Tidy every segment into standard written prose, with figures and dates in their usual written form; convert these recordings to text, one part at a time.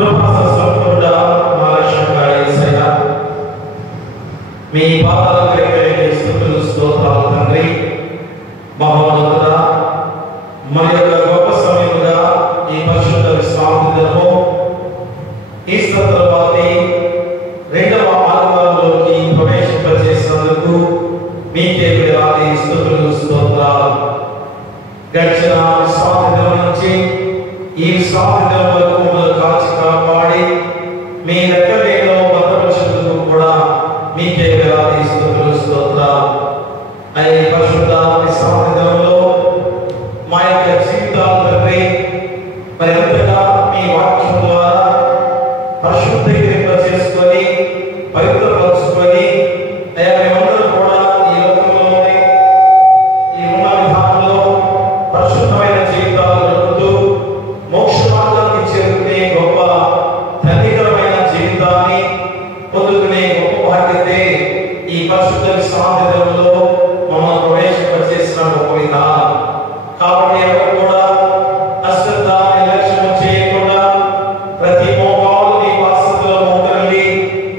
కృపాసంపూర్ణ మా రక్షకుడా యేసయ్యా, మీ పాదాలపై స్తుతులు స్తోత్రాలు తండ్రి. మహోన్నతుడా, మన యొక్క గొప్ప సమయముగా ఈ పరిశుద్ధ విశ్రాంతి దినము ఈస్టర్ తర్వాతి రెండవ ఆదివారంలోకి ప్రవేశింపజేసినందుకు మీకే వేలాది స్తుతులు స్తోత్రాలు. గడిచిన విశ్రాంతి దినం నుంచి ఈ విశ్రాంతి దినం వరకు మమ్మల్ని కాచి కాపాడి మీ రెక్కలలో భద్రపరిచినందుకు కూడా మీకే వేలాది స్తుతులు స్తోత్రాలు. ఈ పరిశుద్ధ విశ్రాంతి దినంలో మా యొక్క జీవితాలు తండ్రి మరి ఎంతగా మీ వాక్యం ద్వారా పరిశుద్ధీకరింప చేసుకొని పవిత్రపరుచుకొని అయ్యా మేమందరూ కూడా ఈ లోకంలోనే ఈ ఉన్న విధానంలో పరిశుద్ధమైన జీవితాలు గడుపుతూ మోక్ష మార్గానికి చేరుకునే గొప్ప ధన్యకరమైన జీవితాన్ని పొందుకునే గొప్ప భాగ్యతే ఈ పరిశుద్ధ విశ్రాంతి దినంలో మమ్మల్ని ప్రవేశింపజేసిన గొప్ప విధానం. కాబట్టి ఎవరు కూడా అశ్రద్ధ నిర్లక్ష్యం చేయకుండా ప్రతి మోకాలు మీ వాసనలో మోకరిల్లి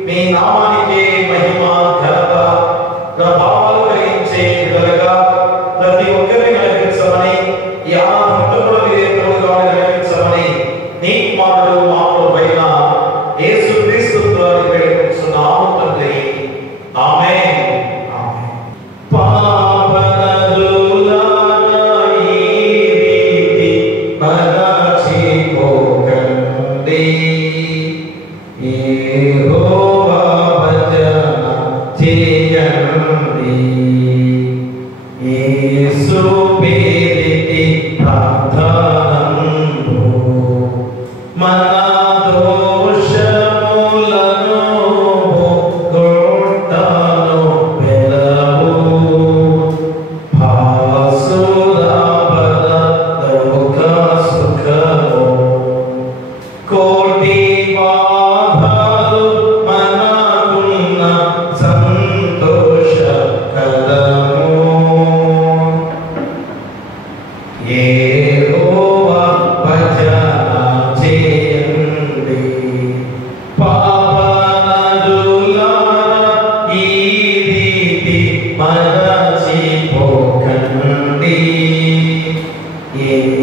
మీ నామానికి మహిమ ఘనత ప్రభావాలు కలిగించే విధంగా ప్రతి ఒక్కరిని నడిపించమని ఈ ఆనందంతో కూడా మీరే తోడుగా నడిపించమని నీ కుమారుడు మానవుడైన యేసుక్రీస్తు ద్వారా వేడుకుంటున్నాము తండ్రి. ఆమేన్.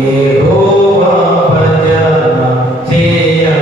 Yehovah Bajana Jaya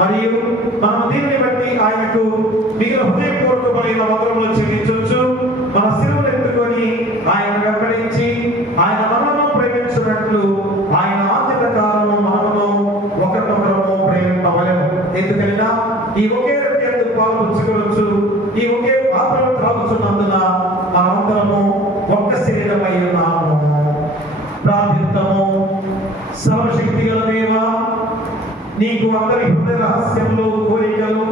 మరియు మనం దీనిని బట్టి ఆయనకు మీరు హృదయపూర్వకమైన వందనములు చెల్లించవచ్చు. మన శిలువను ఎత్తుకొని ఆయన వెంబడించి ఆయన మనము ప్రేమించినట్లు ఆయన ఆత్మ కాలము మనము ఒకరినొకరము ప్రేమింపవలెను. ఎందుకైనా ఈ ఒకే రొట్టె పాలు పుచ్చుకోవచ్చు, ఈ ఒకే పాత్రను త్రాగుచున్నందున మనమందరము ఒక్క శరీరమై ఉన్నాము. ప్రార్థిద్దాము. సర్వశక్తి గల దేవా, నీకు అందరి హృదయ రహస్యములు కోరికలు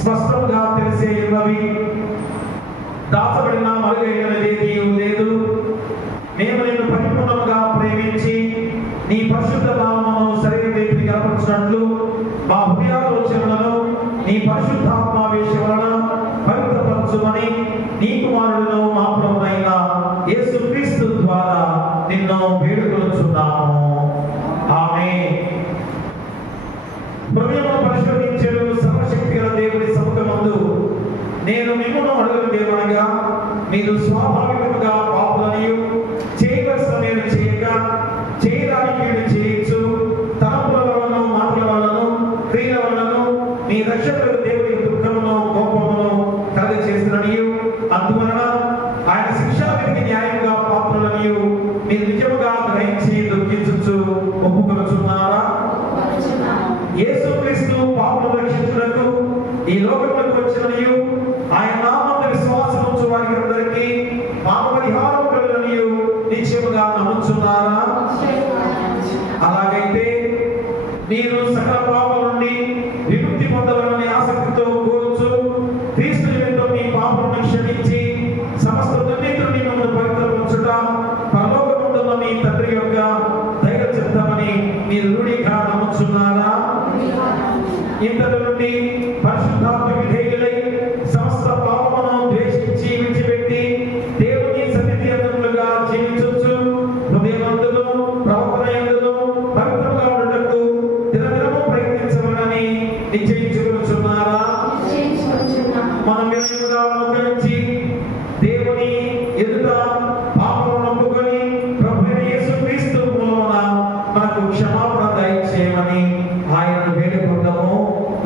స్పష్టంగా తెలిసే ఉన్నవి. దాచబడిన మరుగైనది లేదు. మేము నిన్ను పరిపూర్ణంగా ప్రేమించి నీ పరిశుద్ధ నామమును శరీరవేదికి కనపరిచినట్లు మా హృదయాలోచనలను నీ పరిశుద్ధాత్మావేశ వలన పవిత్రపరచుమని నీ కుమారుడును మా ప్రభువైన యేసుక్రీస్తు ద్వారా నిన్ను వేడుకొనుచున్నాము. ఆమేన్. హృదయమును పరిశోధించెడు సర్వశక్తి గల దేవుని సముఖమందు నేను మిమ్మును అడుగుదేమనగా, మీరు స్వాభావికముగా పాపులనియు చేయవలసిన మీరు చేయక చేయడానికి మీరు చేయొచ్చు తలంపుల వలన మాటల వలన క్రియల వలన మీ రక్షకుడు దేవుని దుఃఖమును కోపమును కలుగ చేసిననియు అందువలన ఆయన శిక్షావిధికి న్యాయంగా పాత్రులనియు మీరు నిజముగా గ్రహించి దుఃఖించుచు ఒప్పుకొనుచున్నారా? యేసుక్రీస్తు పాపులను రక్షించుటకు ఈ లోకములకు వచ్చిననియు ఆయన నామమున విశ్వాసం ఉంచు వారికి అందరికీ పాప పరిహారం కలుగుననియు నిశ్చయముగా నమ్ముచున్నారా? అలాగైతే మీరు సకల పాపముల నుండి విముక్తి పొందవలనే ఆసక్తితో కోరుచు క్రీస్తు నిమిత్తం మీ పాపములను క్షమించి సమస్త దుర్నీతిని మిమ్మల్ని పవిత్రపరచుట పరలోకమందున్న మీ తండ్రి యొక్క దైవ చిత్తమని మీరు రూఢిగా నమ్ముచున్నారా? ఇంతటి నుండి పరిశుద్ధాత్మ విధేయులై సమస్త పాపమును ద్వేషించి విడిచిపెట్టి దేవుని సన్నిధి అందులుగా జీవించవచ్చు. హృదయమందును ప్రవర్తనయందును పవిత్రంగా ఉండటకు దినదినము ప్రయత్నించమని నిశ్చయించుకొనుచున్నారా? మనం వినయముగా మోకరించి దేవుని ఎదుట పాపములను ఒప్పుకొని ప్రభువైన యేసుక్రీస్తు మూలమున మనకు క్షమాపణ దయచేయమని ఆయనను వేడుకుందాము.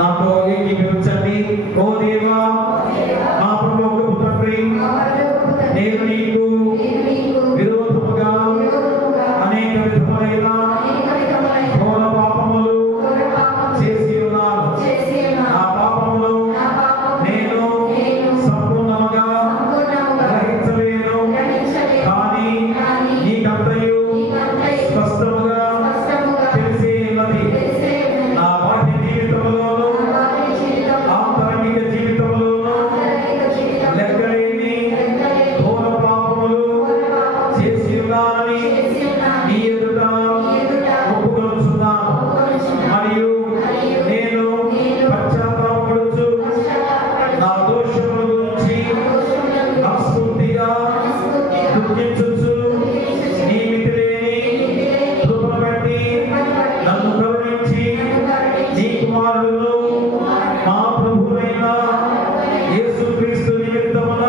నాతో ఏకీభవించండి. ఓ దేవా, మా ప్రభువు తండ్రి, నేను నీకు విరోధముగా అనేక విధములైన ఘోర పాపములు చేసి ఉన్నాను. ఆ పాపములు నేను సంపూర్ణముగా గ్రహించలేను. కానీ నీకంతయు స్పష్టముగా తెలిసి ఉన్నది. నా బాహ్య జీవితంలోను ఆంతరంగిక జీవితంలోను లెక్కలేని ఘోర పాపములు చేసి ఉన్నానని నీ ఎదుట ఒప్పుకొనుచున్నాను. మరియు నేను పశ్చాత్తాపపడుచు నా దోషముల గురించి మనస్ఫూర్తిగా దుఃఖించుచు నీ మితిలేని కృపను బట్టి నన్ను కరుణించి నీ కుమారుడును మా ప్రభువైన యేసుక్రీస్తు నిమిత్తమున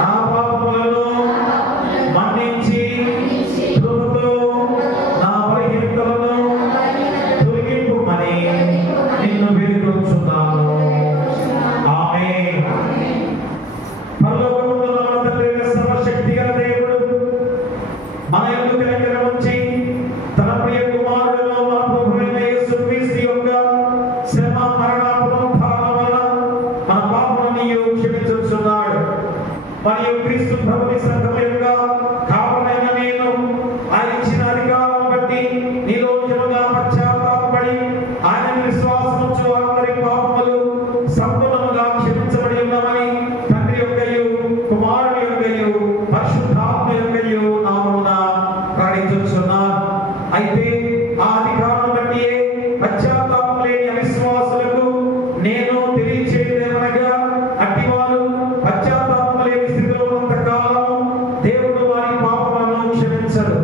నా పాపములను మన్నించి కృపతో నా బలహీనతలను తొలగింపుమని నిన్ను వేడుకొనుచున్నాను. ఆమేన్. పరలోకమందున్న మన తండ్రి అయిన సర్వశక్తి గల దేవుడు మన యందు కనికరం ఉంచి తన ప్రియ కుమారుడును మన ప్రభువైన యేసుక్రీస్తు యొక్క శ్రమ మరణ పునరుత్థానముల వలన మన పాపములను క్షమించుచున్నాడు. మరియు క్రీస్తు ప్రభుని సంఘం యొక్క కావలైన నేను ఆయన ఇచ్చిన అధికారం బట్టి నీలో నిజముగా పశ్చాత్తాపపడి ఆయన విశ్వాసం ఉంచు వారందరి పాపములు సంపూర్ణముగా క్షమించబడి ఉన్నామని తండ్రి యొక్కయు కుమారుని యొక్కయు పరిశుద్ధాత్మ యొక్కయు నామమున ప్రకటించుచున్నాను. అయితే ఆ అధికారం బట్టి పశ్చాత్తాపం లేని అవిశ్వాసులకు నేను తెలియచేయదేమనగా, అట్టివారు పశ్చాత్తాపం లేని స్థితిలో ఉన్నంత కాలము దేవుడు వారి పాపములను క్షమించడు.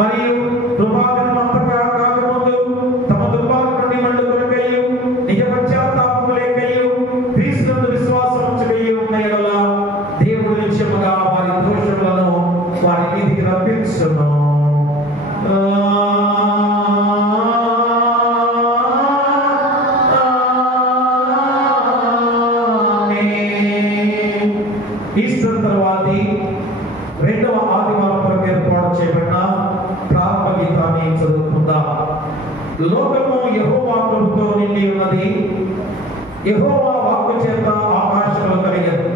మరియు కృపాదినం అంతగా కాకముందు తమ దుర్మార్గం నుండి మళ్ళీ కొరకయ్యు నిజ పశ్చాత్తాపం ఈస్టర్ తర్వాతి రెండవ ఆదివారం కొరకు ఏర్పాటు చేయబడిన ప్రారంభ గీతాన్ని చదువుకుందాం. లోకము యెహోవా కృపతో నిండి ఉన్నది, యెహోవా వాక్కు చేత ఆకాశములు కలిగెను.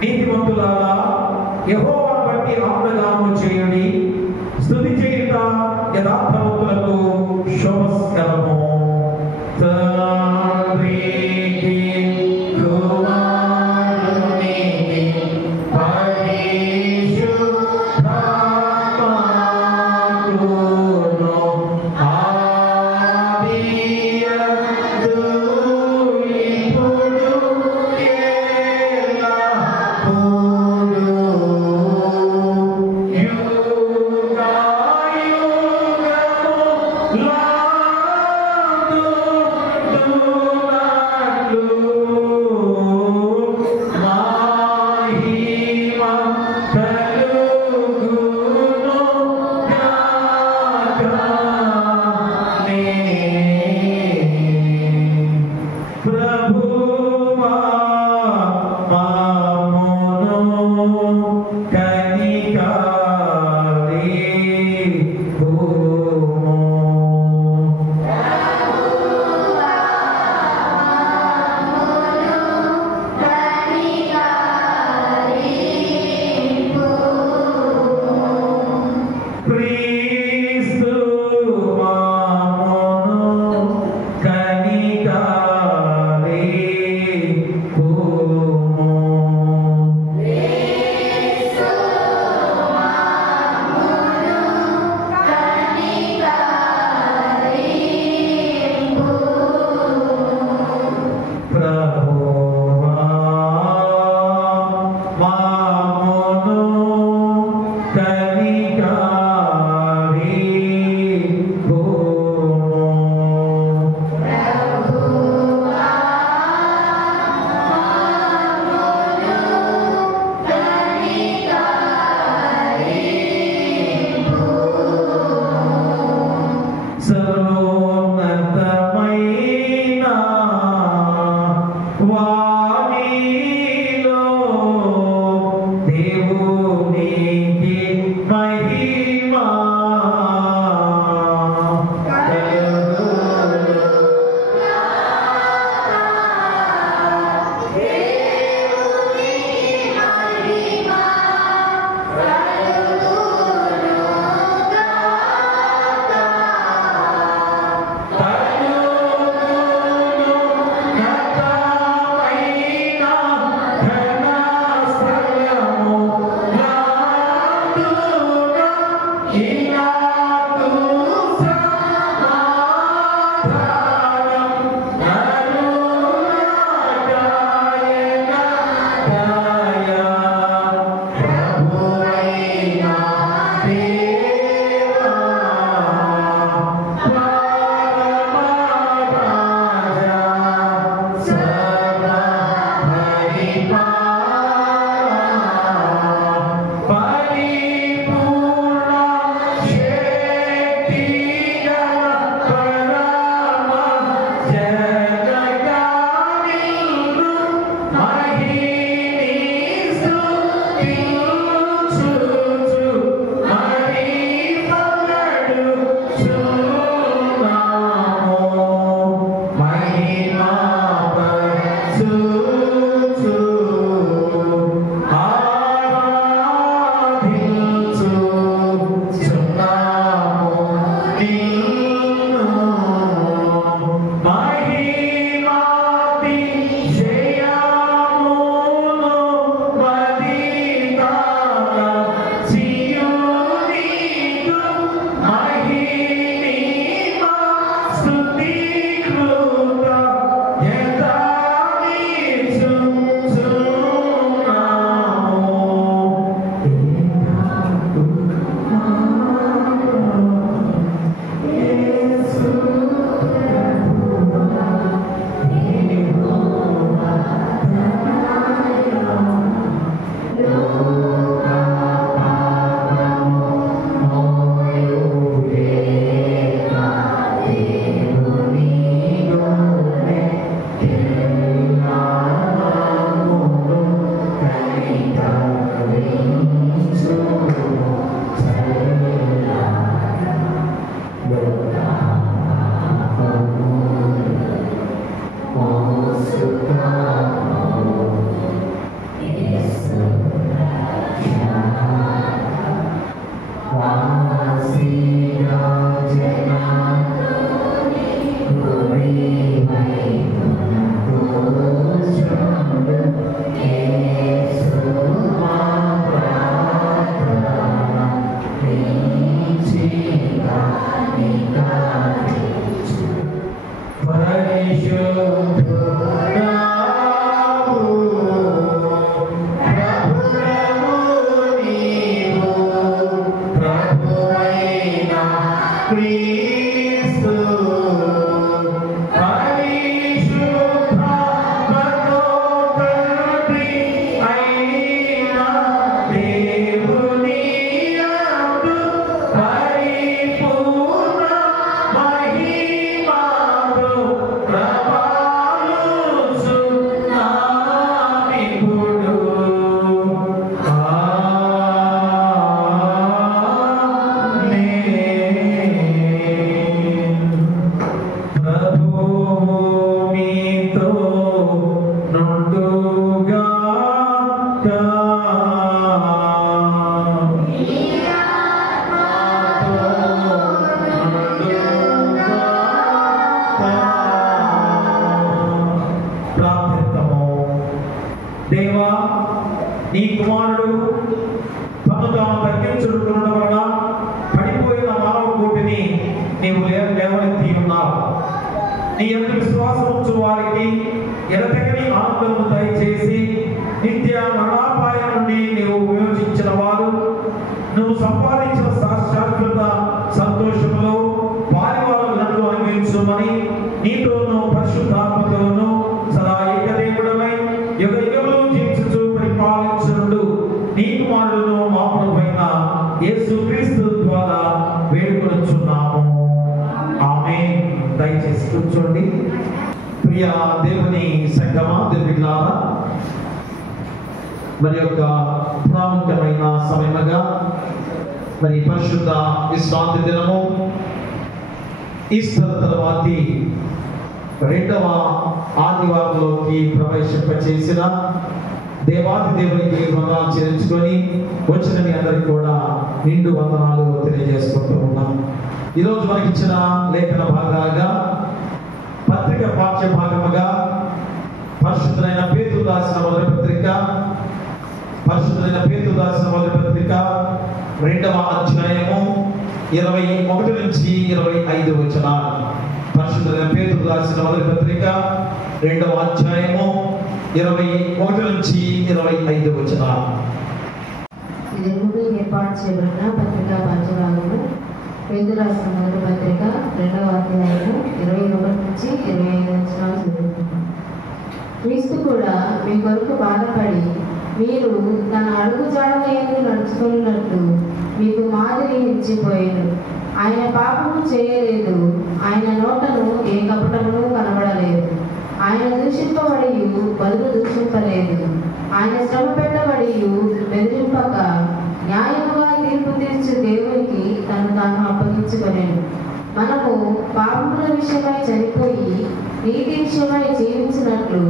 నీతిమంతులారా యెహోవాను బట్టి ఆనందగానము చేయుడి, స్తుతి చేయుట యథార్థవంతులకు శోభస్కరము. దేవా, నీ కుమారుడు తను తాను తగ్గించుకున్న వలన పడిపోయిన మానవ కోటిని నీవు లేవనెత్తి ఉన్నావు. నీ యందు విశ్వాసం ఉంచు వారికి ఎడతెగని ఆనందము దయచేసి నిత్య మరణాపాయం నుండి నీవు విమోచించిన వారు నువ్వు సంపాదించిన శాశ్వత సంతోషంలో పారివారులను అనుభవించుమని నీతోనూ పరిశుద్ధాత్మతోనూ సదా ఏకదేవుడమై యుగ యుగములు జీవించుచు పరిపాలించుడు నీ కుమారుడును మా ప్రభువైన యేసుక్రీస్తు ద్వారా వేడుకొనుచున్నాము. ఆమేన్. దయచేసి కూర్చోండి. ప్రియ దేవుని సంగమా, దేవులారా, మరి యొక్క ప్రాముఖ్యమైన సమయముగా మరి పరిశుద్ధ విశ్రాంతి దినము ఈస్టర్ తర్వాతి రెండవ ఆదివారంలోకి ప్రవేశింపచేసిన దేవాది దేవునికి వందనాలు చెల్లించుకొని వచ్చిన మీ అందరికి కూడా నిండు వందనాలు తెలియజేసుకుంటూ ఉన్నాం. ఈరోజు మనకి ఇచ్చిన లేఖన భాగాలుగా పత్రిక పాఠ్య భాగముగా పరిశుద్ధులైన పేతురు రాసిన మొదటి పత్రిక 2వ అధ్యాయము 21 నుంచి 25 వచనాలు. పరిశుద్ధులైన పేతురు రాసిన మొదటి పత్రిక 2వ అధ్యాయము 21 నుంచి 25 వచనాలు. ఇది ఏర్పాటు చేయబడిన పత్రికా పాఠ్యభాగము పేతురు రాసిన మొదటి పత్రిక 2వ అధ్యాయము 21 నుంచి 25 వచనాలు చదువుతున్నాం. క్రీస్తు కూడా మీ కొరకు బాధపడి మీరు తన అడుగుజాడల యందు నడుచుకున్నట్లు మీకు మాదిరి ఇచ్చిపోయారు. ఆయన పాపము చేయలేదు, ఆయన నోటను ఏ కపటమును కనబడలేదు. ఆయన దూషింపబడి బదులు దూషింపలేదు. ఆయన శ్రమ పెట్టబడి బెదిరింపక న్యాయముగా తీర్పు తీర్చు దేవునికి తను తాను అప్పగించుకొనెను. మనము పాపముల విషయమై చనిపోయి నీతి విషయమై జీవించినట్లు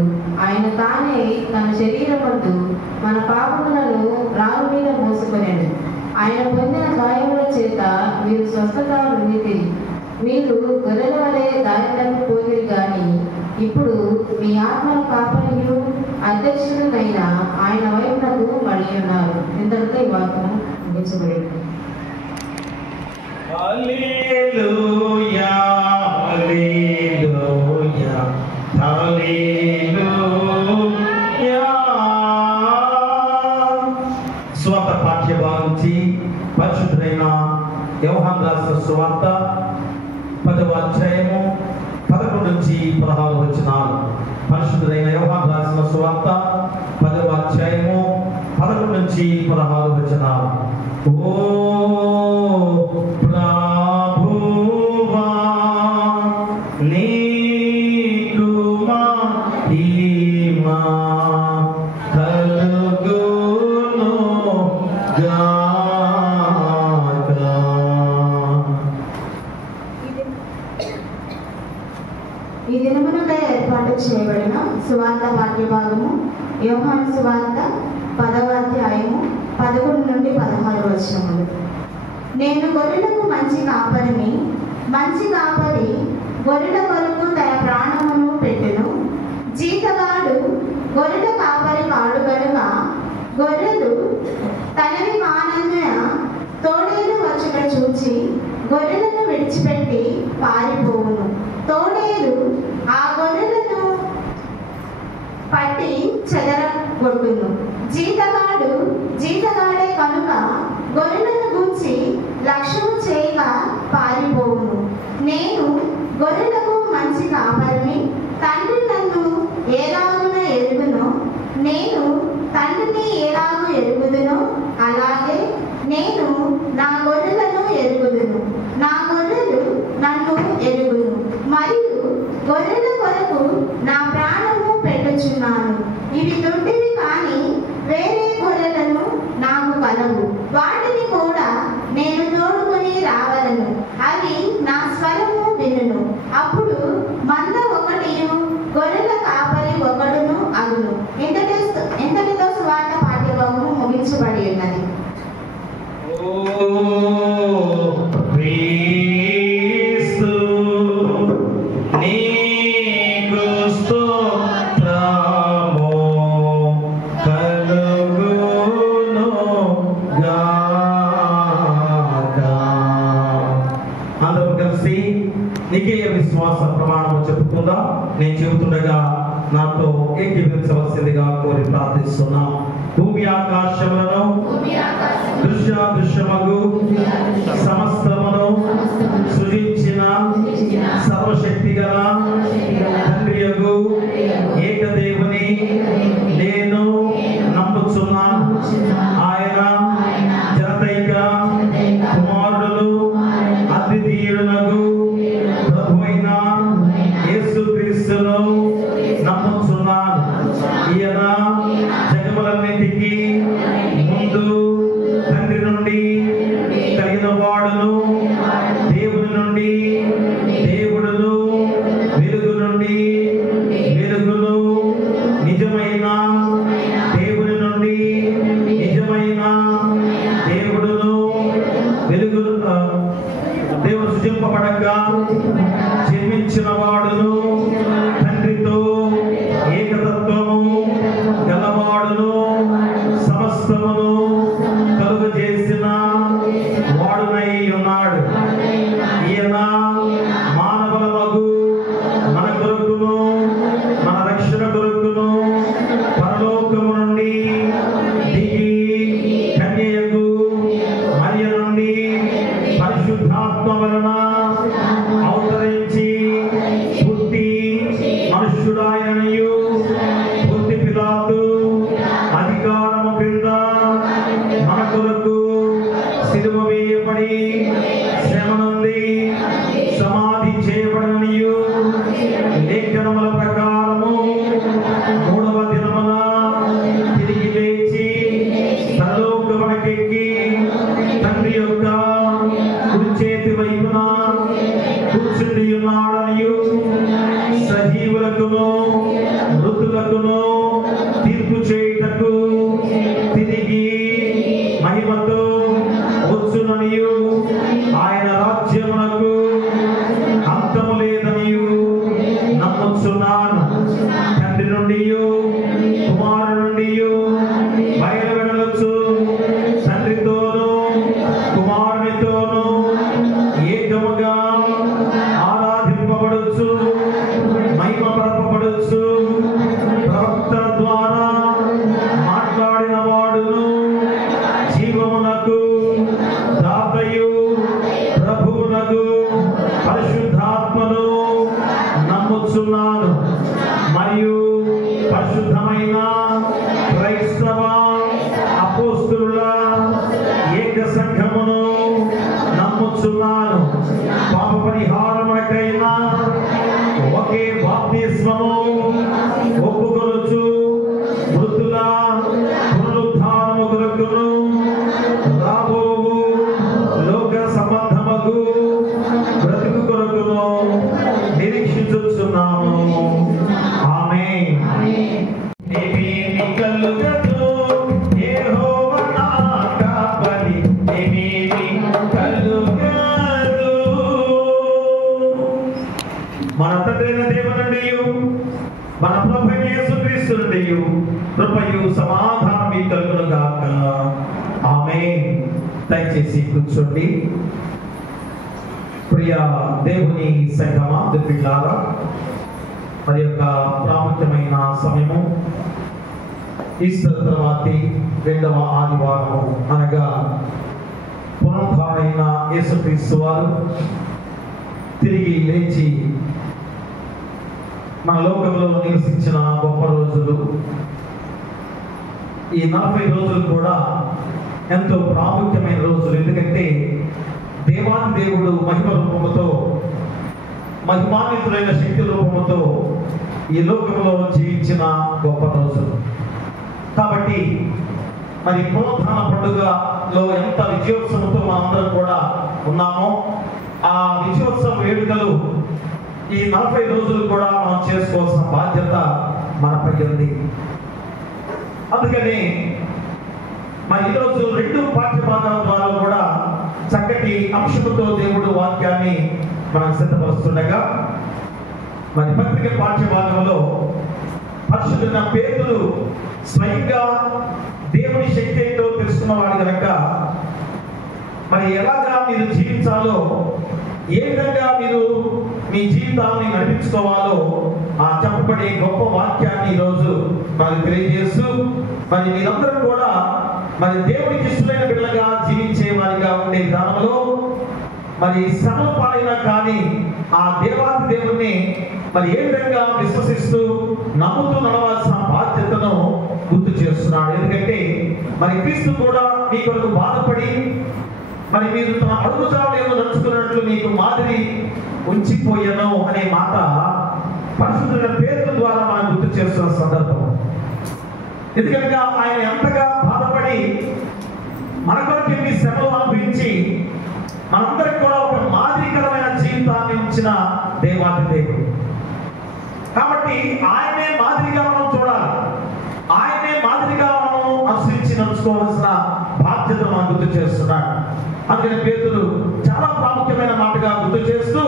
ఆయన తానే తన శరీరమందు మన పాపములను రాళ్ళ మీద మోసుకొనెను. ఆయన పొందిన గాయముల చేత మీరు స్వస్థత పొందితిరి. మీరు గొర్రెల వలె దారిలోకి పోయిరు గాని ఇప్పుడు మీ ఆత్మల కాపరియు అధ్యక్షుడునైన ఆయన వైపునకు మళ్ళీ ఉన్నారు. ఇంతటితో ఈ వాక్యం ముగించబడింది. హల్లెలూయా, హల్లెలూయా, హల్లెలూయా. స్వార్థ పాఠ్యభాగం నుంచి పరిశుద్ధుడైన యోహాను రాసిన సువార్త 10వ అధ్యాయము 11 నుంచి 16 వచనాలు. పరిశుద్ధుడైన యోహాను రాసిన సువార్త 10వ అధ్యాయము 11 నుంచి 16 వచనాలు. ఓ ప్రభువా, నీకు మహిమ కలుగును గాక. ఈ దినమునకై ఏర్పాటు చేయబడిన సువార్త పాఠ్యభాగము యోహాను సువార్త 10వ అధ్యాయము 11 నుండి 16 వచనములు. నేను గొర్రెలకు మంచి కాపరిని, మంచి కాపరి గొర్రెల కొరకు తన ప్రాణమును పెట్టును. జీతగాడు గొర్రెల కాపరి కాడు గనుక గొర్రెలు తనవి కానందున తోడేలు వచ్చుట చూచి గొర్రెలను విడిచిపెట్టి పారిపోవును. తోడేలు ఆ గొర్రె పట్టి చెదరగొట్టును. జీతగాడే కనుక గొర్రెలను గూర్చి లక్ష్యము చేయక పారిపోవును. నేను గొర్రెలకు మంచి కాపరిని, తండ్రి నన్ను ఎలాగున ఎరుగునో, నేను తండ్రిని ఎలాగూ ఎరుగుదునో అలాగే నేను నా గొర్రెలను ఎరుగుదును. నా గొర్రెలు నన్ను ఎరుగును, మరియు గొర్రెల కొరకు నా ప్రాణము పెట్టుచున్నాను. ఇవి దొడ్డివి కానీ వేరే గొర్రెలను నాకు కలవు. వాటిని కూడా నేను తోడుకొని రావలను. అవి నా స్వరము వినును. అప్పుడు మంద ఒకటియు గొర్రెల కాపరి ఒకడును అగును. ఇంతటితో సువార్త పాఠ్యభాగము ముగించబడి ఉన్నది. విశ్వాస ప్రమాణము చెప్పుకుందాం. నేను చెబుతుండగా నాతో ఏకీభవించవలసిందిగా కోరి ప్రార్థిస్తున్నాం. భూమి ఆకాశములను దృశ్యమగు సమస్తమును సృజించిన సర్వశక్తి గల తండ్రియగు ఏకదేవుని నేను నమ్ముచున్నాను. ఆయన జనతైక కుమారుడు అద్వితీయుడునగు ప్రభువైన యేసుక్రీస్తును నమ్ముచున్నాను. ఈయన జగములన్నిటికీ ముందు తండ్రి నుండి కలిగిన వాడును, దేవుని నుండి దేవుడును, వెలుగు నుండి వెలుగును, నిజమైన దేవుని నుండి నిజమైన దేవుడును, వెలుగు దేవుడు సృజింపబడగా జన్మించిన వాడును, తండ్రితో ఏకతత్వము గలవాడును, సమస్తమును కలుగజేసిన వాడునై ఉన్నాడు. ఈయన మానవులమగు మన కొరకును మన రక్షణ కొరకును పరలోకము నుండి దిగి కన్యయగు మరియ నుండి పరిశుద్ధాత్మ వలన అవతరించి పుట్టి మనుష్యుడాయనయు పుట్టి పిలాతు అధికారము క్రింద మన కొరకు సిలువ వేయబడి శ్రమ నుండి సమాధి చేయబడనియు లేఖనముల ప్రకారము మూడవ దినమున తిరిగి లేచి పరలోకమునకెక్కి తండ్రి యొక్క కుడి చేతి వైపున కూర్చుండి ఉన్నాడనియు సజీవులకును మృతులకును తీర్పు చేయుటకు తిరిగి మహిమతో వచ్చుననియు ఆయన రాజ్యమునకు అంతము లేదనియు నమ్ముచున్నాను. తండ్రి నుండి కుమారుడు నుండి బయలువెడలొచ్చు తండ్రితోనూ కుమారునితోనూ ఏకముగా ఆరాధింపబడొచ్చు, మహిమపరపబడొచ్చు. ప్రవక్తల ద్వారా మాట్లాడిన వాడును, జీవమునకు దాతయు ప్రభువునకు పరిశుద్ధాత్మను నమ్ముచున్నాను. మరియు పరిశుద్ధమైన క్రైస్తవ అపోస్తలుల ఏక సంఘమును నమ్ముచున్నాను. పాప పరిహారమునకైనా ఒకే బాప్తిస్మము ఒప్పుకొనుచు మృతుల పునరుద్ధానము కొరకును రాబోవు లోక సంబంధముకు బ్రతుకు కొరకును నిరీక్షించుచున్నాము. ఆమేన్. మన తండ్రైన దేవునియు మన ప్రభువైన యేసుక్రీస్తు నుండి కృపయు సమాధానము కలుగును గాక. ఆమేన్. దయచేసి కూర్చోండి. ప్రియ దేవుని సంగమా, పిల్లారా, మరి యొక్క ప్రాముఖ్యమైన సమయము ఈస్టర్ తర్వాతి 2వ ఆదివారము అనగా పునరుద్ధారైన యేసుక్రీస్తు వారు తిరిగి లేచి మన లోకంలో నివసించిన గొప్ప రోజులు. ఈ 40 రోజులు కూడా ఎంతో ప్రాముఖ్యమైన రోజులు. ఎందుకంటే దేవాది దేవుడు మహిమ రూపముతో, మహిమాన్వితులైన శక్తి రూపముతో ఈ లోకంలో జీవించిన గొప్ప రోజులు. కాబట్టి మరి పునరుద్ధాన పండుగలో ఎంత విజయోత్సవంతో మనందరం కూడా ఉన్నామో, ఆ విజయోత్సవ వేడుకలు ఈ 40 రోజులు కూడా మనం చేసుకోవాల్సిన బాధ్యత మనపై ఉంది. అందుకని మరి ఈరోజు 2 పాఠ్యభాగాల ద్వారా కూడా చక్కటి అంశముతో దేవుడు వాక్యాన్ని మనకు సిద్ధపరుస్తుండగా, మరి పత్రిక పాఠ్యభాగంలో పరిశుద్ధుడైన పేతురు స్వయంగా దేవుని శక్తితో తెలుసుకున్నవాడు కనుక మరి ఎలాగా మీరు జీవించాలో, ఏ విధంగా మీరు మీ జీవితాన్ని నడిపించుకోవాలో ఆ చెప్పబడే గొప్ప వాక్యాన్ని ఈరోజు మనకు తెలియజేస్తూ, మరి మీరందరూ కూడా మరి దేవునికి ఇష్టమైన బిడ్డలుగా జీవించే వారిగా ఉండే విధానంలో మరి శ్రమ పాలైనా కానీ ఆ దేవాది దేవుణ్ణి మరి ఏ విధంగా విశ్వసిస్తూ నమ్ముతూ నడవాల్సిన బాధ్యతను గుర్తు చేస్తున్నాడు. ఎందుకంటే మరి క్రీస్తు కూడా మీ కొరకు బాధపడి మరి మీరు తన అడుగుజాడలు నడుచుకున్నట్లు మీకు మాదిరి ఉంచిపోయాను అనే మాట పరిశుద్ధుల పేర్ల ద్వారా మనం గుర్తు చేస్తున్న సందర్భం. ఎందుకంటే ఆయన ఎంతగా బాధపడి మన కొరకు ఎన్ని శ్రమలు అనుభవించి మనందరికి కూడా ఒక మాదిరికరమైన జీవితాన్ని ఇచ్చిన దేవాది దేవుడు. కాబట్టి ఆయనే మాదిరిగా మనం చూడాలి, ఆయనే మాదిరిగా మనం అనుసరించి నడుచుకోవాల్సిన బాధ్యత మనం గుర్తు చేస్తున్నాడు. అందుకని పేతురు చాలా ప్రాముఖ్యమైన మాటగా గుర్తు చేస్తూ,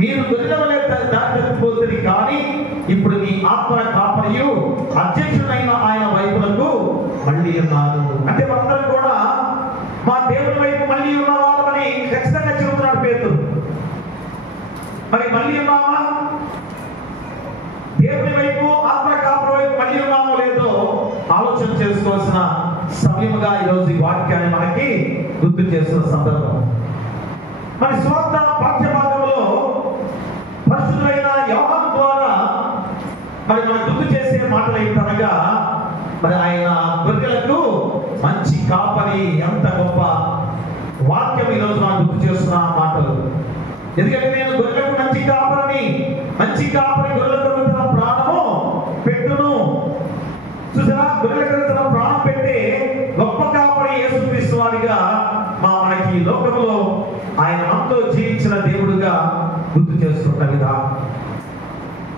మీరు గొర్రెలవలే దారి తప్పిపోతుంది కానీ ఇప్పుడు మీ ఆత్మ కాపరియు అధ్యక్షుడైన ఆయన వైపులకు మళ్ళీ ఉన్నారు. అంటే మనందరం కూడా మా దేవుని వైపు మళ్ళీ ఉన్నవారని ఖచ్చితంగా చెబుతున్నాడు పేతురు. మరి మళ్ళీ ఉన్నామా? దేవుని వైపు, ఆత్మ కాపరి వైపు మళ్ళీ ఉన్నామో లేదో ఆలోచన చేసుకోవాల్సిన సమయముగా ఈరోజు ఈ వాక్యాన్ని మనకి గుర్తు చేస్తున్న సందర్భం. మరి సువార్త పాఠ్యభాగంలో పరిశుద్ధులైన యోహాను ద్వారా మరి మనం గుర్తు చేసే మాటలు ఏంటనగా, మరి ఆయన గొర్రెలకు మంచి కాపరి. ఎంత గొప్ప వాక్యం ఈరోజు మనం గుర్తు చేస్తున్న మాటలు. ఎందుకంటే నేను గొర్రెలకు మంచి కాపరిని, మంచి కాపరి గొర్రెలకు తన ప్రాణము పెట్టును. చూసారా, గొర్రెలకు తన ప్రాణం పెట్టే గొప్ప కాపరి యేసుక్రీస్తు వారిగా మనకి లోకంలో ఆయన మనతో జీవించిన దేవుడుగా గుర్తు చేస్తుంటాం కదా.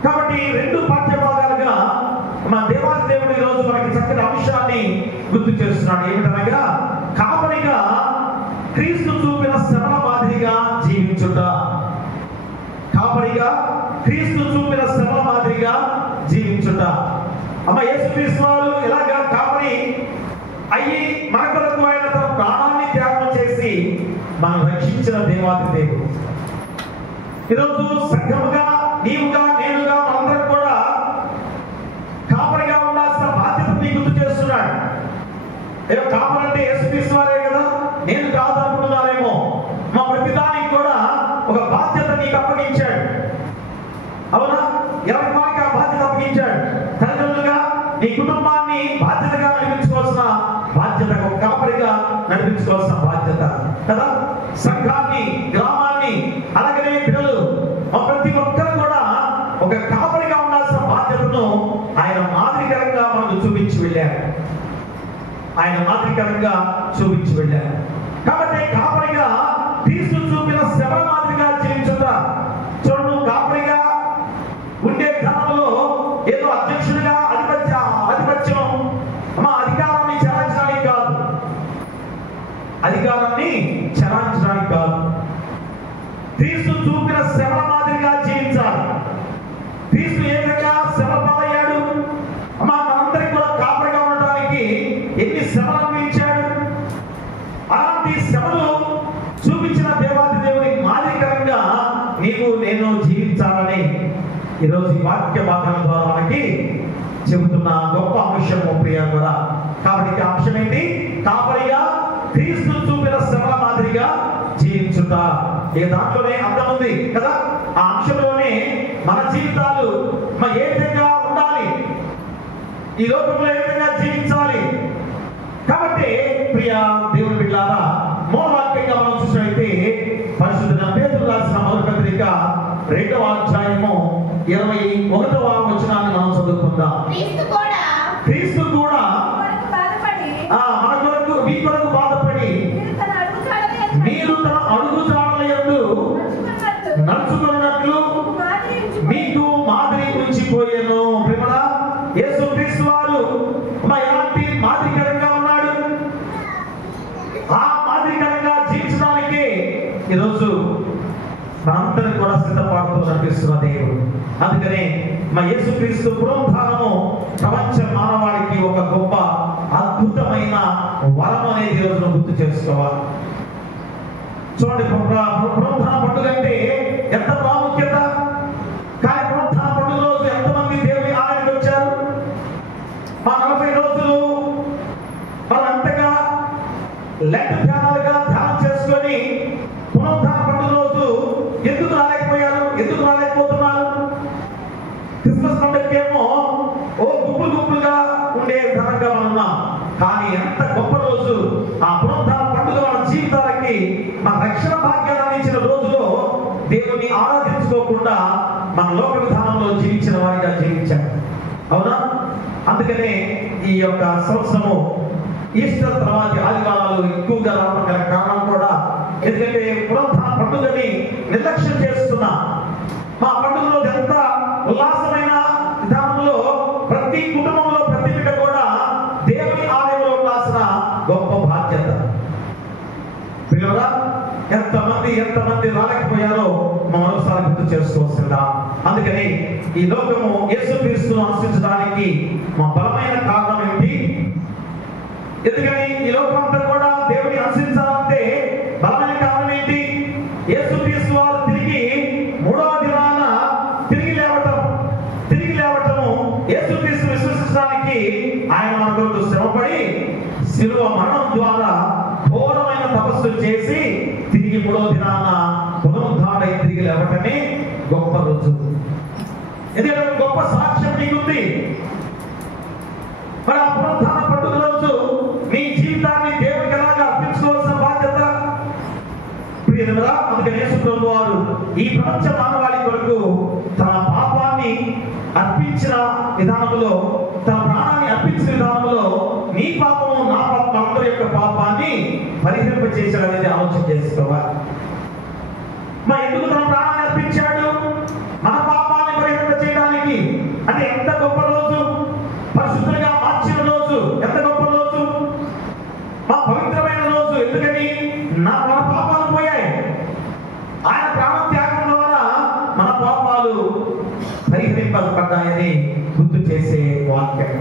కాబట్టి 2 పాఠ్యభాగాలుగా మన దేవాది దేవుడు ఈరోజు మనకి చక్కటి అంశాన్ని గుర్తు చేస్తున్నాడు. ఏమిటనగా, కాపరిగా క్రీస్తు చూపిన శ్రమల మాదిరిగా జీవించుట. కాపరిగా క్రీస్తు చూపిన శ్రమల మాదిరిగా జీవించుట. అమ్మ, యేసుక్రీస్తు వారు ఎలాగా కాపరి అయ్యి మన కొరకు ఆయన తన ప్రాణాన్ని త్యాగం చేసి మనం రక్షించిన దేవాది దేవుడు. ఈరోజు సంఘముగా, నీవుగా, నేనుగా మనందరం కూడా కాపరిగా ఉండాల్సిన బాధ్యత నీకు గుర్తు చేస్తున్నాడు. ఏదో కాపరి అంటే యేసుక్రీస్తు వారే కదా, నేను కాదు అనుకుంటున్నారేమో. మా ప్రతిదానికి కూడా ఒక బాధ్యత నీకు అప్పగించాడు. అవునా? ఎవరికి వారికి ఆ బాధ్యత అప్పగించాడు. తల్లిదండ్రులుగా నీ కుటుంబాన్ని బాధ్యతగా నడిపించుకోవాల్సిన బాధ్యత, ఒక కాపరిగా నడిపించుకోవాల్సిన బాధ్యత కదా. సంఘాన్ని, గ్రామాన్ని, అలాగనే పిల్లలు, ప్రతి ఒక్కరు కూడా ఒక కాపరిగా ఉండాల్సిన బాధ్యతను ఆయన మాదిరికరంగా మనకు చూపించి వెళ్ళారు. ఆయన మాదిరికరంగా చూపించి వెళ్ళారు. కాబట్టి కాపరిగా క్రీస్తు చూపిన శ్రమ మాదిరిగా జీవించుట. చూడు, కాపరిగా ఉండే క్రమంలో ఏదో అధ్యక్షుడిగా ఆధిపత్యం మా అధికారాన్ని చెలాయించడానికి కాదు, అధికారాన్ని చెలాయించడానికి కాదు. క్రీస్తు చూపిన శ్రమ మాదిరిగా జీవించాలి. క్రీస్తు ఏ విధంగా శ్రమ పాలయ్యాడు, మనందరికీ కూడా కాపరిగా ఉండడానికి ఎన్ని శ్రమలు అనుభవించాడు. అలాంటి శ్రమలు చూపించిన దేవాది దేవుని మాదిరికరంగా నీవు నేను జీవించాలని ఈరోజు ఈ వాక్య భాగం ద్వారా మనకి చెబుతున్న గొప్ప అంశము ప్రియ కూడా. కాబట్టి అంశం ఏంటి? కాపరిగా క్రీస్తు చూపిన శ్రమల మాదిరిగా జీవించుట. ఈ దాంట్లోనే అర్థం ఉంది కదా. ఆ అంశంలోనే మన జీవితాలు ఏ విధంగా ఉండాలి, ఈ లోకంలో ఏ విధంగా జీవించాలి. కాబట్టి ప్రియ దేవుని బిడ్డలారా, మూలవాక్యంగా మనం చూసినట్లయితే పరిశుద్ధ పేతురు రాసిన మొదటి పత్రిక 2వ అధ్యాయము 21వ వచనాన్ని మనం చదువుకుందాం. క్రీస్తు కూడా మన కొరకు మీ కొరకు బాధపడి మీరు తన అడుగుజాడల యందు నడుచుకున్నట్లు మీకు మాదిరి ఉంచిపోయాను. ప్రేమరా, యేసుక్రీస్తు వారు ఎలాంటి మాదిరికరంగా ఉన్నాడు? ఆ మాదిరికరంగా జీవించడానికి ఈరోజు మనందరం కూడా సిద్ధపడుతూ కనిపిస్తున్న దేవుడు. అందుకనే మా యేసుక్రీస్తు పునరుద్ధానము ప్రపంచ మానవాళికి ఒక గొప్ప అద్భుతమైన వరం అనేది ఈ రోజున గుర్తు చేసుకోవాలి. చూడండి, పునరుద్ధాన పండుగ అంటే ఎంత ప్రాముఖ్యత. కానీ పునరుద్ధాన పండుగ రోజు ఎంతమంది దేవుని ఆలయానికి వచ్చారు? మా 40 రోజులు మనం ఎంతగా లెక్క ధ్యానాలుగా ధ్యానం చేసుకొని పునరుద్ధాన పండుగ రోజు ఎందుకు రాలేకపోయారు? ఎందుకు రాలేకపోతున్నారు? క్రిస్మస్ పండుగకేమో గుంపులుగా ఉండే విధంగా మనం ఉన్నాం. కానీ ఎంత గొప్ప రోజు ఆ పునరుద్ధాన పండుగ. మన జీవితాలకి మన రక్షణ భాగ్యాన్ని అందించిన రోజులో దేవుని ఆరాధించుకోకుండా మన లోక విధానంలో జీవించిన వారిగా జీవించారు. అవునా? అందుకనే ఈ యొక్క సంవత్సరము ఈస్టర్ తర్వాత ఆదివారాలు ఎక్కువగా రావడం గల కారణం కూడా ఎందుకంటే పునరుద్ధాన పండుగని నిర్లక్ష్యం చేస్తున్నా. మా పండుగ రోజు ఎంత ఉల్లాసమైన విధానంలో ప్రతి కుటుంబంలో ప్రతి బిడ్డ కూడా దేవుని ఆలయంలో ఉండాల్సిన గొప్ప బాధ్యత. పిల్లరా, ఎంతమంది రాలేకపోయారో మరోసారి గుర్తు చేసుకోవాల్సిందా. అందుకని ఈ లోకము యేసుక్రీస్తును అనుసరించడానికి మా బలమైన కారణం ఏంటి? ఎందుకని ఈ లోకం అంతా కూడా దేవుని అనుసరించాలంటే బలమైన కారణం ఏంటి? యేసుక్రీస్తు వారు తిరిగి 3వ దినాన తిరిగి లేవటము యేసుక్రీస్తు విశ్వసించడానికి ఆయన మన కొరకు శ్రమపడి శిలువ మరణం ద్వారా ఘోరమైన తపస్సు చేసి తిరిగి 3వ దినాన పునరుద్ధానమై తిరిగి లేవటమే గొప్ప రోజు. ఎందుకంటే గొప్ప సాక్ష్యం నీకుంది. మరి ఆ పునరుద్ధాన పండుగ రోజు నీ జీవితాన్ని దేవునికి ఎలాగా అర్పించుకోవాల్సిన బాధ్యత ప్రియరా. అందుకని యేసుప్రభువు వారు ఈ ప్రపంచ మానవాళి కొరకు తన పాపాన్ని అర్పించిన విధానంలో, తన ప్రాణాన్ని అర్పించిన విధానంలో నీ పాపము నా పాపం అందరి యొక్క పాపాన్ని పరిహరింపచేశాడు అనేది ఆలోచన చేసుకోవాలి. మరి ఎందుకు తన ప్రాణాన్ని అర్పించాడు? మన పాపాన్ని పరిహరింప చేయడానికి. అంటే ఎంత గొప్ప రోజు, పరిశుద్ధంగా మార్చిన రోజు, ఎంత గొప్ప రోజు, మా పవిత్రమైన రోజు. ఎందుకని మన పాపాలు పోయాయి. ఆయన ప్రాణ త్యాగం ద్వారా మన పాపాలు పరిహరింపబడ్డాయని గుర్తు చేసే వాక్యం.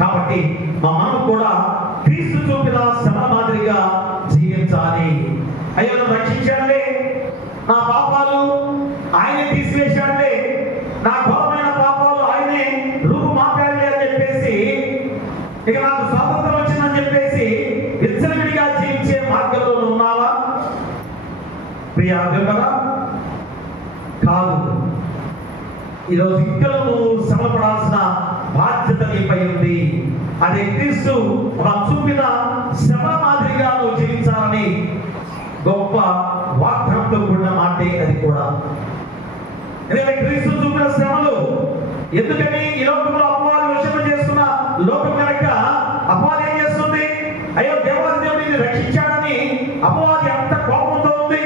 కాబట్టి మనం కూడా క్రీస్తు చూపిన శ్రమ మాదిరిగా జీవించాలి. అయ్యో, నన్ను రక్షించాడులే, నా పాపాలు ఆయనే తీసివేశాడులే, నా ఘోరమైన పాపాలు ఆయనే రూపుమాపాడులే అని చెప్పేసి ఇక నాకు స్వాతంత్రం వచ్చిందని చెప్పేసి విచ్చలవిడిగా జీవించే మార్గంలో ఉన్నావా ప్రియా? కాదు. ఈరోజు ఇక్కడ నువ్వు శ్రమపడాల్సిన బాధ్యత నీపై ఉంది. అదే క్రీస్తు చూపిన శ్రమ మాదిరిగా నువ్వు జీవించాలని గొప్ప వాగ్దానంతో కూడిన మాటే అది కూడా. ఎందుకంటే క్రీస్తు చూపిన శ్రమలు ఎందుకని ఈ లోకంలో అపవాది వశం చేసుకున్న లోకం కనుక అపవాది ఏం చేస్తుంది? అయ్యో, దేవాది దేవుడిని రక్షించాడని అపవాది ఎంత కోపంతో ఉంది.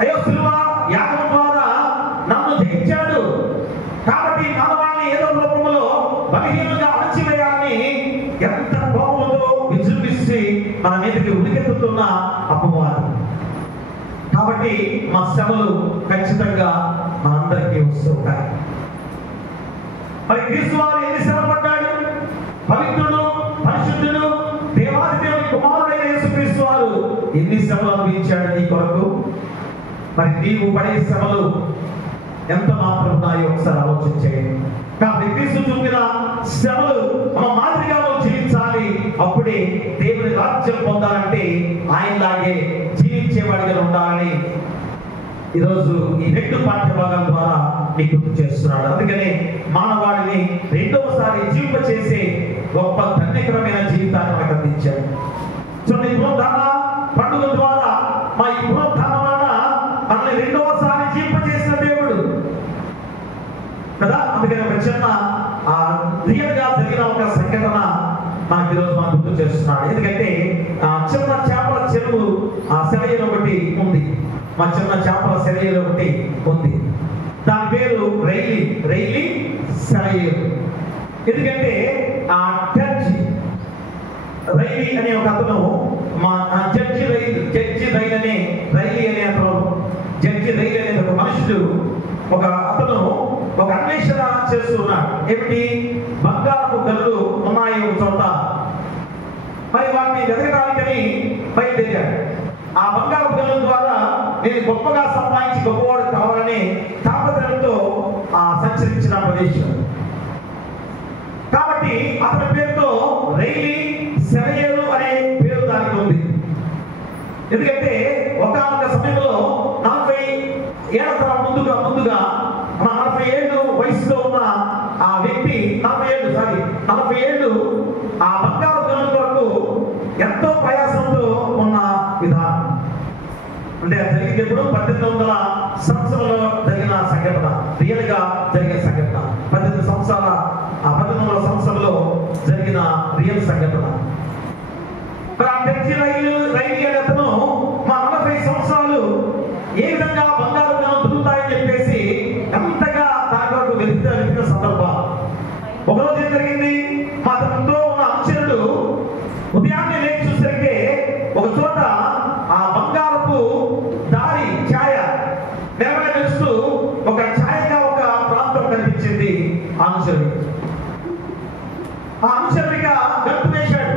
అయ్యో, సిలువ యాగం ద్వారా నన్ను జయించాడు కాబట్టి మానవాళిని ఏదో రూపంలో బలహీనంగా అణచివేయాలని ఎంత కోపంతో విజృంభించి మన మీదకి ఉడికెత్తుతున్న అపవాది. కాబట్టి మా శ్రమలు ఖచ్చితంగా మనందరికీ వస్తూ ఉంటాయి. మరి క్రీస్తు వారు ఎన్ని శ్రమ పడ్డాడు? పవిత్రుడు, పరిశుద్ధుడు, దేవాది దేవుని కుమారుడైన యేసుక్రీస్తు వారు ఎన్ని శ్రమలు అనుభవించాడు నీ కొరకు. మరి నీవు పడే శ్రమలు ఎంత మాత్రం ఉన్నాయో ఒకసారి ఆలోచించేయండి. కాబట్టి క్రీస్తు చూపిన శ్రమలు మన మాదిరిగా జీవించాలి. అప్పుడే దేవుని రాజ్యం పొందాలంటే ఆయనలాగే జీవించేవాడిగా ఉండాలని ఈరోజు ఈ 2 పాఠ్య భాగాల ద్వారా మీకు గుర్తు చేస్తున్నాడు. అందుకనే మానవాడిని రెండవసారి జీవింప చేసే గొప్ప ధన్యకరమైన జీవితాన్ని మనకు అందించాడు. చూడండి, పునరుద్ధాన పండుగ ద్వారా మా ఈ పునరుద్ధానం వలన మనల్ని రెండవసారి జీవింప చేసిన దేవుడు కదా. అందుకని ఒక చిన్న రియల్ గా జరిగిన ఒక సంఘటన మనకి ఈరోజు మనం గుర్తు చేస్తున్నాడు. ఎందుకంటే చిన్న చేపల చెరువు సెలయేరు ఒకటి ఉంది. మా చిన్న చేపల సెలయేరు ఒకటి ఉంది. దాని పేరు రైలి సెలయేరు. ఎందుకంటే రైలి అనే ఒక అతను మా జడ్జి రైలి అనే ఒక మనుషుడు ఒక అన్వేషణ చేస్తున్నాడు. ఏమిటి? బంగారపు గనులు ఉన్నాయి ఒక చోట. మరి వాటిని వెతకడానికని బయలుదేరాడు. ఆ బంగారపు గనుల ద్వారా నేను గొప్పగా సంపాదించి గొప్పవాడు కావాలని తాపత్రయంతో సంచరించిన ప్రదేశం. కాబట్టి అతని పేరుతో రైలి సెలయేరు అనే పేరు దానికి ఉంది. ఎందుకంటే ఒకానొక సమయంలో 40 ఏళ్ల ముందుగా 40 ఏళ్ళు వయసులో ఉన్న ఆ వ్యక్తి 40 ఏళ్ళు ఆ బంగారు గనుల కొరకు ఎంతో ప్రయాసంతో ఉన్న విధానం. అంటే జరిగింది ఎప్పుడు 1800 సంవత్సరంలో జరిగిన సంఘటన, రియల్ గా జరిగిన సంఘటన. 1800 సంవత్సరంలో జరిగిన రియల్ సంఘటన. రైలు అనే అతను మా 40 సంవత్సరాలు ఏ విధంగా బంగారు గనులు దొరుకుతాయని చెప్పేసి ఎంతగా దాని వరకు వెతికిన సందర్భం. ఒకరోజు ఏం జరిగింది? మా అతనితో ఉన్న అనుచరుడు ఉదయాన్నే లేచి చూసరికి ఒక చోట ఆ బంగారపు దారి ఛాయ నెరవేరుస్తూ ఒక ఛాయగా ఒక ప్రాంతం కనిపించింది. అనుచరుడిగా గంతులేశాడు,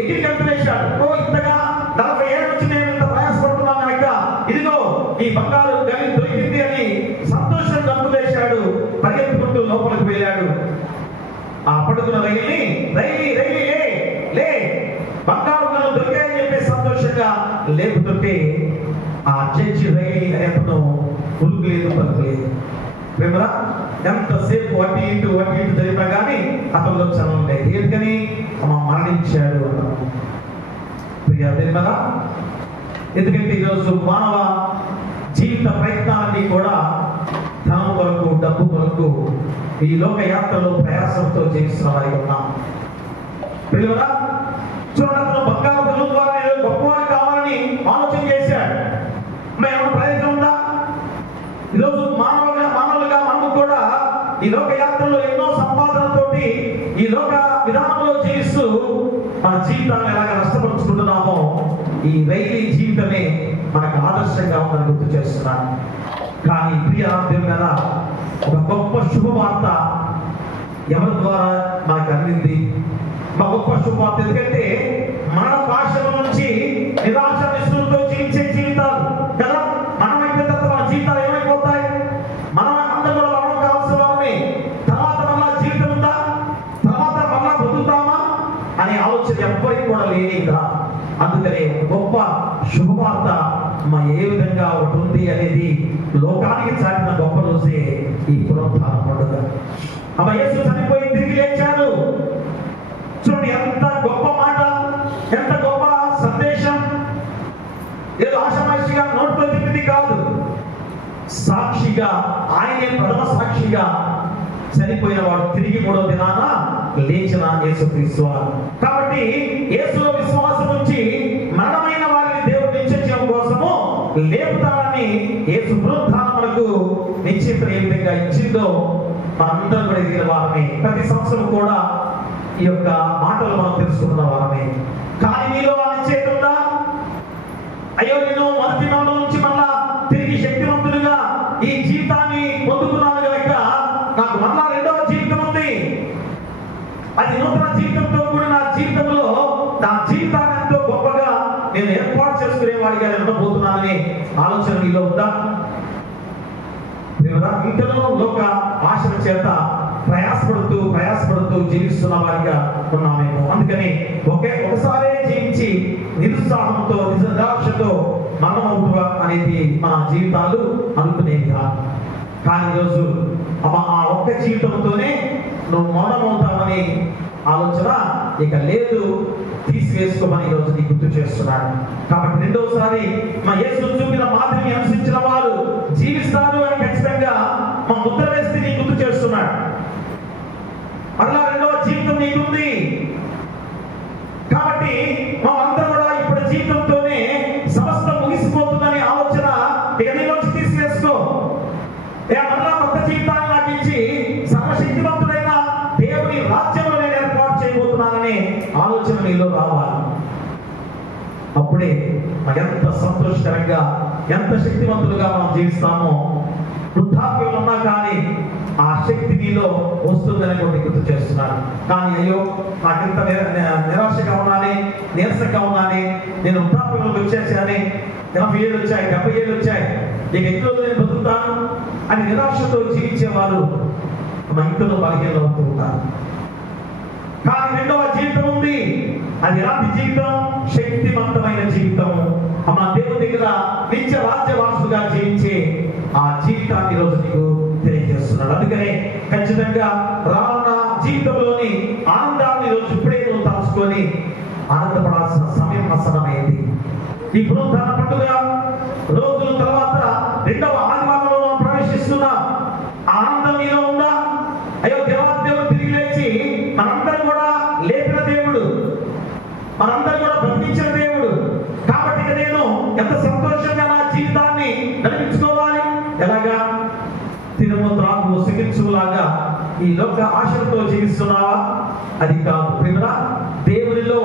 ఎగిరి గంతులేశాడు. ఇంతగా 40 ఏళ్ళ నుంచి నేను ఇంత ప్రయాసపడుతున్నాను కనుక ఇదిగో ఈ బంగారు గని దొరికింది అని సంతోషం గంతులేశాడు. పరిగెత్తుకుంటూ లోపలికి వెళ్ళాడు. ఆ పడుకున్న రైలి లే బంగారు గనులు దొరికాయని చెప్పి సంతోషంగా లేపుతుంటే ఆ జడ్జి రైలి అతను ఉరుకులేదు, పలుకులేదు. ప్రేమరా ఎంతసేపు అటు ఇటు జరిగినా కానీ అతనిలో చలనం లేదు. ఎందుకని? మరణించాడు అన్నాడు. ఎందుకంటే ఈరోజు మానవ జీవిత ప్రయత్నాన్ని కూడా ధనం కొరకు, డబ్బు కొరకు ఈ లోక యాత్రలో ప్రయాసంతో జీవిస్తున్న వారికి ఉన్నాం. పిల్లరా చూడటంలో బంగారు గనుల ద్వారా గొప్పవాడు కావాలని ఆలోచన చేశాడు. మరి ఏమైనా ప్రయోజనం ఉందా? ఈరోజు మానవులుగా మనము కూడా ఈ లోక యాత్రలో ఎన్నో సంపాదనతోటి ఈ లోక విధానంలో జీవిస్తూ మన జీవితాన్ని ఎలాగ నష్టపరుచుకుంటున్నామో ఈ రైలి జీవితమే మనకు ఆదర్శంగా ఉందని గుర్తు చేస్తున్నాను. కానీ ప్రియ దేవుని ఒక గొప్ప శుభవార్త ఎవరి ద్వారా మనకు అందింది? మా గొప్ప శుభవార్త. ఎందుకంటే మన భాషల నుంచి నిరాశ నిస్పృహతో జీవించే జీవితాలు కదా. మనం అయిపోయిన తర్వాత మన జీవితాలు ఏమైపోతాయి? మనం అందరూ మనం కావాల్సిన వారిని తర్వాత మళ్ళా జీవితం ఉందా, తర్వాత మళ్ళా బతుకుతామా అనే ఆలోచన ఎవ్వరికి కూడా లేని కదా. అందుకనే గొప్ప శుభవార్త ఏ విధంగా ఉంటుంది అనేది లోకానికి చాటిన గొప్ప రోజే ఈ పునరుద్ధాన పండుగ. యేసు చనిపోయి తిరిగి లేచాడు. చూడండి ఎంత గొప్ప మాట, ఎంత గొప్ప సందేశం. ఏదో ఆషామాషిగా నోట్లో చెప్పింది కాదు, సాక్షిగా ఆయనే ప్రథమ సాక్షిగా చనిపోయిన వాడు తిరిగి 3వ దినాన లేచిన యేసుక్రీస్తు. కాబట్టి యేసులో విశ్వాసం నుంచి మరణమైన వారిని దేవుడు నిశ్చయం కోసము లేపుతానని యేసు పునరుద్ధానములకు నిశ్చయిత ఏ విధంగా ఇచ్చిందో మనందరం కూడా ఎదిగిన వారమే. ప్రతి సంవత్సరం కూడా ఈ యొక్క మాటలు మనం తెలుసుకున్న వారమే. కానీ మీలో ఆ నిశ్చయిత ఉందా? అయ్యో నేను మొదటి నాడు నుంచి మళ్ళా తిరిగి శక్తివంతులుగా ఈ జీవితాన్ని పొందుతున్నాను కనుక నాకు మళ్ళా 2వ జీవితం ఉంది, అది నూతన జీవితంతో కూడిన జీవితంలో నా జీవితాన్ని ఎంతో గొప్పగా నేను ఏర్పాటు చేసుకునేవాడిగా నేను ఉండబోతున్నానని ఆలోచన మీలో ఉందా? ఇంకనూ లోక ఆశల చేత ప్రయాసపడుతూ జీవిస్తున్న వారిగా ఉన్నామేమో. అందుకని ఒకసారే జీవించి నిరుత్సాహంతో నిరాశతో మరణమవుతువా అనేది మన జీవితాలు అనుకునేవి కాదు. కానీ ఈరోజు ఆ ఒక్క జీవితంతోనే నువ్వు మరణమవుతావని ఆలోచన ఇక లేదు, తీసివేసుకోమని ఈరోజు నీకు గుర్తు చేస్తున్నాడు. కాబట్టి రెండవసారి మా యేసు చూపిన మాదిరిని అనుసరించిన వారు జీవిస్తారు అని ఖచ్చితంగా మా ముద్ర వేస్తే నీకు గుర్తు చేస్తున్నాడు. అలా రెండవ జీవితం నీకుంది. కాబట్టి మా అందరం కూడా ఇప్పుడు జీవితంతోనే సమస్తం ముగిసిపోతుందని ఆలోచన ఇక నీలోంచి తీసివేసుకో. మరలా కొత్త జీవితాన్ని నాకు ఇచ్చి సర్వశక్తివంతుడైన దేవుని రాజ్యంలో నేను ఏర్పాటు చేయబోతున్నాననే ఆలోచన నీలో రావాలి. అప్పుడే ఎంత సంతోషకరంగా ఎంత శక్తివంతులుగా మనం జీవిస్తామో. వృద్ధాప్యం ఉన్నా కానీ ఆ శక్తి నీలో వస్తుందని కొన్ని గుర్తు చేస్తున్నాను. కానీ అయ్యో నాకింత నిరాశగా ఉన్నానే, నీరసంగా ఉన్నానే, నేను వృద్ధాప్యంలోకి వచ్చేసానే, 80 ఏళ్ళు వచ్చాయి, 70 ఏళ్ళు వచ్చాయి, ఇక ఎక్కువ నేను బతుకుతాను అని నిరాశతో జీవించేవారు మా ఇంట్లో బలహీనలు అవుతూ ఉంటారు. కానీ రెండవ జీవితం ఉంది. అది ఎలాంటి జీవితం? శక్తివంతమైన జీవితం. మన దేవుని దగ్గర నిత్య రాజ్యవాసులుగా జీవించే ఆ జీవితాన్ని ఈరోజు నీకు తెలియజేస్తున్నాడు. అందుకనే ఖచ్చితంగా రానున్న జీవితంలోని ఆనందాన్ని ఈరోజు ఇప్పుడే నువ్వు తలుచుకొని ఆనందపడాల్సిన సమయం ఆసన్నమైంది. ఈ పునరుద్ధరణ పండుగ రోజుల తర్వాత రెండవ ఆదివారంలో ప్రవేశిస్తున్నా. ఆనందం నీలో ఉందా? అయ్యో దేవాదేవుడు తిరిగి లేచి మనందరం కూడా లేపిన దేవుడు, మనందరం కూడా బ్రతికించిన దేవుడు. కాబట్టి నేను ఎంత సంతోషంగా నా జీవితాన్ని నడిపించుకోవాలి. ఎలాగా? తిరుమల త్రాగు సిగించులాగా ఈ లోక ఆశలతో జీవిస్తున్నావా? అది కాదు ప్రియుడా. దేవుడిలో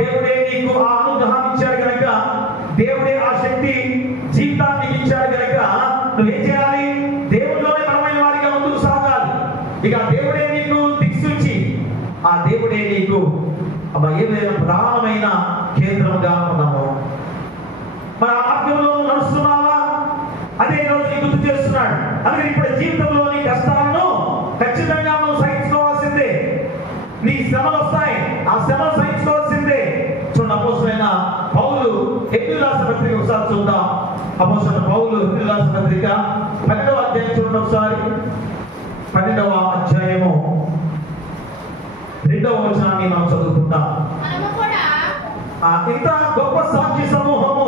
దేవుడే నీకు ఆ అనుగ్రహాన్ని ఇచ్చాడు కనుక, దేవుడే ఆ శక్తి జీవితాన్ని ఇచ్చాడు కనుక నువ్వేం చేయాలి? దేవుడిలోనే బలమైన వారిగా ముందుకు సాగాలి. ఇక దేవుడే నీకు దిక్సూచి, ఆ దేవుడే నీకు ఏదైనా ప్రధానమైన కేంద్రంగా ఉన్నాము. మరి ఆ మార్గంలో నడుస్తున్నావా? అదే రోజు నీకు గుర్తు చేస్తున్నాడు. అందుకని ఇప్పుడు జీవితంలోని కష్టాలను ఖచ్చితంగా నువ్వు సహించుకోవాల్సిందే. నీ శ్రమలు వస్తాయి, ఆ శ్రమలు సహించుకోవాల్సిందే. చూడండి, అపోస్తలుడైన పౌలు హెబ్రీయులకు రాసిన పత్రిక ఒకసారి చూద్దాం. అపోస్తలుడైన పౌలు హెబ్రీయులకు రాసిన పత్రిక 12వ అధ్యాయం చూడండి ఒకసారి. 12వ అధ్యాయము 2వ వచనాన్ని మనం చదువుకుందాం. ఇంత గొప్ప సాక్షి సమూహము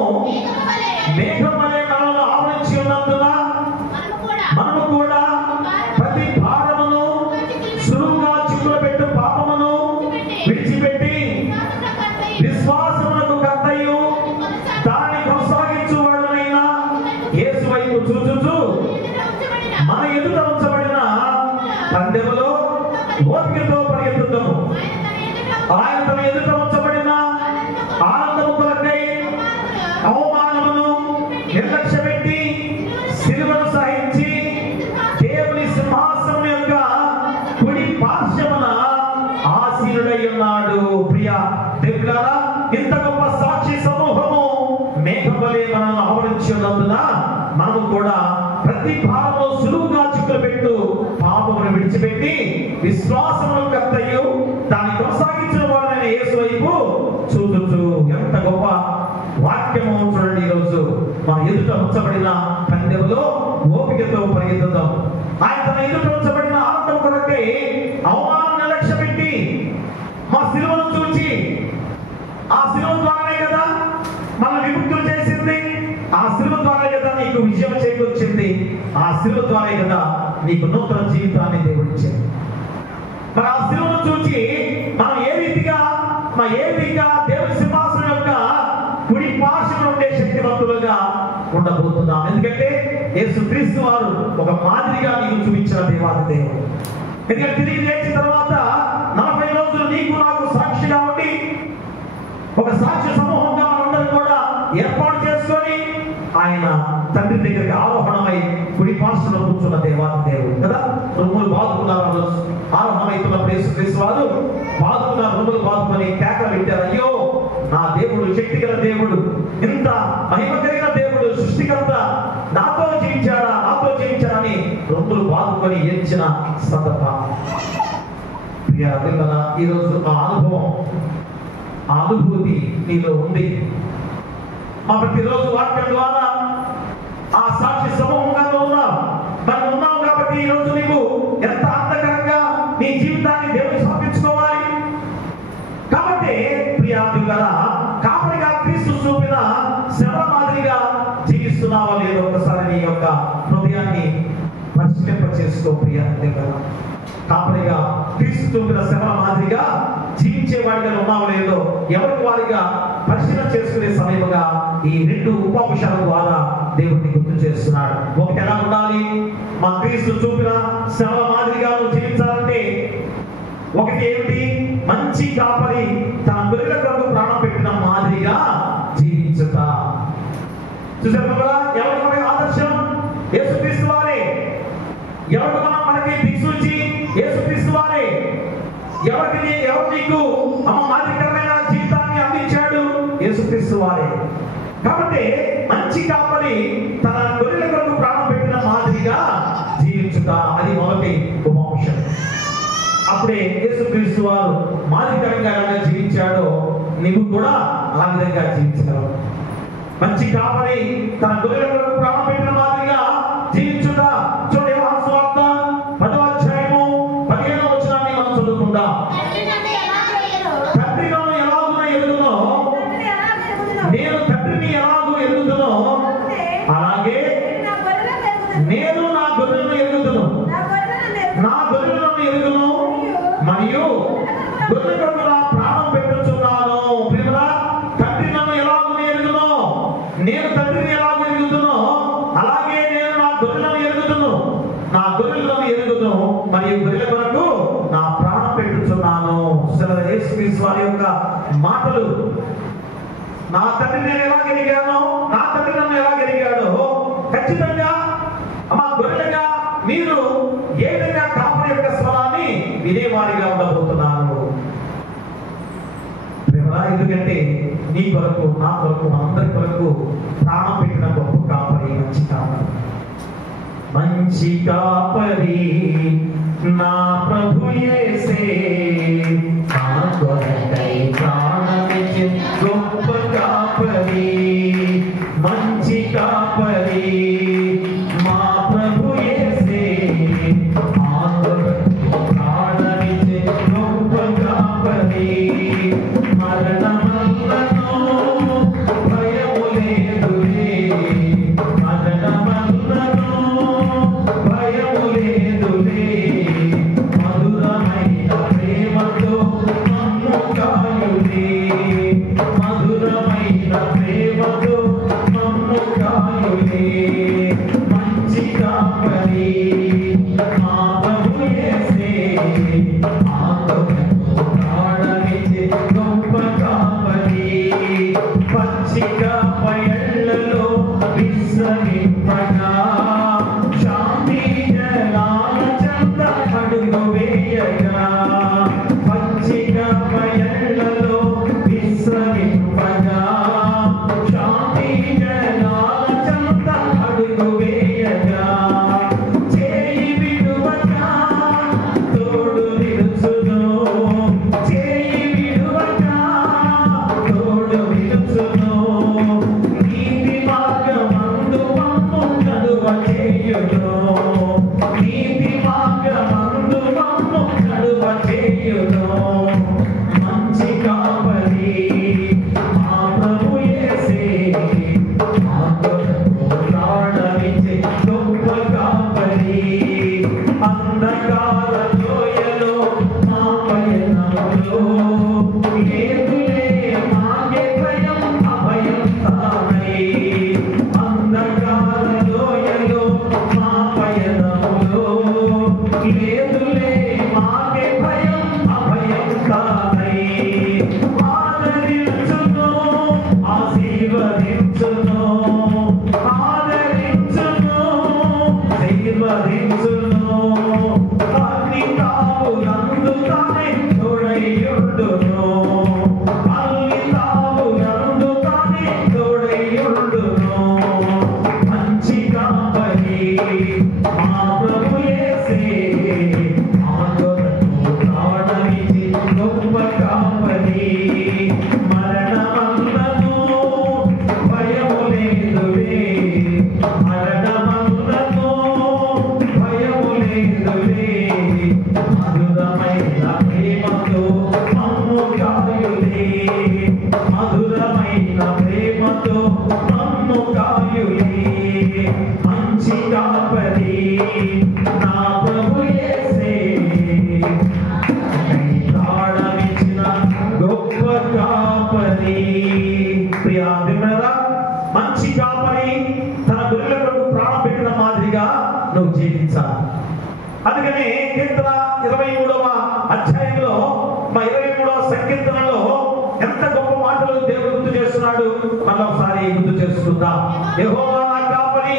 మేఘం వలె మనల్ని ఆవరించి ఉన్నందున మనము కూడా ప్రతి భారమును సులువుగా చిక్కులు పెట్టు పాపమును విడిచిపెట్టి విశ్వాసమునకు కర్తయు దాన్ని కొనసాగించువాడునైన యేసు వైపు చూచుచు మన ఎదుట ఉంచబడిన పందెములో ఓపికతో పరిగెత్తుతాము. ఆయన తన ఎదుట ఉంచబడిన ఆనందము కొరకై అవమానమును నిర్లక్ష్య పెట్టి సిలువను సహించి దేవుని సింహాసనం యొక్క కుడి పార్శ్వమున ఆసీనుడై ఉన్నాడు. ప్రియ దేవులారా, ఇంత గొప్ప సాక్షి సమూహము మేఘం వలె మనల్ని ఆవరించి ఉన్నందున మనము కూడా ప్రతి భారంలో సులువుగా చిక్కులు పెట్టు పాపమును విడిచిపెట్టి విశ్వాసమును కర్తయు దాన్ని కొనసాగించిన వాడైన యేసు వైపు చూచుచు. ఎంత గొప్ప వాక్యము చూడండి. ఈరోజు మన ఎదుట ఉంచబడిన పందెములో ఓపికతో పరిగెత్తుదాం. ఆయన తన ఎదుట ఉంచబడిన ఆనందం కొరకై అవమానాన్ని లక్ష్య పెట్టి మా సిలువను చూచి, ఆ సిలువ ద్వారానే కదా మన విముక్తులు చేసింది, ఆ సిలువ ద్వారా కదా నీకు విజయం చేకూర్చింది, ఆ సిలువ ద్వారా కదా నీకు నూతన జీవితాన్ని దేవుడిచ్చింది. మరి ఆ సిలువను చూచి మనం ఏ రీతిగా దేవుని సింహాసనం యొక్క కుడి పార్శ్వమున ఉండే శక్తివంతులుగా ఉండబోతున్నాం. ఎందుకంటే యేసుక్రీస్తు వారు ఒక మాదిరిగా నీకు చూపించిన దేవాది దేవుడు. ఎందుకంటే తిరిగి లేచిన తర్వాత 40 రోజులు నీకు నాకు సాక్షిగా ఉండి ఒక సాక్షి సమూహంగా మనందరం కూడా ఏర్పాటు చేసుకొని ఆయన తండ్రి దగ్గరికి ఆరోహణమై కుడి పార్శ్వమున కూర్చున్న దేవాది దేవుడు కదా. రొమ్ములు బాదుకున్నారు. ఆరోహణమైతున్నప్పుడు యేసుక్రీస్తు వారు బాదుకున్నారు, రొమ్ములు బాదుకొని కేకలు పెట్టారు. అయ్యో నా దేవుడు శక్తిగల దేవుడు, ఇంత మహిమ కలిగిన దేవుడు, సృష్టికర్త నాతో జీవించాడా అని రొమ్ములు బాదుకొని జయించిన సందర్భం. ఈరోజు ఆ అనుభవం, ఆ అనుభూతి నీలో ఉంది. మా ప్రతిరోజు వాక్యం ద్వారా ఆ సాక్షి సమూహంగా మనం ఉన్నాం కాబట్టి ఈరోజు నీవు ఎంత అంతకరంగా నీ జీవితాన్ని దేవుని సమర్పించుకోవాలి. కాబట్టి ప్రియాదులారా, కాపరిగా క్రీస్తు చూపిన శ్రమ మాదిరిగా జీవిస్తున్నావా లేదో ఒకసారి నీ యొక్క హృదయాన్ని పరిశీలింప చేసుకో. ప్రియాదులారా, కాపరిగా క్రీస్తు చూపిన శ్రమ మాదిరిగా జీవించేవాడిగా ఉన్నావో లేదో ఎవరికి వారిగా పరిశీలన చేసుకునే సమయముగా ఈ 2 ఉపవిషయాల ద్వారా దేవుడిని గుర్తు చేస్తున్నాడు. ఒకటి ఎలా ఉండాలి? మా క్రీస్తు చూపిన శ్రమ మాదిరిగా జీవించాలంటే ఒకటి ఏమిటి? మంచి కాపరి తన గొర్రెల కొరకు ప్రాణం పెట్టిన మాదిరిగా జీవించుట. చూసారు కదా, ఎవరికి ఆదర్శం? యేసుక్రీస్తు వారే. ఎవరు మనకి దిక్సూచి? యేసుక్రీస్తు వారే. ఎవరు నీకు మాదిరికరమైన జీవితాన్ని అందించాడు? యేసుక్రీస్తు వారే. కాబట్టి మంచి కాపరి తన గొర్రెల కొరకు ప్రాణం పెట్టిన మాదిరిగా జీవించుట, అది మొదటి ఉపంశం. అప్పుడే యేసుక్రీస్తు వారు మాదిరికరంగా ఎలా జీవించాడో నీవు కూడా ఆ విధంగా జీవించగలవు. మంచి కాపరి తన గొర్రెల కొరకు ప్రాణం పెట్టిన మాదిరిగా జీవించుట. చూడండి, యోహాను సువార్త 10వ అధ్యాయము 15వ వచనాన్ని మనం చదువుకుందాం. తండ్రి నన్ను ఎలాగున ఎరుగుదునో, నేను తండ్రిని ఎలాగూ ఎరుగుదునో, అలాగే నేను నా గొర్రెలను ఎరుగుదును. నా గొర్రెలను ఎరుగును మరియు గొర్రెల కొరకు నా ప్రాణం పెట్టుచున్నాను. ప్రియరా, తండ్రి నన్ను ఎలాగూ ఎరుగునో, నేను తండ్రిని ఎలాగూ ఎరుగుదునో, అలాగే నేను నా గొర్రెలను ఎరుగుదును. నా గొర్రెలను ఎరుగును మరియు గొర్రెల కొరకు నా ప్రాణం పెట్టుచున్నాను. యేసుక్రీస్తు వారి యొక్క మాటలు, నా తండ్రి నేను ఎలా ఎరిగానో, నా తండ్రి నన్ను ఎలా ఎరిగాడో, ఖచ్చితంగా మా గొర్రెలుగా మీరు ఏ విధంగా కాపరి యొక్క స్వరాన్ని వినేవారిగా ఉండబోతున్నారు. ఎందుకంటే నీ కొరకు, నా కొరకు, మనందరి కొరకు ప్రాణం పెట్టిన గొప్ప కాపరి మంచి కాపరి. మంచి కాపరి నా ప్రభు యేసే, నా కొరకై ప్రాణమిచ్చే గొప్ప కాపరి. మంచి కాపరి మా ప్రభు యేసే, నా కొరకై ప్రాణమిచ్చే గొప్ప కాపరి. మరణమన్నను భయము లేదులే, మరణమన్నను భయము లేదులే, మధురమైన ప్రేమతో మమ్ము కాయులే, మధురమైన ప్రేమతో మమ్ము కాయులే. మంచి కాపరి మా ప్రభు యేసే, మా కొరకు ప్రాణమిచ్చే గొప్ప కాపరి. పచ్చిక బయళ్ళలో విశ్రమింపగా, శాంతి జలాల చెంత అడుగు వేయగా, పచ్చిక బయళ్ళలో విశ్రమింపగా, శాంతి జలాల చెంత అడుగు వేయగా, చేయి విడువగా తోడు నిలుచు మధురమైన ప్రేమతో మమ్ము కాయులే, మధురమైన ప్రేమతో మమ్ము కాయులే, మంచి కాపరి నా ప్రభు యేసే, తాళమిచ్చిన గొప్ప కాపరి. ప్రియా దేవుడా, మంచి కాపరి తన గొర్రెల కొరకు ప్రాణం పెట్టిన మాదిరిగా నువ్వు జీవించాలి. అందుకనే కీర్తన 23వ అధ్యాయంలో 23వ సంకీర్తనలో ఎంత గొప్ప మాటలు దేవుడు గుర్తు చేస్తున్నాడు. మళ్ళీ ఒకసారి గుర్తు చేసుకుందాం. యెహోవా నా కాపరి,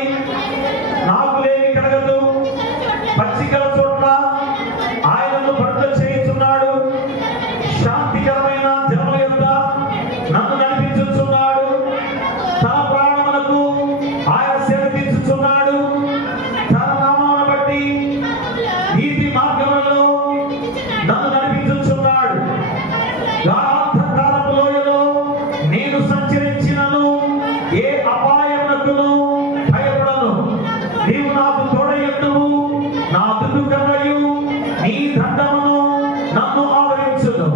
నాకు లేమి కలగదు, పచ్చికల చోట్ల ఆయనను పడుట చేయుచున్నాడు, శాంతికరమైన జలముల యొద్ద నన్ను నడిపించుచున్నాడు, తన ప్రాణములకు ఆయన సేవ తీర్చుచున్నాడు, తన నామమును బట్టి నీతి మార్గములలో నన్ను నడిపించుచున్నాడు. గాఢాంధకారపు లోయలో నేను సంచరించినను ఏ అపాయమునకును భయపడను. నీవు నాకు తోడయుండువు, నా దుఃఖమయు నీ దండమును నన్ను ఆవరించును.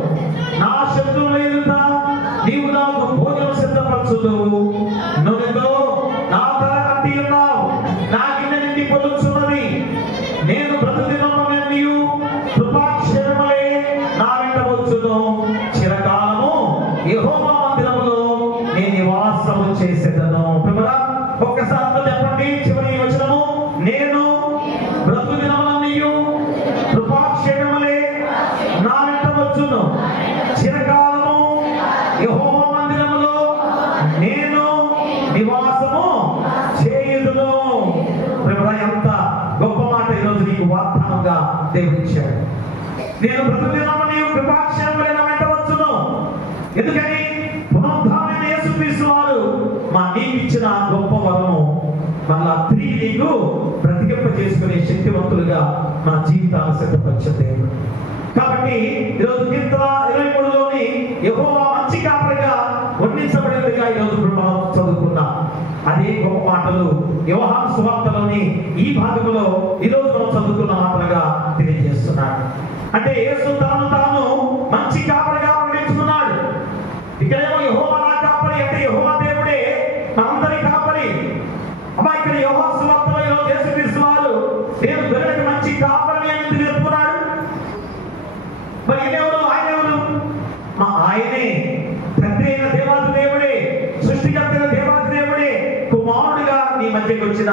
నా శత్రువుల ఎదుట నీవు నాకు భోజనం సిద్ధపరచుదువు. నువ్వెంతో నా తల కట్టి ఉన్నావు, నా గిన్నె నిండి పొలుచున్నది. నేను బ్రతుకుదినములన్నీయు కృపాక్షేమములే నా వెంట వచ్చును. చిరకాలము యెహోవా మందిరములో నేను నివాసము చేసేదను. ప్రభువా, ఒక్కసారి చెప్పండి చివరి వచనము, నేను బ్రతుకుదినములన్నీయు కృపాక్షేమములే నా వెంట వచ్చును. చిరకాలము యెహోవా మందిరములో నేను నివాసము చేయుదును. ప్రభువా, ఎంత గొప్ప మాట ఈరోజు నీకు వాగ్దానంగా దేవుడు ఇచ్చాడు. నేను బ్రతుకుదినములన్నీయు కృపాక్షేమములే నా వెంట వచ్చును. ఎందుకని? పునరుద్ధానమైన యేసుక్రీస్తు వారు మా నీకు ఇచ్చిన గొప్ప వరము మళ్ళా తిరిగి నీకు బ్రతికింప చేసుకునే శక్తివంతులుగా మన జీవితాలను సిద్ధపరిచే దేవుడు. కాబట్టి ఈరోజు కీర్తన 23లోని యెహోవా మంచి కాపరిగా వర్ణించబడినట్టుగా ఈరోజు మనం చదువుకున్నాం. అదే గొప్ప మాటలు యోహాను సువార్తలోని ఈ భాగంలో ఈరోజు మనం చదువుకున్న మాటలుగా తెలియజేస్తున్నాడు. అంటే యేసు తాను తాను మంచి కాపరిగా వర్ణించుకున్నాడు. ఇక్కడేమో యెహోవా నా కాపరి అంటే యెహోవా దేవుడే మనందరి కాపరి. అమ్మా, ఇక్కడ యోహాను సువార్తలో ఈరోజు యేసుక్రీస్తు వారు నేను గొర్రెలకు మంచి కాపరిని అని ఎందుకు చెప్తున్నాడు? మరి ఈయనెవరు? ఆయనెవరు? మా ఆయనే తండ్రి అయిన దేవాది దేవుడే, సృష్టికర్త అయిన దేవాది దేవుడే కుమారుడిగా నీ మధ్యకి వచ్చిన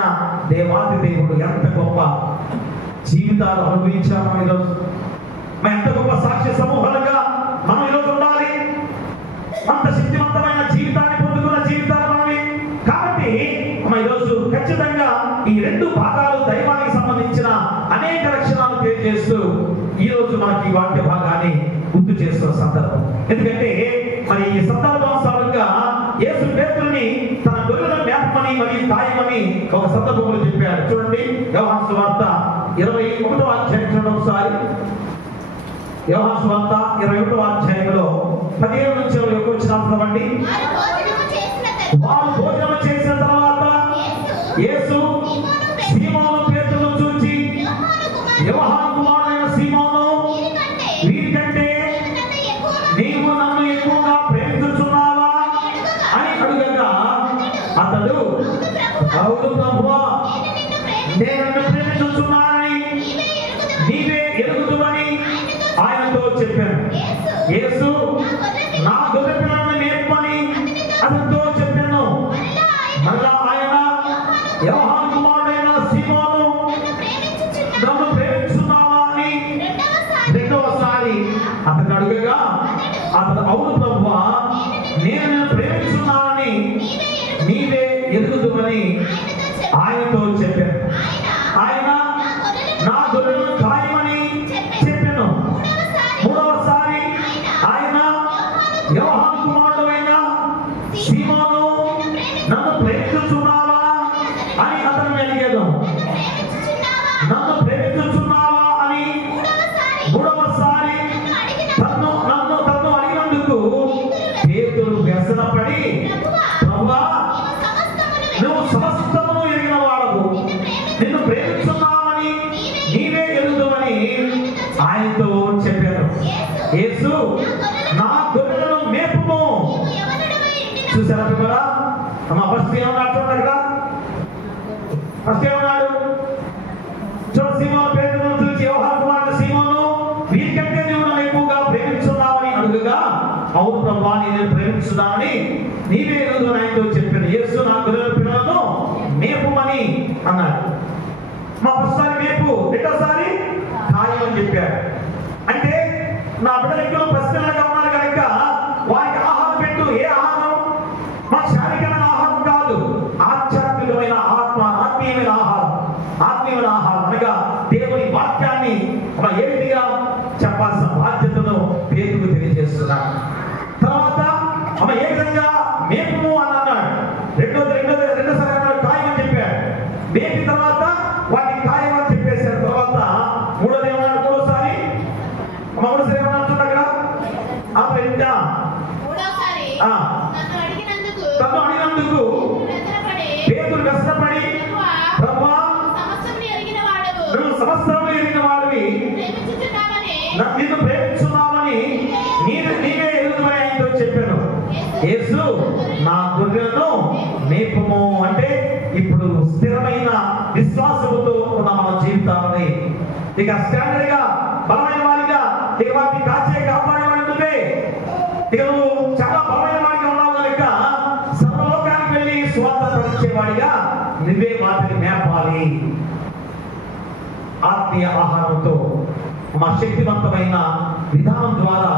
దేవాది దేవుడు. ఎంత గొప్ప జీవితాలు అనుభవించాము ఈరోజు. ఎంత గొప్ప సాక్ష్య సమూహాలుగా మనం ఈరోజు ఉండాలి. అంత శక్తివంతమైన జీవితాన్ని పొందుకున్న జీవితాలు మనవి. కాబట్టి ఈరోజు ఖచ్చితంగా ఈ రెండు భాగాలు దైవానికి సంబంధించిన అనేక లక్షణాలు తెలియజేస్తూ ఈ రోజు మనకి వాక్య భాగాన్ని గుర్తు చేస్తున్న సందర్భం. ఎందుకంటే మరి ఈ సందర్భానుసారంగా యేసు పేతురుని తన గొర్రెలను మేపమని మరియు కాయమని ఒక సందర్భంలో చెప్పాడు. చూడండి, యోహాను సువార్త 21వ అధ్యాయం చూడండి ఒకసారి. యోహాను సువార్త 21వ అధ్యాయంలో 17 నుంచి 21 వచ్చినటువంటి వారు భోజనం చేసిన తర్వాత యేసు సీమోను పేతురును చూచి, యోహాను కుమారుడైన సీమోను, వీరికంటే నీవు నన్ను ఎక్కువగా ప్రేమించుచున్నావా అని అడుగగా అతడు, అవును ప్రభువా, నేను నిన్ను ప్రేమించుచున్నానని నీవే ఎరుగుదువని ఆయనతో చెప్పాను. యేసు నా గొర్రె పిల్లలను మేపమని అతనితో చెప్పాను. మళ్ళా ఆయన, యోహాను కుమారుడైన సీమోను, నన్ను ప్రేమించున్నావా అని రెండవసారి అతను అడుగగా అతను, అవును ప్రభువా, నేను నిన్ను ప్రేమించున్నానని నీవే ఎరుగుదువని ఆయనతో చెప్పాను. ఆయన నా గొర్రెలను కాయమని చెప్పాను. మూడవసారి ఆయన, యోహాను కుమారుడైన సీమోను, నన్ను ప్రేమించుచున్నావా అని అతను అడిగాడు. నన్ను ప్రేమించుచున్నావా అని మూడవసారి నన్ను అడిగినందుకు పేతురు వ్యసనపడి, ప్రభువా, నువ్వు సమస్తమును ఎరిగిన వాడవు, ఆయనతో చెప్పాను, యేసు నా గొర్రెలను మేపుము. చూసారా పిల్లరా? ఫస్ట్ ఏమన్నాడు చూడండి కదా, ఫస్ట్ ఏమన్నాడు చూడు, సీమోను పేతురును చూసి యోహాను కుమారుడు సీమోను, వీరికంటే నీవు నన్ను ఎక్కువగా ప్రేమించున్నావని అడుగగా, అవును ప్రభువా నేను ప్రేమించున్నానని నీవే ఎరుగుదువు అని ఆయనతో చెప్పాను. యేసు నా గొర్రెల పిల్లలను మేపుమని అన్నాడు. ఒకసారి మేపు, రెండోసారి ఖాయం అని చెప్పాడు. అంటే నా బిడ్డలు పసిపిల్లలుగా ఉన్నారు కనుక వారికి ఆహారం పెట్టు. ఏ ఆహారం? మా శారీరకమైన ఆహారం కాదు, ఆధ్యాత్మికమైన ఆత్మీయమైన ఆహారం. ఆత్మీయమైన ఆహారం అనగా దేవుని వాక్యాన్ని ఏ విధిగా చెప్పాల్సిన బాధ్యతను పేతుకు తెలియజేస్తున్నాడు. తర్వాత ఏ విధంగా మేపుము అని అన్నాడు. రెండోసారి అన్నాడు ఖాయం అని చెప్పాడు. మేపి తర్వాత వాటిని ఖాయం అని చెప్పేశారు. తర్వాత మూడోది ఏమన్నాడు? మూడోసారి ఏమన్నాడు చూడ అక్కడ తను అడిగినందుకు పేతురు వ్యసనపడి, ప్రభువా నువ్వు సమస్తము ఎరిగిన వాడివి, నిన్ను ప్రేమించున్నామని నీవే ఎరుగుదువని ఆయనతో చెప్పాను. యేసు నా గొర్రెలను మేపుము అంటే ఇప్పుడు స్థిరమైన విశ్వాసముతో ఉన్న మన జీవితాలని ఇక స్టాండర్డ్ గా బలమైన వారిగా ఇక వాటిని కాపాడేవాడుంటే ఇక నువ్వు చాలా బలమైన వాడిగా ఉన్నావు కనుక సర్వలోకానికి వెళ్ళి స్వార్థ ప్రకటించేవాడిగా నువ్వే వాటిని మేపాలి. ఆత్మీయ ఆహారంతో మా శక్తివంతమైన విధానం ద్వారా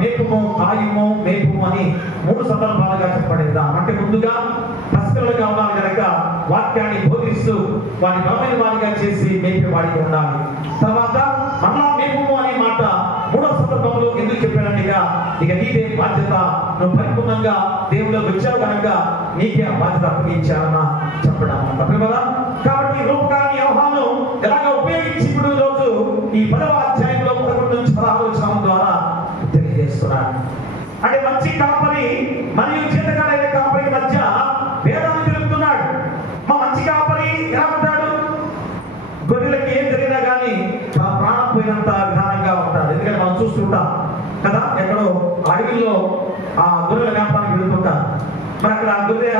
మేపుము, కాయము, మేపుము అని 3 సందర్భాలుగా చెప్పబడిందా. అంటే ముందుగా పసిపిల్లలుగా ఉన్నారు కనుక వాక్యాన్ని బోధిస్తూ వారి బలమైన వారిగా చేసి మేపే వాడిగా ఉండాలి. తర్వాత మళ్ళా మేపుము అనే మాట 3వ సందర్భంలో ఎందుకు చెప్పానండిగా, ఇక నీదే బాధ్యత, నువ్వు పరిపూర్ణంగా దేవుళ్ళు వచ్చావు కనుక నీకే ఆ బాధ్యత అప్పగించారన్న చెప్పడం కదా. కాబట్టి రూపకాన్ని యోహాను ఎలాగ ఉపయోగించి ఇప్పుడు రోజు ఈ 10వ అధ్యాయంలో 11 నుంచి 16 వచనం ద్వారా తెలియజేస్తున్నాడు. అంటే మంచి కాపరి మరియు చేతకాడైన కాపరి మధ్య భేదాన్ని తెలుపుతున్నాడు. మా మంచి కాపరి ఎలా ఉంటాడు? గొర్రెలకి ఏం జరిగినా కానీ ప్రాణం పోయినంత విధానంగా ఉంటాడు. ఎందుకంటే మనం చూస్తుంటాం కదా, ఎక్కడో అడవిలో ఆ గొర్రెల వ్యాపారానికి వెళుతుంటారు. మరి అక్కడ గొర్రె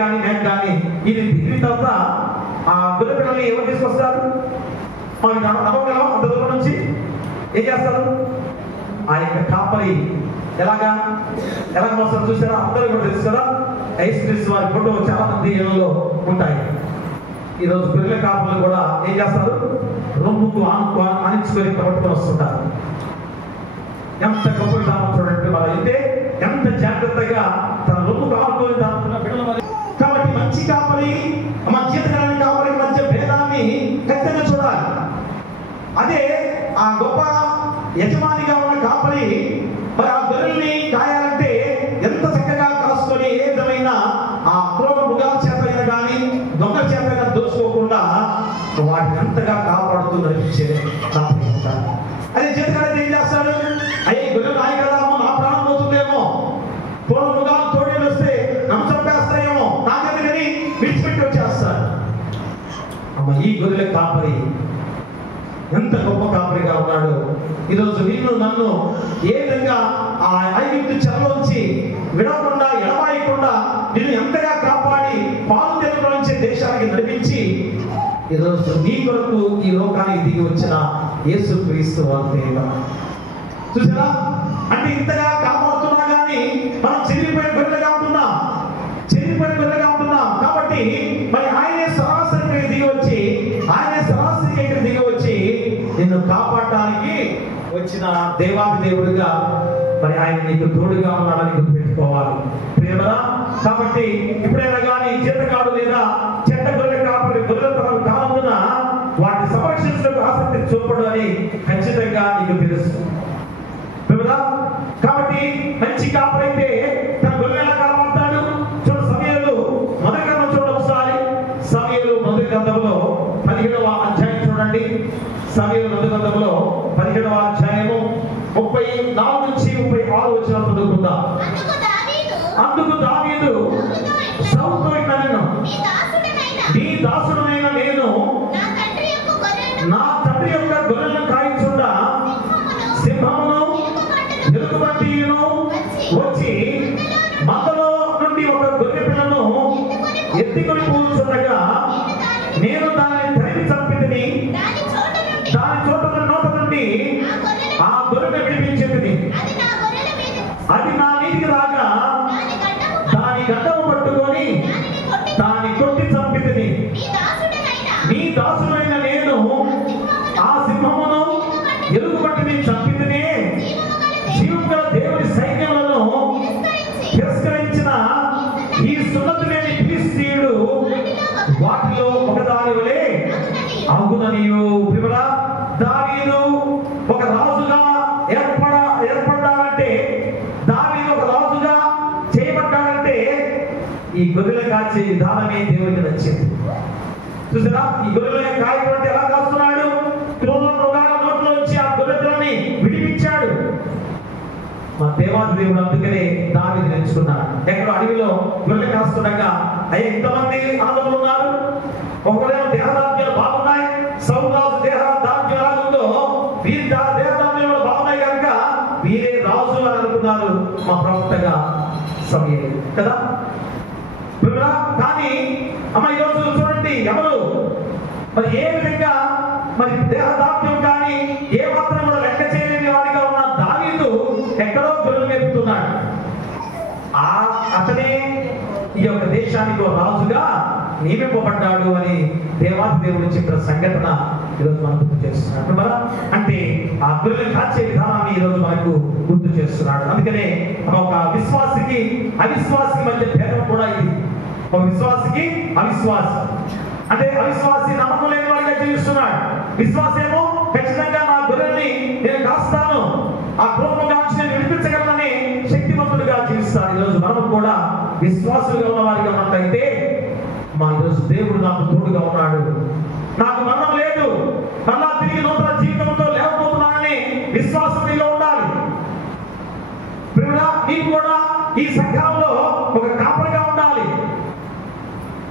కానీ మేక కానీ ఇది దిగిన తర్వాత ఆ గొర్రె పిల్లల్ని ఎవరు తీసుకొస్తారు? మనకి నమ్మగలం అంత దూరం నుంచి ఏం చేస్తారు? ఆ యొక్క కాపరి ఎలాగ వస్తారు చూసారా? అందరూ కూడా తెలుసు కదా, యేసుక్రీస్తు వారి ఫోటో చాలా మంది ఇళ్లలో ఉంటాయి. ఈరోజు గొర్రెల కాపర్లు కూడా ఏం చేస్తారు? రొమ్ముకు ఆనించుకొని పట్టుకొని వస్తుంటారు. ఎంత గొప్ప విధానం చూడండి. వాళ్ళు అయితే ఎంత జాగ్రత్తగా తన రొమ్ముకు ఆనుకొని దాచుకున్న బిడ్డల మరి. కాబట్టి మంచి కాపరి మన జీవితాన్ని కాపరి మధ్య భేదాన్ని ఖచ్చితంగా చూడాలి. అదే ఆ గొప్ప యజమానిగా ఉన్న కాపరి మరి ఆ గొర్రెల్ని కాయాలంటే ఎంత చక్కగా కాసుకొని ఏ విధమైన ఆ క్రూర మృగాల చేత కానీ దొంగల చేత దోచుకోకుండా వాటిని అంతగా కాపాడుతూ నడిపించే కాపరి ఉంటారు. అదే చేతకాడైతే ఏం చేస్తాడు? అయ్యే గొర్రెలు నాయి కదా, నా ప్రాణం పోతుందేమో, క్రూర మృగాలు తోడేలు వస్తే నన్ను చంపేస్తాయేమో, నాకెందుకని విడిచిపెట్టి వచ్చేస్తాడు. అమ్మ ఈ గొర్రెల కాపరి ఎంత గొప్ప కాపరిగా ఉన్నాడు. ఈరోజు నిన్ను నన్ను ఏ విధంగా ఆ ఐగుప్తు చెరలోంచి విడవకుండా ఎడబాయకుండా నిన్ను ఎంతగా కాపాడి పాలు తెగల నుంచి దేశానికి నడిపించి ఈరోజు నీ కొరకు ఈ లోకానికి దిగి వచ్చిన యేసుక్రీస్తు వారు చూసారా? అంటే ఇంతగా కాపాడుతున్నా కానీ మనం చెరిగిపోయిన గొర్రెలుగా ఉంటున్నాం. కాబట్టి మరి ఆయనే సరాసరి దిగి వచ్చి నిన్ను కాపాడటానికి వచ్చిన దేవాది దేవుడిగా మరి ఆయన నీకు తోడుగా ఉన్నాడని గుర్తుపెట్టుకోవాలి ప్రియమరా. కాబట్టి ఎప్పుడైనా కానీ జీతకాడు లేదా చెడ్డ గొర్రె కాపరి గొర్రెల తరం కాలందున వాటి సంరక్షించడానికి ఆసక్తి చూపడు అని ఖచ్చితంగా నీకు తెలుసు ప్రియమరా. కాబట్టి మంచి కాపరైతే తన గొర్రె ఎలా కాపాడుతాడు? చూడు, సమయంలో మొదటి గ్రంథం చూడండి ఒకసారి. సమయంలో మొదటి గ్రంథంలో 17వ అధ్యాయం చూడండి. సమయంలో మొదటి గ్రంథంలో 17వ అధ్యాయము 34 నుంచి 36 వచనం చదువుకుందాం. అందుకు దావీదు సౌలుతో ఇట్లనెను, నీ దాసుడనైన నేను నా తండ్రి యొక్క గొర్రెలను కాయించుండా నుండి ఆ గొర్రెను విడిపించింది. అది నా మీదికి రాగా దాని గడ్డము పట్టుకొని దాని కొట్టి చంపితిని. నీ దాసుడైన నేను ఆ సింహమును ఎలుగుబంటిని చంపితిని. జీవముగల దేవుని సైన్యములను తిరస్కరించిన ఈ సున్నతి లేని ఫిలిష్తీయుడు వాటిలో ఒకదాని వలె అగుననియు. ప్రియరా, దావీదు ఒక రాజుగా ఏర్పడ్డాడంటే, దావీదు ఒక రాజుగా చేయబడ్డాడంటే ఈ గొర్రెల కాచే విధానమే దేవుడికి నచ్చింది. చూసారా, ఈ గొర్రెల కాయబట్టి ఎలా కాస్తున్నాడు? క్రూర మృగాల నోట్లో నుంచి ఆ గొర్రెలని విడిపించాడు. మా దేవాది దేవుడు అందుకనే దావీదుని ఎంచుకున్నాడు. ఎక్కడో అడవిలో గొర్రెలు కాస్తుండగా అయ్యా ఇంతమంది ఆదములు ఉన్నారు, ఒకరేమో దేహదార్యాలు బాగున్నాయి, సౌరాజు దేహదార్యం ఎలాగుందో వీరి దేహదార్యాలు బాగున్నాయి కనుక వీరే రాజు అని అనుకున్నారు మా ప్రవక్తగా సమయం కదా. కానీ అమ్మ ఈరోజు చూడండి, ఎవరు మరి ఏ విధంగా మరి దేహదార్యం కానీ ఏ మాత్రం కూడా లెక్క చేయలేని వాడిగా ఉన్న దావీదు ఎక్కడో గొర్రెలు మేపుతున్నాడు. అతనే ఈ యొక్క దేశానికి రాజుగా నియమింపబడ్డాడు అని దేవాది దేవుడు చెప్పిన సంఘటన ఈరోజు మనం గుర్తు చేస్తున్నాడు. అంటే ఆ గొర్రెలు కాచే విధానాన్ని ఈరోజు మనకు గుర్తు చేస్తున్నాడు. అందుకనే ఒక విశ్వాసికి అవిశ్వాసికి మధ్య భేదం కూడా ఇది. ఒక విశ్వాసికి అవిశ్వాసి అంటే అవిశ్వాసి నమ్మకం లేని వాడిగా జీవిస్తున్నాడు. విశ్వాసేమో ఖచ్చితంగా నా గొర్రెల్ని నేను కాస్తాను, ఆ గృహంగాంచి నేను విడిపించగలనని శక్తివంతుడిగా జీవిస్తాడు. ఈరోజు మనం కూడా విశ్వాసులుగా ఉన్న వారిగా ఉన్నట్లయితే మా ఈరోజు దేవుడు నాకు తోడుగా ఉన్నాడు, నాకు మరణం లేదు, మళ్ళా తిరిగి నూతన జీవితంతో లేకపోతున్నానని విశ్వాసం నీలో ఉండాలి. నీకు కూడా ఈ సంఘంలో ఒక కాపరిగా ఉండాలి.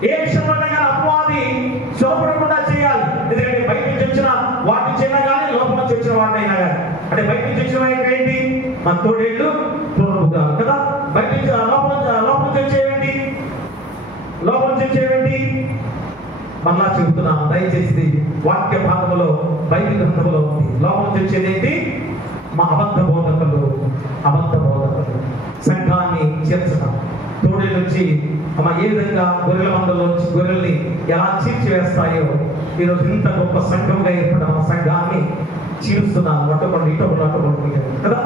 ఏ విషయంలో కానీ అపవాది చొరపడకుండా చేయాలి. ఎందుకంటే బయట నుంచి వచ్చిన వాటి చేయనా కానీ లోపల నుంచి వచ్చిన వాటినైనా కానీ, అంటే బయట నుంచి వచ్చిన ఏంటి మన తోడేళ్ళు తోడుగా కదా, బయట నుంచి లోపల నుంచి వచ్చేవేంటి, లోపల నుంచి వచ్చేవేంటి మళ్ళా చెబుతున్నాను దయచేసి వాక్య భాగంలో బైబిల్ గ్రంథంలో ఉంది. లోపల నుంచి వచ్చేది ఏంటి? మా అబద్ధ బోధకులు సంఘాన్ని చేర్చడం, తోడే నుంచి ఏ విధంగా గొర్రెల మందలోంచి గొర్రెల్ని ఎలా చీల్చివేస్తాయో ఈరోజు ఇంత గొప్ప సంఘంగా ఏర్పడిన మా సంఘాన్ని చీలుస్తున్నాను. అటుపడి ఇటుపడి కదా.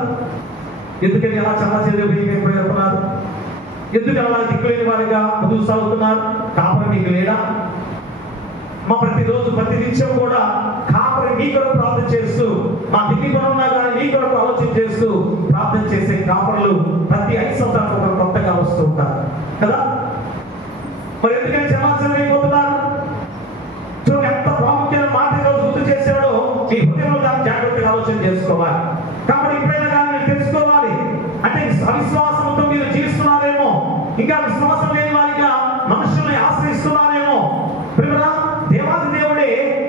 ఎందుకని ఎలా చాలా చేరుకున్నారు? ఎందుకు అలా దిక్కులేని వారిగా ముందుకు సాగుతున్నారు? కాపరి మీకు లేడా? మా ప్రతిరోజు ప్రతి నిత్యం కూడా కాపరి నీ కొరకు ప్రార్థన చేస్తూ, మా దిక్కు కొనున్నా కానీ నీ కొరకు ఆలోచన చేస్తూ ప్రార్థన చేసే కాపరులు ప్రతి 5 సంవత్సరాలకు ఒకరు కొత్తగా వస్తూ ఉంటారు కదా. మరి ఎందుకని సమాచారం అయిపోతున్నారు? చూడండి ఎంత ప్రాముఖ్యమైన మాట ఈరోజు గుర్తు చేశాడో మీ హృదయంలో దాన్ని జాగ్రత్తగా ఆలోచన చేసుకోవాలి. కాబట్టి ఇప్పుడైనా కానీ మీరు తెలుసుకోవాలి. అంటే అవిశ్వాసంతో మీరు జీవిస్తున్నారేమో, ఇంకా విశ్వాసం లేని వారిగా మనుషుల్ని ఆశ్రయిస్తున్నారేమో. దేవాది దేవుడే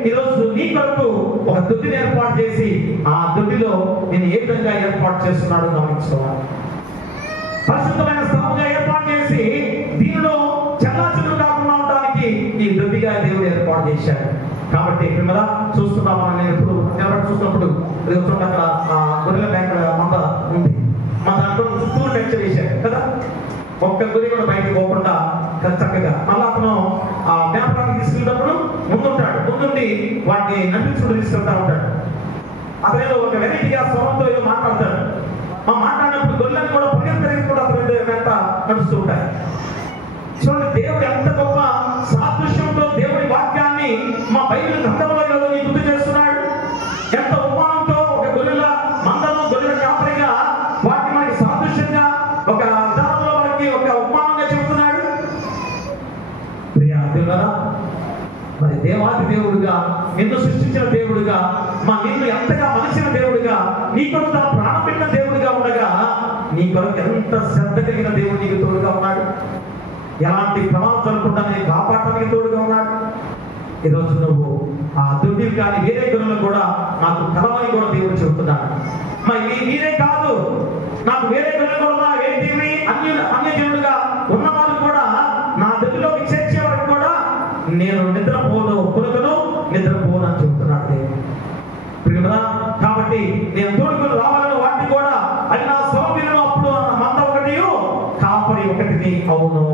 ఈరోజు నీ కొరకు ఒక దొడ్డిని ఏర్పాటు చేసి ఆ దొడ్డిలో నేను ఏ విధంగా ఏర్పాటు చేస్తున్నాడో గమనించుకోవాలి. పరిశుద్ధమైన స్థలంగా ఏర్పాటు చేసి దీనిలో చల్లాచెదురు కాకుండా ఉండడానికి ఈ దొడ్డిగా దేవుడు ఏర్పాటు చేశాడు. కాబట్టి మిమ్మల్ని చూస్తున్నాం. నేను ఎప్పుడు నిలబడి చూసినప్పుడు అక్కడ గొర్రెల బ్యాంక్ మంద ఉంది, మా దాంట్లో చుట్టూ లెక్చర్ చేశాడు కదా. ఒక్క గొర్రె కూడా బయటకు పోకుండా చక్కగా మళ్ళీ అతను ఆ వ్యాపారానికి తీసుకెళ్ళినప్పుడు ముందుండి వాటిని నటించుకుంటూ తీసుకెళ్తా ఉంటాడు. అతను ఒక వెరైటీగా స్వరంతో ఏదో మాట్లాడతాడు. మాట్లాడినప్పుడు గొర్రెలను కూడా పరిగెత్తడానికి కూడా అతను వెంట నడుస్తూ ఉంటాయి. చూడండి దేవుడు ఎంత గొప్ప సాదృశ్యంతో దేవుడి వాక్యాన్ని మా బైబిల్ గ్రంథంలో గుర్తు చేస్తున్నాడు. ఎంత ఉపమానంతో ఒక గొర్రెల మందను గొర్రెల కాపరిగా వాటిని మనకి సాదృశ్యంగా ఒక విధానంలో మనకి ఒక ఉపమానంగా చెబుతున్నాడు. మరి దేవాది దేవుడుగా, నిన్ను సృష్టించిన దేవుడుగా, నిన్ను ఎంతగా మలిచిన దేవుడుగా, నీ కొరకు తన ప్రాణం పెట్టిన దేవుడిగా ఉండగా నీ కొరకు ఎంత శ్రద్ధ కలిగిన దేవుడు నీకు తోడుగా ఉన్నాడు. ఎలాంటి ప్రమాదం జరగకుండా నేను కాపాడటానికి తోడుగా ఉన్నాడు. ఈరోజు నువ్వు ఆ దుడ్డిని కానీ వేరే గొర్రెలు కూడా నాకు కలవని కూడా దేవుడు చెబుతున్నాడు. మరి మీరే కాదు, నాకు వేరే గొర్రెలు కూడా ఏంటివి అన్యజనులుగా ఉన్నవారు కూడా నా దొడ్డిలోకి చేర్చే వరకు కూడా నేను నిద్రపోను, కొనుకను నిద్రపోను అని చెబుతున్నాడు దేవుడు. కాబట్టి వాటి నేను తోడుకుని రావాలని వాటిని కూడా అది నా స్వరం విను అప్పుడు అన్న మంద ఒకటి కాపరి ఒకటిని. అవును,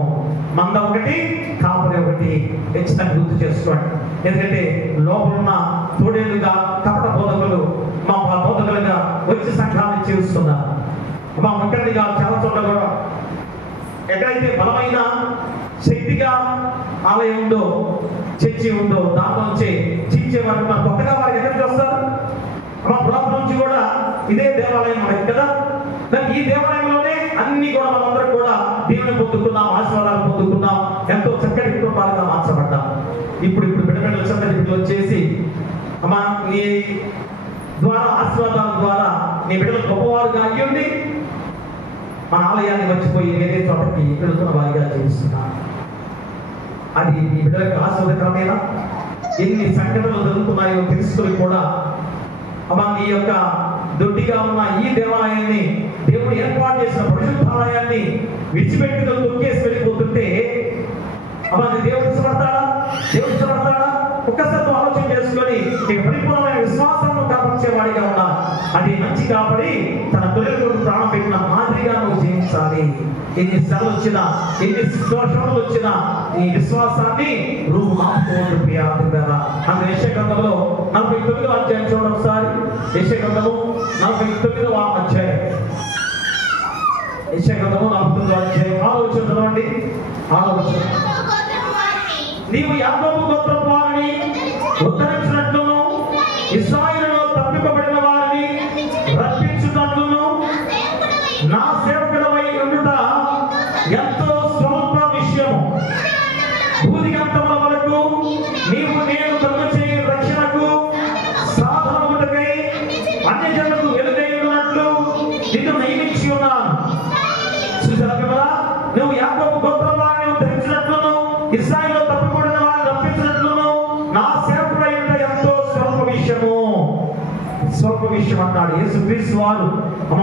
మంద ఒకటి కాపరి ఒకటి. ఖచ్చితంగా గుర్తు చేసుకోండి. ఎందుకంటే లోపలున్న తోడేలుగా కపట బోధకులు మా బోధకులుగా వచ్చి సంఘాన్ని చేస్తున్నారు. మా ఒక్కడిగా చాలా చోట్ల కూడా ఎక్కడైతే బలమైన శక్తిగా ఆలయం ఉందో, చర్చి ఉందో, దాంట్లో నుంచి చీల్చే వారికి మన కొత్తగా వారికి ఎక్కడికి వస్తారు? మా పురాతన నుంచి కూడా ఇదే దేవాలయం మనకి కదా. కానీ ఈ దేవాలయంలోనే అన్ని కూడా మనందరం కూడా దేవుని పొందుకున్నాం, ఆశీర్వాదాలు పొందుకున్నాం, ఎంతో చక్కటి కుటుంబాలుగా మార్చబడ్డాం. ఇప్పుడు బిడ్డలు చక్కటి బిడ్డలు వచ్చేసి అమ్మా నీ ద్వారా ఆశీర్వాదాల ద్వారా నీ బిడ్డలు గొప్పవారుగా అయ్యండి మన ఆలయాన్ని మర్చిపోయి వేరే చోటకి వెళుతున్న వారిగా జీవిస్తున్నారు. అది ఈ బిడ్డలకు ఆశీర్వాదకరమేనా? ఎన్ని సంఘటనలు జరుగుతున్నాయో తెలుసుకొని కూడా అమ్మా నీ యొక్క దొడ్డిగా ఉన్న ఈ దేవాలయాన్ని, దేవుడు ఏర్పాటు చేసిన పరిశుద్ధాలయాన్ని విడిచిపెట్టుకు తొక్కేసి వెళ్ళిపోతుంటే అమ్మా దేవుడు ఇష్టపడతాడా? దేవుడు ఇష్టపడతాడా? ఒక్కసారి ఆలోచన చేసుకొని నీకు పరిపూర్ణమైన విశ్వాసాన్ని కాపార్చేవాడిగా ఉన్నా అది మంచి కాబట్టి తన తొలి ప్రాణం పెట్టిన మాదిరిగా నువ్వు జీవించాలి. ఎన్ని శ్రమలు వచ్చినా, ఎన్ని శ్రమలు వచ్చినా నీ విశ్వాసాన్ని నువ్వు మాపుకోవాలి ప్రియారా. అందుకే యెషయా గ్రంథంలో 49వ అధ్యాయం చూడండి ఒకసారి. యెషయా గ్రంథము 49వ అధ్యాయం. యెషయా గ్రంథము 49వ అధ్యాయం 6వ వచనం చదవండి. 6వ వచనం. నీవు యాకోబు గోత్రపు వారిని ఉద్ధరించినట్లును ఇశ్రాయేలులో తప్పిపోబడిన వారిని రక్షించుటట్లును నా సేవకుడవై ఉండుట ఎంతో స్వల్ప విషయము. భూదిగంతముల వరకు నీవు నేను కలుగు చేయు రక్షణకు సాధనముటకై అన్యజనులకు వెలుగై ఉన్నట్లు నిన్ను నియమించి ఉన్నాను. చూసారా కదా, నువ్వు యాకోబు గోత్రపు వారిని ఉద్ధరించినట్లును ఇశ్రాయేలులో తప్పిపోబడిన వారిని రక్షించినట్లును నా సేవకుడై ఉండుట ఎంతో స్వల్ప విషయము. స్వల్ప విషయం అన్నాడు యేసుక్రీస్తు వారు.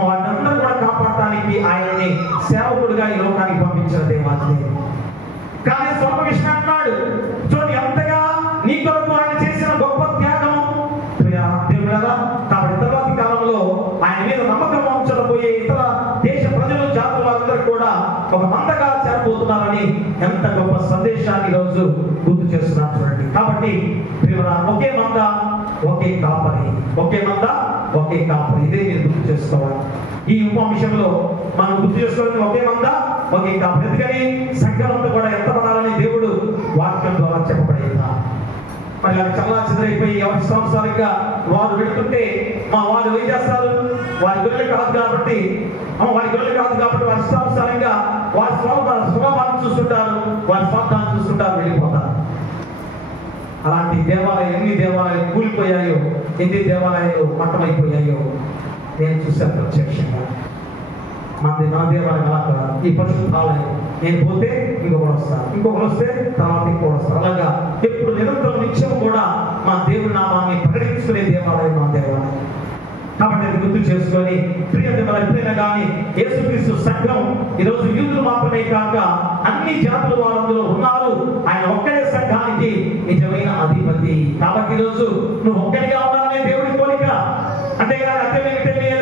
వారిని కూడా కాపాడటానికి ఆయన్ని సేవకుడుగా ఈ లోకానికి పంపించిన దేవాలయం. కానీ స్వల్ప విషయం అన్నాడు. చూడండి ఎంతగా నీ కొరకు ఆయన చేసిన గొప్ప త్యాగం దేవుడు కదా. కాబట్టి తర్వాతి కాలంలో ఆయన మీద నమ్మకం ఉంచకపోయే ఇతర దేశ ప్రజలు, జాతులు అందరూ కూడా ఒక మందగా చేరబోతున్నారని ఎంత గొప్ప సందేశాన్ని ఈరోజు గుర్తు చేస్తున్నారు చూడండి. కాబట్టి ఒకే మంద ఒకే కాపరి, ఒకే మంద ఒకే కాపరి. ఇదే మీరు గుర్తు చేసుకోవాలి. ఈ ఉపవిషయంలో మనం గుర్తు చేసుకోవాలి ఒకే మంద ఒకే కాపరి. ఎందుకని సంఘంతో కూడా ఎంతపడాలని దేవుడు వాక్యం ద్వారా చెప్పబడేదా. మరి అది చాలా చెదరైపోయి ఎవరి సంవత్సరాలుగా వారు వెళుతుంటే వారు ఏం చేస్తారు? వారి గొర్రెలు కాదు కాబట్టి వారి ఇష్టానుసారంగా వారి స్వభావాన్ని చూస్తుంటారు, వారి స్వార్థాన్ని చూస్తుంటారు, వెళ్ళిపోతారు. అలాంటి దేవాలయం ఎన్ని దేవాలయాలు కూలిపోయాయో, ఎన్ని దేవాలయాలు మట్టమైపోయాయో నేను చూశాను ప్రత్యక్షంగా. నా దేవాలయం అలా కాదు. ఈ పరిశుద్ధాలయం నేను పోతే ఇంకొకరు వస్తారు, ఇంకొకరు వస్తే తర్వాత ఇంకొకరు వస్తారు. అలాగా ఎప్పుడు నిరంతరం నిత్యం కూడా మా దేవుడి నామాన్ని ప్రకటించుకునే దేవాలయం మా దేవాలయం. కాబట్టి అది గుర్తు చేసుకొని ఎప్పుడైనా కానీ యేసుక్రీస్తు సంఘం ఈరోజు యూదులు మాత్రమే కాక అన్ని జాతుల వాళ్ళందరూ ఉన్నారు. ఆయన ఒక్కడే సంఘానికి నిజమైన అధిపతి. కాబట్టి ఈరోజు నువ్వు ఒక్కడిగా ఉండాలనే దేవుడి కోరిక. అంతేగాని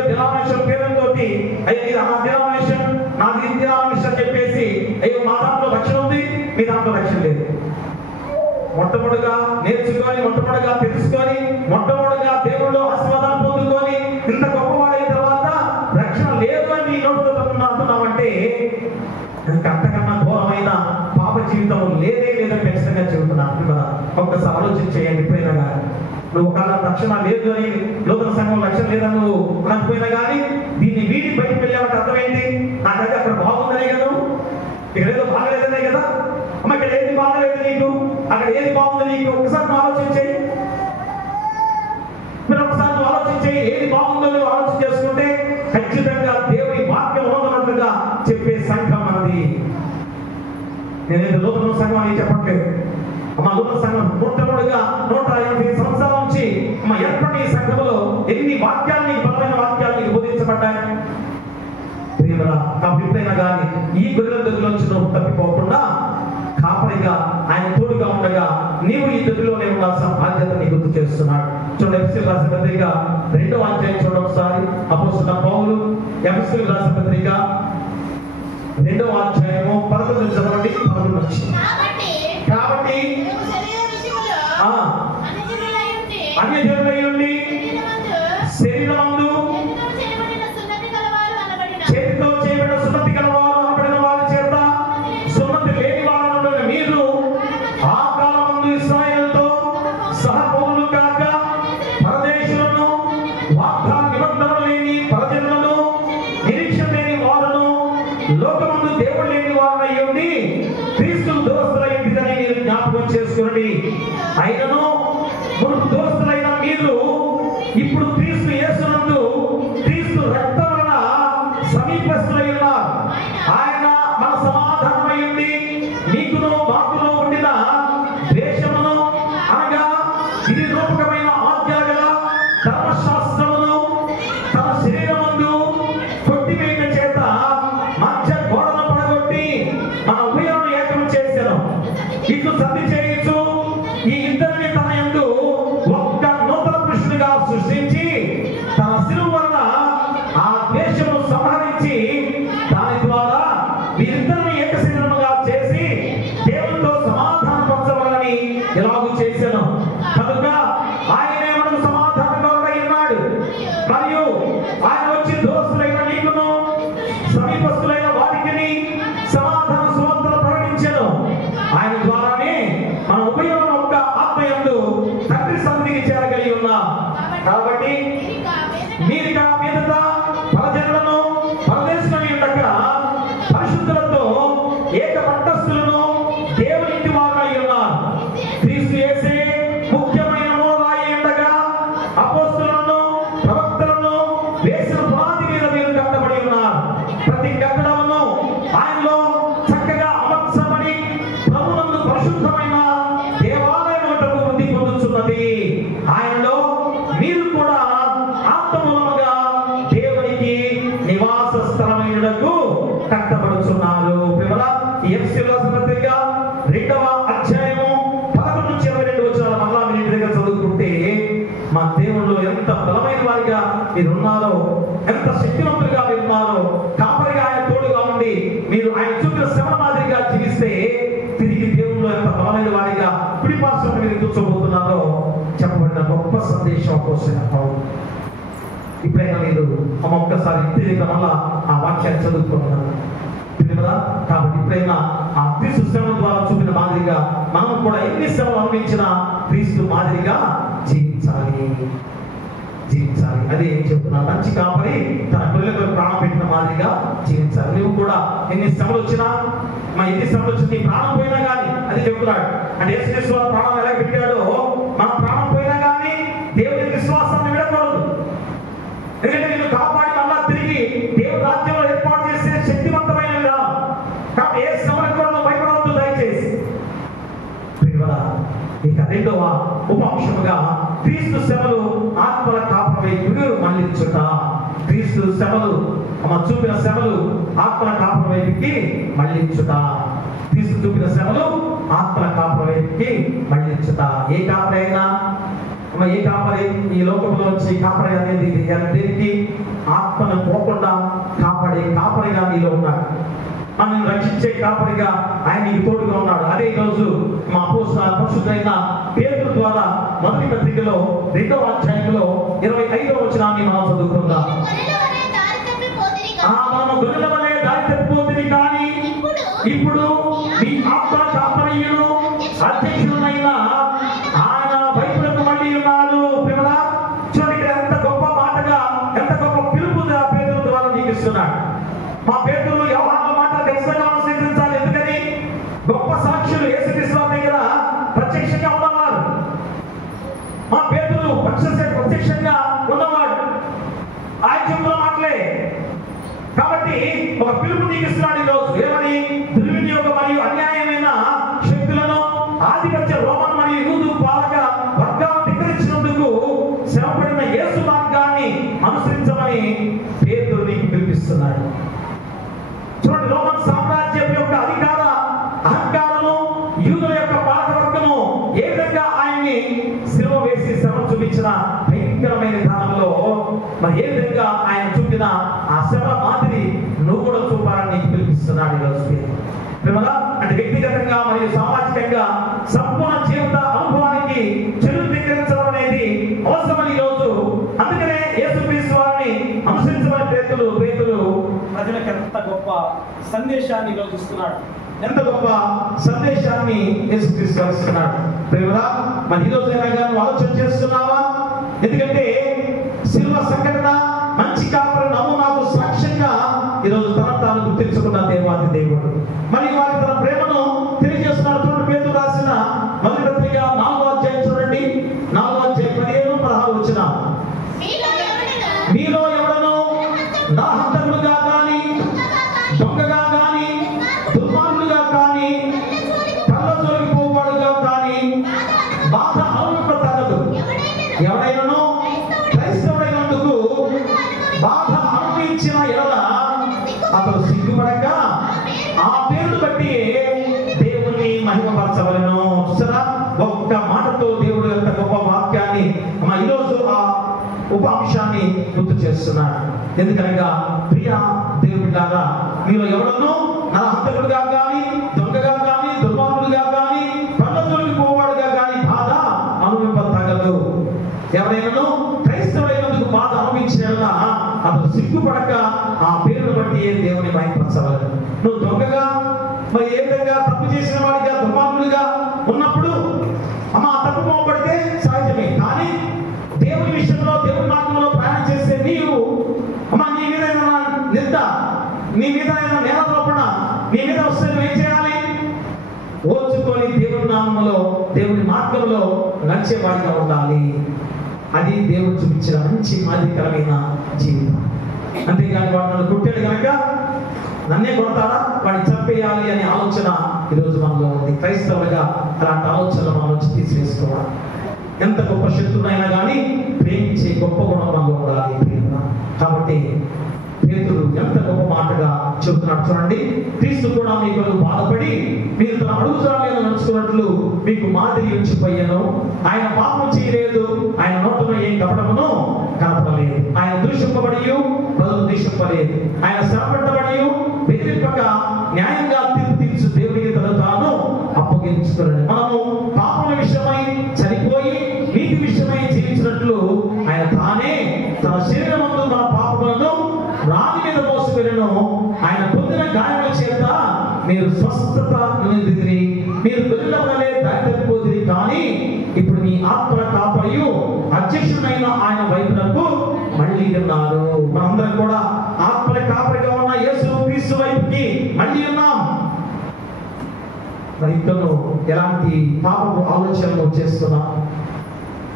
డినామినేషన్ పేరుతో అయ్యో నా డినామినేషన్ నాది డినామినేషన్ చెప్పేసి అయ్యో మా దాంట్లో రక్షణ ఉంది, మీ దాంట్లో రక్షణ లేదు. మొట్టమొదటిగా నేర్చుకొని, మొట్టమొదటిగా తెలుసుకొని, మొట్టమొదటిగా దేవుళ్ళు ఆశీర్వాదాలు పొందుకొని ఇంత గొప్పవాడైన తర్వాత రక్షణ లేదు అని నీ నోటితో అంటున్నావంటే అంతకన్నా ఘోరమైన పాప జీవితం లేదని ఖచ్చితంగా చెబుతున్నాను కదా. ఒక్కసారి ఆలోచన చేయండి. ఎప్పుడైనా కానీ నువ్వు ఒకవేళ రక్షణ లేదు అని, నూతన సంఘం రక్షణ లేదని నువ్వు అనకపోయినా కానీ దీన్ని వీడి బయటకు వెళ్ళామంటే అర్థం ఏంటి? నాకైతే అక్కడ బాగుందనే కదా, ఇక్కడ ఏదో బాగలేదనే కదా. అమ్మ ఇక్కడ ఏది బాగలేదు నీకు, అక్కడ ఏది బాగుంది నీకు, ఒకసారి నువ్వు ఆలోచన చేయి. మీరు ఒకసారి నువ్వు ఆలోచన చేయి. ఏది బాగుందో నువ్వు ఆలోచన చేసుకుంటే ఖచ్చితంగా దేవుని వాక్యం ఉన్నట్లుగా చెప్పే సంఘం అన్నది. నేనేదో నూతన సంఘం అని చెప్పట్లేదు. అమ్మ నూతన సంఘం మొట్టమొదటిగా 150 సంవత్సరాల నుంచి ఏర్పడిన ఈ సంఘంలో ఎన్ని వాక్యాన్ని, బలమైన వాక్యాన్ని బోధించబడ్డాయి. ఎప్పుడైనా కానీ ఈ గొర్రెల దగ్గరలోంచి నువ్వు తప్పిపోకుండా కాపరిగా ఆయన తోడుగా ఉండగా నీవు ఈ దొడ్డిలోనే ఉండాల్సిన బాధ్యత నీ గుర్తు చేస్తున్నాడు. చూడండి ఎఫెసీయులకు రాసిన పత్రిక 2వ అధ్యాయం అపోస్తలుడైన పౌలు ఎఫెసీయులకు రాసిన పత్రిక 2వ అధ్యాయము 11 చదవండి. 11 నుంచి. కాబట్టి అన్యజనులై ఉండి శరీరమందు చేతితో చేయబడిన సున్నతి గలవారు అనబడిన వారి చేత సున్నతి లేని వారు మీరు ఆ కాలమందు ఇశ్రాయేలుతో సహపౌరులు కాక పరదేశులను వాగ్దాన నిబంధనలు లేని పరజనులను నిరీక్షణ లేని వారును లోకమందు దేవుడు లేని వారై ఉండి క్రీస్తు దోస్తులైందని మీరు జ్ఞాపకం చేసుకోండి. అయినను మునుపు దోస్తులైన మీరు ఇప్పుడు క్రీస్తు యేసునందు క్రీస్తు రక్తం వలన సమీపస్తులై ఉన్నారు. ఆయన మన సమాధానమై ఉండి నీకును మాకును ఉండిన ద్వేషమును అనగా ఇది రూపకమైన ఆజ్ఞల గల ధర్మశాస్త్రమును తన శరీరమందు కొట్టివేయట చేత మధ్య గోడను పడగొట్టి మన ఉభయులను ఏకం చేశాను. ఇట్లు సంధి చేయించు ఈ ఇద్దరిని తన యందు ఒక్క నూతన పురుషునిగా సృష్టించి తన శిలువ వలన ఆ ద్వేషమును సంహరించి దాని ద్వారా వీరిద్దరిని ఏక శరీరముగా చేసి దేవునితో సమాధానపరచవాలని ఎలాగూ చేశాను. కనుక ఆయనే మనకు సమాధానకరుడై ఉన్నాడు. మరియు ఆయన వచ్చి దోస్తులైన నీకును సమీపస్తులైన వారికి సమాధాన సువార్తను ప్రకటించెను. ఆయన ద్వారానే మన ఉభయులను ఒక్క ఆత్మయందు తండ్రి సన్నిధికి చేరగలిగి ఉన్నాం. కాబట్టి మీరిక మీదట పరజనులను పరదేశులని ఉండక పరిశుద్ధులతో ఏక పట్టస్థులను దేవుని ఇంటి వారై ఉన్నారు. క్రీస్తు యేసే ముఖ్యమైన మూలరాయి ఉండగా అపోస్తలులను ప్రవక్తలను వేసిన పునాది మీద మీరు కట్టబడి ఉన్నారు. ప్రతి కట్టడమును ఆయనలో చక్కగా అమర్చబడి ప్రభునందు పరిశుద్ధమైన దేవాలయం ఒకటి వృద్ధి పొందుతున్నది. ఆయనలో మీరు కూడా ఆత్మమూలముగా దేవునికి నివాస స్థలమైనకు కట్టబడుతున్నారు. ఎఫెసీయులకు రాసిన పత్రిక 2వ అధ్యాయము 11 నుంచి 22 వచనాలు మళ్ళా మీ దగ్గర చదువుకుంటే మా దేవుళ్ళు ఎంత బలమైన వారిగా మీరు ఉన్నారో, ఎంత శక్తివంతులుగా మీరు ఉన్నారో, కాపరిగా ఆయన తోడుగా ఉండి మీరు ఆయన చూపిన శ్రమ మాదిరిగా జీవిస్తే తిరిగి దేవుళ్ళు ఎంత బలమైన వారిగా పిడిపార్శ్వం మీరు కూర్చోబోతున్నారో చెప్పబడిన గొప్ప సందేశం కోసం ఇప్పుడైనా మీరు ఒక్కసారి ఇంటి వల్ల ఆ వాక్యాన్ని చదువుకున్నాను కదా. కాబట్టి ఇప్పుడైనా ఆ క్రీస్తు శ్రమ ద్వారా చూపిన మాదిరిగా మనం కూడా ఎన్ని శ్రమలు అనుభవించినా క్రీస్తు మాదిరిగా జీవించాలి. అదే ఏం చెప్తున్నా, మంచి కాపరి తన పిల్లలకు ప్రాణం పెట్టిన మాదిరిగా జీవించాలి. నువ్వు కూడా ఎన్ని శ్రమలు వచ్చినా ఎన్ని శ్రమలు వచ్చి నీ ప్రాణం పోయినా కానీ అది చెప్తున్నాడు. అంటే యేసుక్రీస్తు వారి ప్రాణం ఎలా పెట్టాడో మన ప్రాణం పోయినా కానీ దేవుని విశ్వాసాన్ని విడకూడదు. ఎందుకంటే నేను కాపాడి మళ్ళా తిరిగి దేవుని రాజ్యంలో ఏర్పాటు చేసే శక్తివంతమైన విధానం. కాబట్టి ఏ శ్రమలకు కూడా భయపడవద్దు దయచేసి. ఇక 2వ ఉపాంశముగా క్రీస్తు శ్రమలు ఆత్మల కాపరివైపు మళ్ళించుట. క్రీస్తు శ్రమలు చూపిన శ్రమలు ఆత్మల కాపరివైపుకి మళ్ళించుట. క్రీస్తు చూపిన శ్రమలు ఆత్మల కాపరివైపుకి మళ్ళించుట. ఏ కాపరి అయినా ఏ కాపరి ఈ లోకంలో వచ్చి కాపరి అనేది దేనికి ఆత్మను పోకుండా కాపాడే కాపరిగా నీలో ఉన్నాడు. మనల్ని రక్షించే కాపరిగా ఆయన నీకు తోడుగా ఉన్నాడు. అదే రోజు మా పరిశుద్ధైన పేతురు ద్వారా మొదటి పత్రికలో 2వ అధ్యాయంలో 25వ వచనాన్ని మనం చదువుకుందాం. మనం గొర్రెల వలె దారి తప్పిపోతుంది కానీ ఇప్పుడు మీ ఆత్మ కాపరియుడు అధ్యక్షుడైన ఆయన వైపులకు మళ్ళీ ఉన్నారు. చూడండి ఎంత గొప్ప మాటగా, ఎంత గొప్ప పిలుపు పేతురు ద్వారా నీకు ఇస్తున్నాడు. మా పేతురు యోహాను మాట ఖచ్చితంగా స్వీకరించాలి. ఎందుకని గొప్ప సాక్షులు యేసుక్రీస్తు దగ్గర ప్రత్యక్షంగా ఉన్నవారు. మా పేతురు ప్రత్యక్షంగా ఉన్నవాడు. ఆయన చెప్పుల మాటలే. కాబట్టి ఒక పిలుపు నీకు ఇస్తున్నాడు ఈరోజు. ఏమని? దుర్వినియోగ మరియు అన్యాయమైన శక్తులను ఆధిపత్య రోమన్ మరియు యూదు పాలక వర్గాలను ధిక్కరించినందుకు శ్రమపడిన యేసు మార్గాన్ని అనుసరించమని పేతురు నీకు పిలిపిస్తున్నాడు. చూడండి, రోమన్ సామ్రాజ్యం యొక్క అధికార అహంకారము, యూదుల యొక్క పాలకవర్గము ఏ విధంగా ఆయన్ని సిలువ వేసి శ్రమ చూపించిన భయంకరమైన విధానంలో మరి ఏ విధంగా ఆయన చూపిన ఆ శ్రమ మాదిరి నువ్వు కూడా చూపాలని నీకు పిలిపిస్తున్నాడు ఈరోజు. అంటే వ్యక్తిగతంగా మరియు సామాజికంగా సంపూర్ణ జీవిత అనుభవానికి చెరువు స్వీకరించడం అనేది అవసరమని ఈరోజు. అందుకనే యేసుక్రీస్తు వారిని అనుసరించమని పేతులు ప్రజలకు ఎంత గొప్ప సందేశాన్ని ఈరోజు ఇస్తున్నాడు. ఎంత గొప్ప సందేశాన్ని యేసుక్రీస్తు ఇస్తున్నాడు. ప్రేమరా, మరి ఈరోజు నువ్వు ఆలోచన చేస్తున్నావా? ఎందుకంటే శిలువ సంఘటన మంచి కాపురి నమూనాకు సాక్ష్యంగా ఈరోజు తాను గుర్తించుకున్న దేవాది దేవుడు. మరి వారి తన ప్రేమను తెలియజేస్తున్నాడు. చూడండి, పేతురు రాసిన మొదటి పత్రిక 4వ అధ్యాయం చూడండి, 4వ అధ్యాయం 15-16 వచ్చిన, మీలో ఎవడను నరహంతకులుగా కానీ, దొంగగా కానీ, దుర్మార్గులుగా కానీ, కళ్ళజోలికి పోవాడుగా కానీ బాధ అనుభవింపతగదు. ఎవడైనాను క్రైస్తవుడైనందుకు బాధ అనుభవించిన ఎడల అతను సిగ్గుపడక ఆ పేరును బట్టి దేవుని మహిమపరచవలెను. చూసారా, ఒక్క మాటతో దేవుడు ఎంత గొప్ప వాక్యాన్ని ఈరోజు ఆ ఉప అంశాన్ని గుర్తు చేస్తున్నాడు. ఎందుకనగా ప్రియ దేవుడిలాగా మీరు ఎవరన్నో నరహంతకుడుగా కానీ, దొంగగా కానీ, దుర్మార్గుడుగా కానీ, కళ్ళజోలికి పోవాడుగా కానీ బాధ అనుభవింపతగదు. ఎవరైనా క్రైస్తవుడైనందుకు బాధ అనుభవించేలా అతను సిగ్గుపడక ఆ పేరును బట్టి దేవుని మహిమపరచవలెను. నువ్వు దొంగగా, మరి ఏ విధంగా తప్పు చేసిన వాడిగా, దుర్మార్గుడిగా ఉన్నప్పుడు తప్పు మోపడితే సహజమే. కానీ దేవుని విషయంలో, దేవుని మార్గంలో ప్రయాణం చేసే నీవు నీ మీద నింద, నీ మీద నేరారోపణ నీ మీద వస్తే నువ్వు ఏం చేయాలి? ఓర్చుకొని దేవుని నామంలో, దేవుని మార్గంలో నడిచేవాడిగా ఉండాలి. అది దేవుడు చూపించిన మంచి మాదిరికరమైన జీవితం. అంతేగాని వాడు నన్ను కొట్టాడు కనుక నన్నే కొడతాడా, వాడిని చంపేయాలి అనే ఆలోచన ఈరోజు మనలో ఉంది. క్రైస్తవులుగా అలాంటి ఆలోచనలు మనం తీసివేసుకోవాలి. ఎంత గొప్ప శత్రువునైనా కానీ ప్రేమించే గొప్ప గుణం మనలో ఉండాలి. కాబట్టి పేతురు ఎంత గొప్ప మాటగా చెబుతున్నాడు చూడండి. క్రీస్తు కూడా మీకు బాధపడి మీరు తన అడుగుజాడలను నడుచుకున్నట్లు మీకు మాదిరి ఉంచిపోయాను. ఆయన పాపం చేయలేదు, ఆయన నోటలో ఏ కపటమును కనపడలేదు. ఆయన దూషింపబడి బదులు దూషింపలేదు. ఆయన శ్రమపడ్డబడి బెదిరింపక న్యాయంగా తీర్పు తీర్చు దేవుడికి తను తాను అప్పగించుకున్నాడు. మనము పాపం విషయమై చనిపోయి నీతి విషయమై జీవించినట్లు ఆయన తానే తన శరీరమందు మన పాపములను రాణి మీద మోసుకెళ్ళను. ఆయన పొందిన గాయముల చేత మీరు స్వస్థత పొందితిరి. మీరు గొర్రెల వలె దారి తప్పిపోతిరి. కానీ ఇప్పుడు మీ ఆత్మ కాపరియు అధ్యక్షుడైన ఆయన వైపునకు మళ్ళీ ఉన్నారు. మనందరం కూడా ఆత్మల కాపరిగా ఉన్న యేసు క్రీస్తు వైపుకి మళ్ళీ ఉన్నాం. మరి ఇతను ఎలాంటి పాపపు ఆలోచనలు చేస్తున్నాం,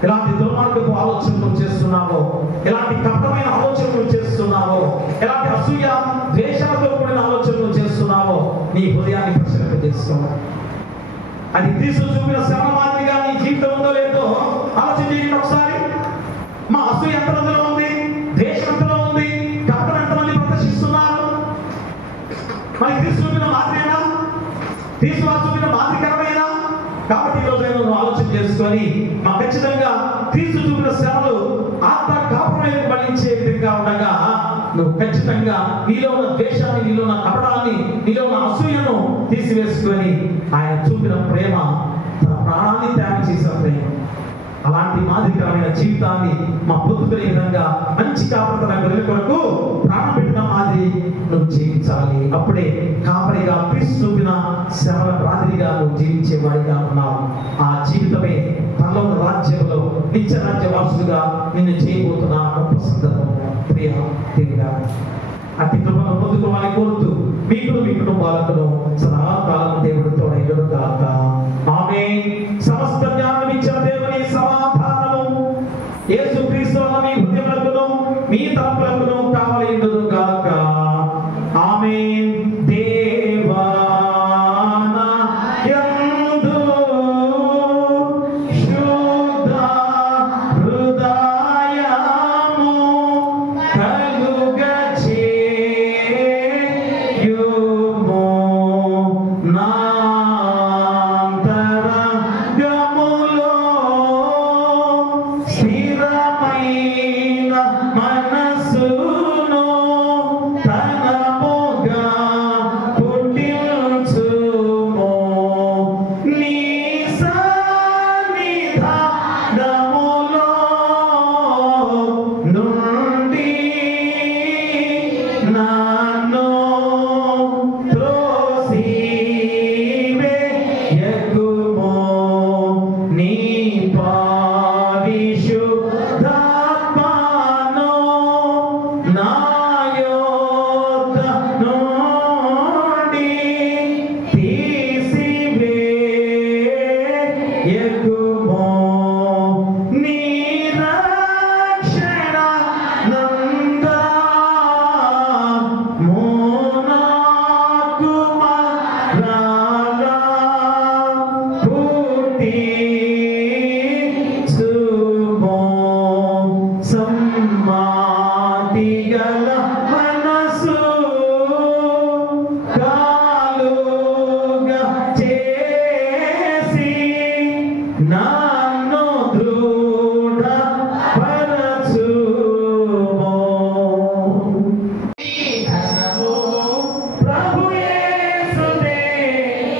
ఎలాంటి దుర్మార్గపు ఆలోచనలు చేస్తున్నావో, ఎలాంటి కపటమైన ఆలోచనలు చేస్తున్నావో, ఎలాంటి అసూయ ద్వేషాలతో కూడిన ఆలోచనలు చేస్తున్నావో నీ హృదయాన్ని పరిశీలింపజేసుకోవాలి. అది క్రీస్తు చూపిన శ్రమ మాదిరిగా నీ జీవితం ఉందో లేదో ఆలోచన చేయండి ఒకసారి. మా అసూయ ఎంతమందిలో ఉంది, ద్వేషం ఎంతలో ఉంది, కపటం ఎంతమంది ప్రదర్శిస్తున్నారు? మరి క్రీస్తు చూపిన మాదిరినా, క్రీస్తు చూపిన మాదిరికరమైనా? కాబట్టి ఈరోజు నువ్వు ఆలోచన చేసుకొని ఖచ్చితంగా క్రీస్తు చూపిన శ్రమలు ఆత్మ కాపురం మళ్ళించే విధంగా ఉండగా నువ్వు ఖచ్చితంగా నీలో ఉన్న ద్వేషాన్ని, నీలో ఉన్న కపటాన్ని, నీలో ఉన్న అసూయను తీసివేసుకొని ఆయన చూపిన ప్రేమ, తన ప్రాణాన్ని త్యాగం చేసిన ప్రేమ, అలాంటి మాదిరికరమైన జీవితాన్ని మా పొందుకునే విధంగా మంచి కాపరి గొర్రెల కొరకు ప్రాణం పెట్టిన మాదిరి నువ్వు జీవించాలి. అప్పుడే కాపరిగా క్రీస్తు చూపిన శ్రమల మాదిరిగా నువ్వు జీవించేవాడిగా ఉన్నావు. ఆ జీవితమే పరలోక రాజ్యంలో నిత్య రాజ్య వారసులుగా నిన్ను చేయబోతున్న గొప్ప సందర్భం. ప్రియ దేవుడా, అతి కృపను పొందుకోవాలని కోరుతూ మీకు మీ కుటుంబాలకు సదాకాలం దేవుడు తోడైనను గాక. ఆమేన్. సమస్త జ్ఞానం ఇచ్చిన దేవుని సమాధానము యేసుక్రీస్తు వలన మీ హృదయములకు మీ తలపులకు కావలిండును గాక. ఆమేన్. దేవా స్థిరమైన మన మాటిగల మనసు కాలుగా చేసి నన్ను దృఢపరచుమో. ప్రభు యేసునే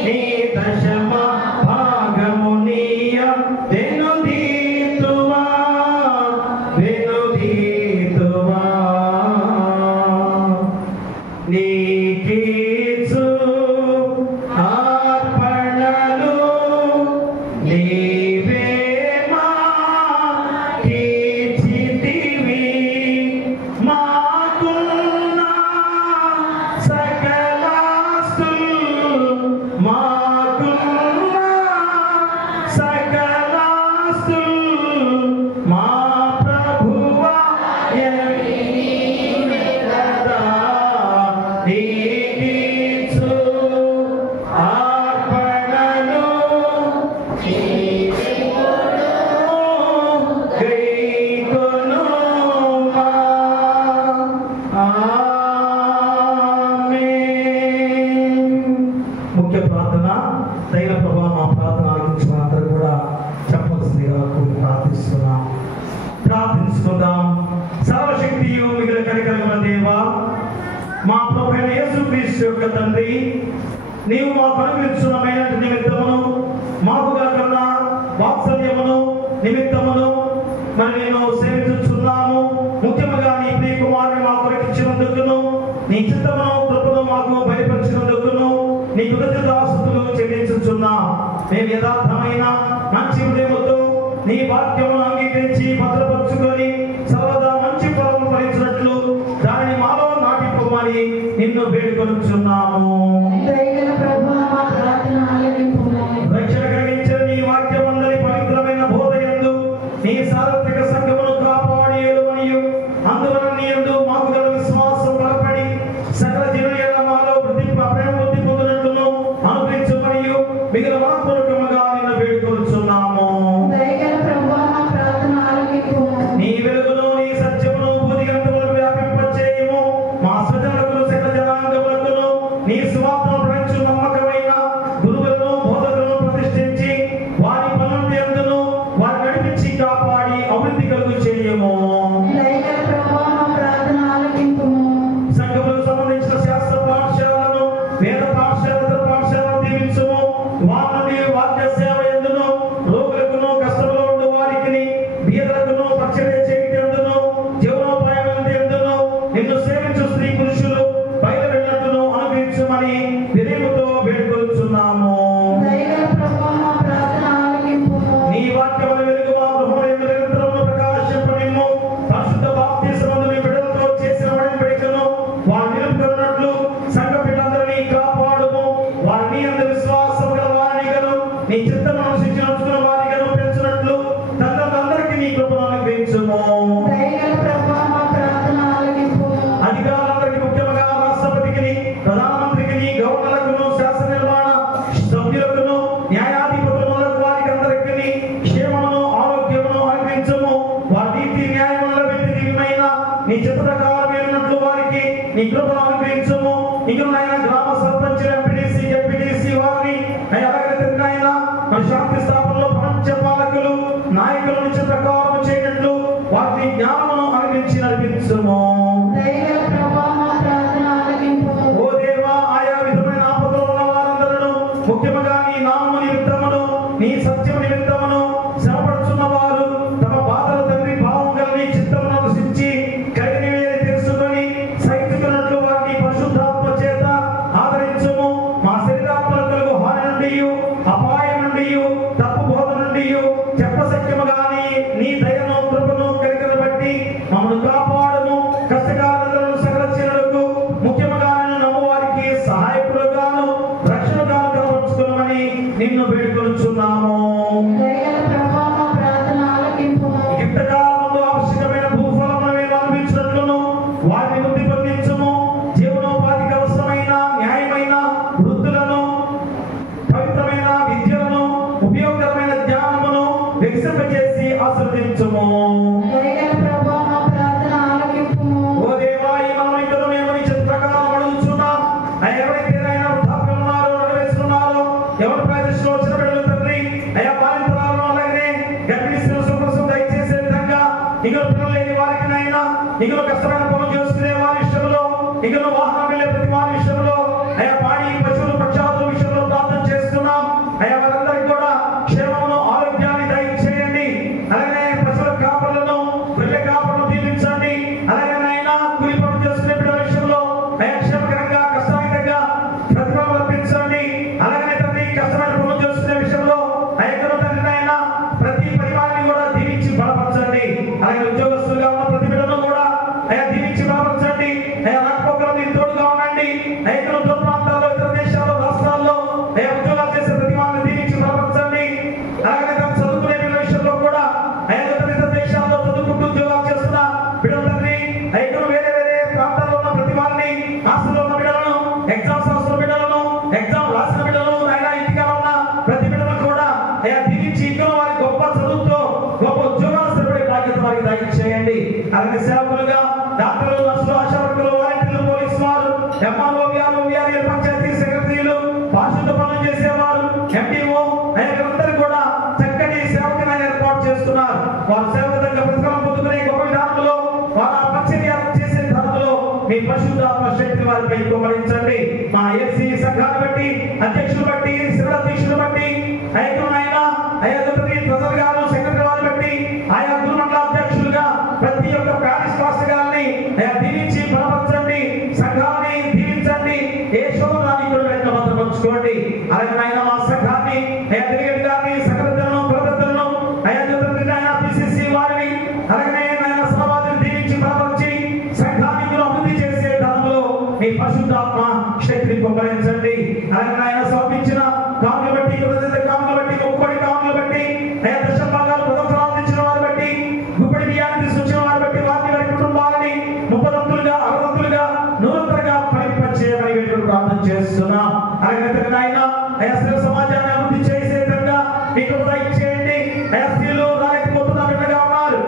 నీ దశమ భాగము నీయ వెనుదీతువా వెనుదీతువా నీకీచు అర్పణలు నీవే మాకిచ్చితివి. మాకున్న సకలాస్తులు మాకున్న సకలాస్తులు మా ప్రభువా ఎరిగినదా. నీకీచు అర్పణలు గైకొనుమా. ఆమేన్. ముఖ్య ప్రార్థన. దైవ ప్రభా, మా ప్రార్థన ఆలకించిన అందరూ కూడా చెప్పవలసిందిగా ప్రార్థించుకుందాం. సర్వశక్తియు మిగిలిన కనికరముల దేవా, మా ప్రభువైన యేసుక్రీస్తు యొక్క తండ్రి, నీవు మాకు అనుగ్రహించున్నమైన నిమిత్తమును మాకు కలుగుతున్న వాత్సల్యమును నిమిత్తమును మరి నేను సేవించుచున్నాము. ముఖ్యముగా నీ ప్రియ కుమారుని మా కొరకు ఇచ్చినందుకును, నీ చిత్తమును కృపను మాకు బయలుపరిచినందుకును నీ కృతజ్ఞతాస్తుతులు చెల్లించుచున్నాం. మేము యథార్థమైన మంచి హృదయముతో నీ వాక్యమును అంగీకరించి భద్రపరుచుకొని సర్వదా మంచి ఫలము ఫలించినట్లు దానిని మాలో నాటిపోమని నిన్ను వేడుకొనుచున్నాము. రక్షణ కలిగించిన నీ వాక్యమందరి పవిత్రమైన బోధయందు నీ సార్వత్రిక సంఘమును కాపాడేయమనియు అందువలన నీ యందు మాకు గల విశ్వాసం బలపడి సకల జనుల మాలో ప్రేమ వృద్ధి పొందినట్లును అనుగ్రహించమనియు మిగిలిన మనపూర్వకముగా నిన్ను వేడుకొనుచున్నాము. నీ వెలుగును నీ సత్యమును భూదిగంతములకు వ్యాపింపచేయుము. మా సృజనులకు సకల జనాంగములకును నీ సువార్తను ప్రకటించు నమ్మకమైన గురువులను బోధకులను ప్రతిష్ఠించి వారి పనుల యందును వారిని నడిపించి కాపాడి అభివృద్ధి కలుగు చేయము. సంఘములకు సంబంధించిన శాస్త్ర పాఠశాలను వేద పాఠశాల పాఠశాలను దీవించుము. వారి వాక్య సేవ యందును రోగులకును కష్టంలో ఉండు వారికి బీదలకును పరిచర్య చేయుటందును జీవనోపాయం యందును నిన్ను సేవించు స్త్రీ పురుషులు బయలువెళ్ళినట్టును అనుగ్రహించమని వినయముతో వేడుకొనుచున్నాము. నీ వాక్యముల వెలుగు మా గృహములందు నిరంతరము ప్రకాశింపనిమ్ము. పరిశుద్ధ బాప్తిస్మమును నీ బిడ్డలతో చేసిన ఒడంబడికను వారు నిలుపుకొనున్నట్లు సంఘ బిడ్డలందరినీ కాపాడుము. వారిని యందు విశ్వాసము గల వారినిగాను నీ చిత్తమును అనుసరించి నడుచుకున్న వారిగాను పెంచునట్లు తల్లులందరికీ నీ కృపను అనుగ్రహించుము. అధికారులందరికీ ముఖ్యంగా రాష్ట్రపతికి ప్రధానమంత్రికి గవర్నర్లకును శాసన నిర్మాణ సభ్యులకును న్యాయాధిపతులు మొదలగు వారికి అందరికీ క్షేమమును ఆరోగ్యమును అనుగ్రహించుము. వారి నీతి న్యాయముల వ్యక్తిమైన నీ చిత్త ప్రకారం వెళ్ళినట్లు వారికి నీ కృపను అనుగ్రహించుము. ఇంకనైనా గ్రామ సర్పంచులు ఎంపీటీసీ ఎంపీటీసీ వారిని అలాగైనా మరి శాంతి స్థాపనలో ప్రపంచ పాలకులు నాయకుల నుంచి ప్రకారం చేయనట్లు వారిని జ్ఞానమును అనుగ్రహించి నడిపించుము. ఓ దేవా, ఆయా విధమైన ఆపదలో ఉన్న వారందరూ ముఖ్యముగా నీ నామము నిమిత్తమును నీ సత్యము నిమిత్తమును శ్రమపడుచున్న వారు తమ బాధల తండ్రి భావం గల నీ చిత్తమును అనుసరించి కలిగిన తెలుసుకొని సహించుకున్నట్లు వారిని పరిశుద్ధాత్మ చేత ఆదరించుము. మా శరీరాత్మలకు హాని నుండి అపాయం నుండి తప్పు బోధ నుండి చెప్పశక్యముగా నీ దయను కృపను కలిగిన బట్టి మమ్మల్ని కాపాడుము. కష్టకాలంలో సకల జనులకు ముఖ్యముగా నమ్మువారికి సహాయకులుగాను రక్షణగాను కనపరుచుకున్నామని నిన్ను వేడుకొనుచున్నాము. ఇంతకాలంలో ఆవశ్యకమైన భూఫలమును మేము అనుభవించినట్లును వారిని వృద్ధి పొందించుము. జీవనోపాధికి అవసరమైన న్యాయమైన వృత్తులను పవిత్రమైన విద్యలను ఉపయోగకరమైన జ్ఞానమును వికసింపజేసి ఆశీర్వదించుము. ఓ దీవించి బలపరచండి. అయ్యా రాకపోకలు మీరు తోడుగా ఉండండి. ఇతర దూర ప్రాంతాల్లో, ఇతర దేశాల్లో, రాష్ట్రాల్లో ఉద్యోగాలు చేసే ప్రతి వాళ్ళని దీవించి బలపరచండి. అలాగే తను చదువుకునే విషయంలో కూడా ఇతర దేశాల్లో చదువుకుంటూ ఉద్యోగాలు చేస్తున్న బిడ్డల తండ్రి, ఇతర వేరే వేరే ప్రాంతాల్లో ఉన్న ప్రతి వారిని, హాస్టల్లో ఉన్న బిడ్డలను, ఎగ్జామ్స్ రాస్తున్న బిడ్డలను, ఎగ్జామ్ రాసిన బిడ్డలను, ఆయన ఇంటిగా ఉన్న ప్రతి బిడ్డలను కూడా దీవించి ఇక్కడ వారి గొప్ప చదువుతో గొప్ప ఉద్యోగాలు సరిపడే బాధ్యత వారికి దయచేయండి. అలాగే సేవకులుగా డాక్టర్లు, నర్సులు, ఆశా వర్కర్లు, వాలంటీర్లు, పోలీసు వారు, ఎంఆర్ఓ, విఆర్ఓ, పంచాయతీ సెక్రటరీలు, పారిశుద్ధ పనులు చేసేవారు, ఎండిఓ అందరూ కూడా చక్కటి సేవకులను ఏర్పాటు చేస్తున్నారు. వారు సేవకు తగ్గ ప్రతిఫలం పొందుకునే గొప్ప విధానంలో వారు పరిచర్య చేసే ధర్మంలో మీ పరిశుద్ధాత్మ శక్తిని వారిపై కుమ్మరించండి. మా ఏసీ సంఘాన్ని బట్టి, అధ్యక్షులు బట్టి, శివరాధ్యక్షులు బట్టి, ప్రజలు గారు, సెక్రటరీ వారిని బట్టి, ఆయా గురుమండల అధ్యక్షులుగా ప్రతి ఒక్క ప్యారిస్ పాస్టర్ గారిని దీవించి బలపరచండి. సంఘాన్ని దీవించండి. ఏ శోధనాన్ని కూడా వెంట భద్రపరచుకోండి. అలాగే ఆయన మా సంఘాన్ని డెలిగేట్ గారిని, సెక్రటరీలను, కులపెద్దలను, పిసిసి వారిని, అలాగే ఆయన సమాధిని దీవించి బలపరిచి సంఘాన్ని అభివృద్ధి చేసే ధర్మంలో మీ పరిశుద్ధాత్మ శక్తిని కుమ్మరించండి. అలాగే ఆయన సమర్పించిన కాములు బట్టి, కాములు బట్టి, ముప్పటి కాములు బట్టి, దశభాగాలు ప్రదర్శించిన వారిని బట్టి, గుప్పటి బియ్యాన్ని తీసుకొచ్చిన వారిని బట్టి, వారిని వారి కుటుంబాలని 30 60 నూరంతలుగా ఫలింపచేయమని వీటిని ప్రార్థన చేస్తున్నాం. అలాగే ఆయన స్త్రీ సమాజాన్ని అభివృద్ధి చేసే విధంగా మీకు దయచేయండి. స్త్రీలు రాలేకపోతున్న బిడ్డగా ఉన్నారు.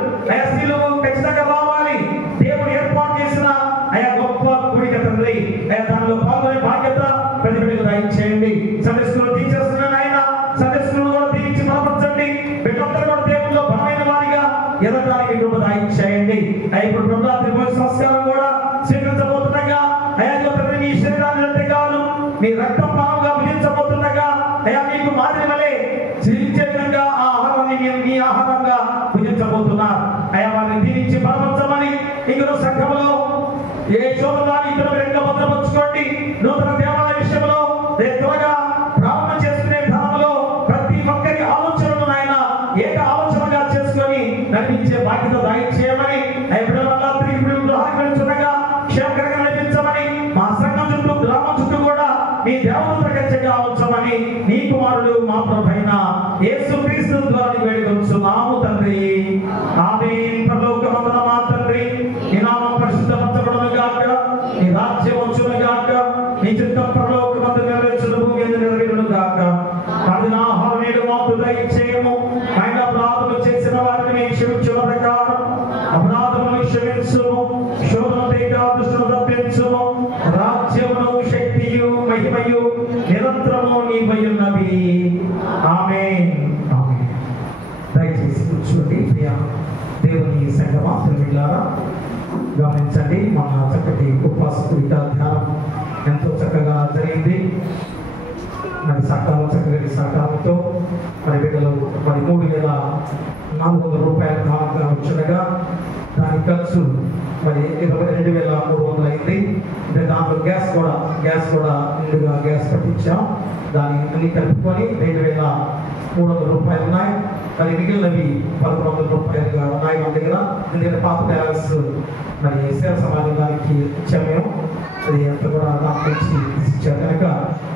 స్త్రీలు ఖచ్చితంగా రావాలి. దేవుడు ఏర్పాటు చేసిన గొప్ప కూడిక తండ్రి, దానిలో పాల్గొనే బాధ్యత ప్రతి బిడ్డకు దయచేయండి. సండే స్కూల్ టీచర్స్ ఆయన సండే స్కూల్ కూడా దీవించి బలపరచండి. బిడ్డలందరూ కూడా దేవుల్లో బలమైన వారిగా ఎదగడానికి కృప దయచేయండి. ఇప్పుడు ప్రభుత్వ భోజన సంస్కారం కూడా స్వీకరించబోతుండగా మీ శరీరాన్ని అంతేకాదు మీ రక్తం పాలుగా భుజించబోతుండగా మీకు మాదిరి వలె జీవించే విధంగా ఆ ఆహారాన్ని మీ ఆహారంగా భుజించబోతున్నారు. వారిని దీవించి బలపరచమని ఇందులో సంఘంలో ఏ శోధనాన్ని ఇతరులు వెంట భద్రపరచుకోండి. నూతన దేవాలయ విషయంలో త్వరగా ప్రారంభం చేసుకునే విధానంలో ప్రతి ఒక్కరి ఆలోచనలను ఆయన ఏక ఆలోచనగా చేసుకొని నడిపించే బాధ్యత దయచేయమని, బిడ్డల వల్ల తిరిగి గృహానికి వెళ్తుండగా క్షేమకరంగా నడిపించమని, మా సంఘం చుట్టూ, గ్రామం చుట్టూ కూడా మీ దేవదూత గచ్చగా ఉంచమని నీ కుమారుడు మా ప్రభువైన యేసుక్రీస్తు ద్వారా వేడుకొంచున్నాము తండ్రి. ఆమేన్. పరలోకమందున మా తండ్రి, నీ నామం పరిశుద్ధపరచబడును గాక, నీ రాజ్యం వచ్చును గాక, నీ చిత్తం పరలోకమందు నెరవేర్చును, భూమి మీద నెరవేరును గాక. కాదిన ఆహారం నేడు మాకు దయచేయము. ఆయన అపరాధములు చేసిన వారిని మేము క్షమించిన ప్రకారం అపరాధములను క్షమించుము. శోధన తేక దుష్టును తప్పించుము. రాజ్యమును, శక్తియు, మహిమయు నిరంతరము నీవయున్నవి. ఆమేన్. దయచేసి కూర్చోండి. ప్రియ దేవుని సంగమా, పిల్లలారా గమనించండి. మన చక్కటి ఉపవాస కూడిక ధ్యానం ఎంతో చక్కగా జరిగింది. మరి సహకారంతో మరి బిడ్డలు మరి 3,400 రూపాయలు కానుకగా వచ్చుండగా దాని ఖర్చు మరి 22,300 అయింది. అంటే దాంట్లో గ్యాస్ కూడా ముందుగా గ్యాస్ పట్టించాం. దాన్ని అన్ని కలుపుకొని 2,300 రూపాయలు ఉన్నాయి. మరి మిగిలినవి 1,100 రూపాయలుగా ఉన్నాయి మన దగ్గర. ఎందుకంటే పాత బ్యాలెన్స్ మరి సేవ సమాజం దానికి ఇచ్చాము మేము. అది అంత కూడా దాంట్లో నుంచి ఇచ్చారు కనుక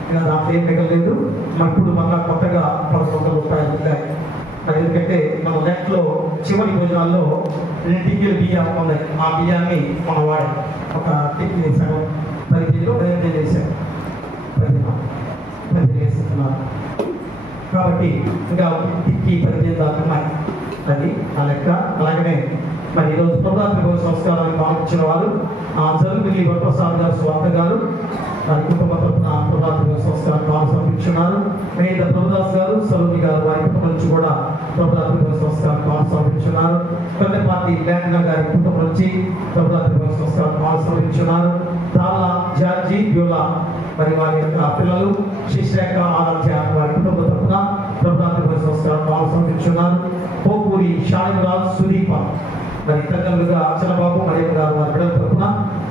ఇంకా దాంట్లో ఏం మిగలలేదు. ఇప్పుడు మళ్ళీ కొత్తగా 1,100 రూపాయలు ఉన్నాయి. మరి ఎందుకంటే మన నెట్లో చివరి భోజనాల్లో 2 టిక్కీలు బియ్యం ఉన్నాయి. ఆ బియ్యాన్ని మనం వాడాం. ఒక టిక్కీ వేసాము, 10 కేజీలు 15 వేసాం, 15 వేస్తున్నారు. కాబట్టి ఇంకా టిక్కీ 15 దాకా ఉన్నాయి. అది ఆ లెక్క. అలాగనే మరి ఈరోజు ప్రభుత్వ సంస్కారాన్ని పాల్గొచ్చిన వారు జరుగుతున్న వరప్రసాద్ గారు, స్వార్థ గారు వారి కుటుంబ తరఫున ప్రభుత్వ సంస్కారాన్ని సమర్పించున్నారు. మేడ ప్రభుదాస్ గారు, సలోని గారు వారి కుటుంబం నుంచి కూడా ప్రభుత్వ సంస్కారాన్ని సమర్పించున్నారు. పెద్దపాటి ల్యాండ్గా గారి కుటుంబం నుంచి ప్రభుత్వ సంస్కారాన్ని సమర్పించున్నారు. తాలా జార్జీ బ్యూలా మరి వారి యొక్క పిల్లలు శిశ్రేఖ ఆరాధ్య వారి కుటుంబ తరఫున ప్రభుత్వ సంస్కారాన్ని సమర్పించున్నారు. పోపూరి షాయిరాజ్ సుదీప మరి తల్లిదండ్రులుగా చంద్రబాబు మరియు గారు వారి బిడ్డల తరఫున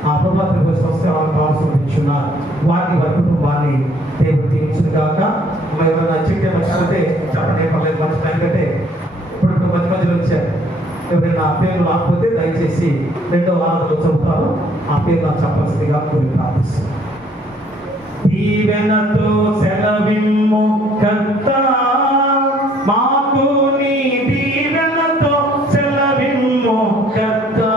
ఆ ప్రభుత్వ సంస్కారాలను సమర్పించున్నారు. వారి కుటుంబాన్ని దేవుడు దీవించును గాక. మరి ఎవరైనా చెప్తే మర్చిపోతే చెప్పండి, పర్లేదు. మర్చిపోయిన కంటే ఇప్పుడు మధ్య మధ్యలో వచ్చారు. ఎవరైనా పేరు రాకపోతే దయచేసి రెండో ఆరాధనలో చదువుతారు. ఆ పేరు నాకు చెప్పాల్సిందిగా కొన్ని ప్రార్థిస్తున్నాను. దీవెనతో సెలవిమ్ము కర్తా, మాకు నీ దీవెనతో సెలవిమ్ము కర్తా.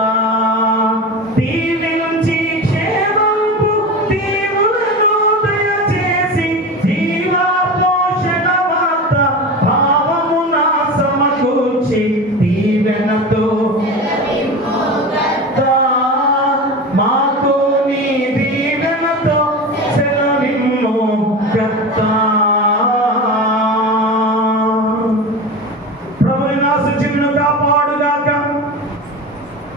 దీవించి క్షేమంపు దీవులను దయచేసి జీవా పోషణ వార్త భావమున సమకూర్చి దీవెనతో మాకు నీ దీవెనతో సెలవిమ్ము కర్తా. ప్రభుని నా శుచిని కాపాడుగాక,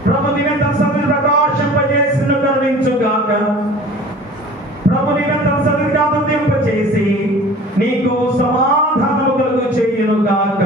ప్రభు దివ్య తన సన్నిధి ప్రకాశింపజేసిను కరుణించుగాక, ప్రభు దివ్య తన సన్నిధిని ఆనందింపచేసి నీకు సమాధానము కలుగు చేయునుగాక.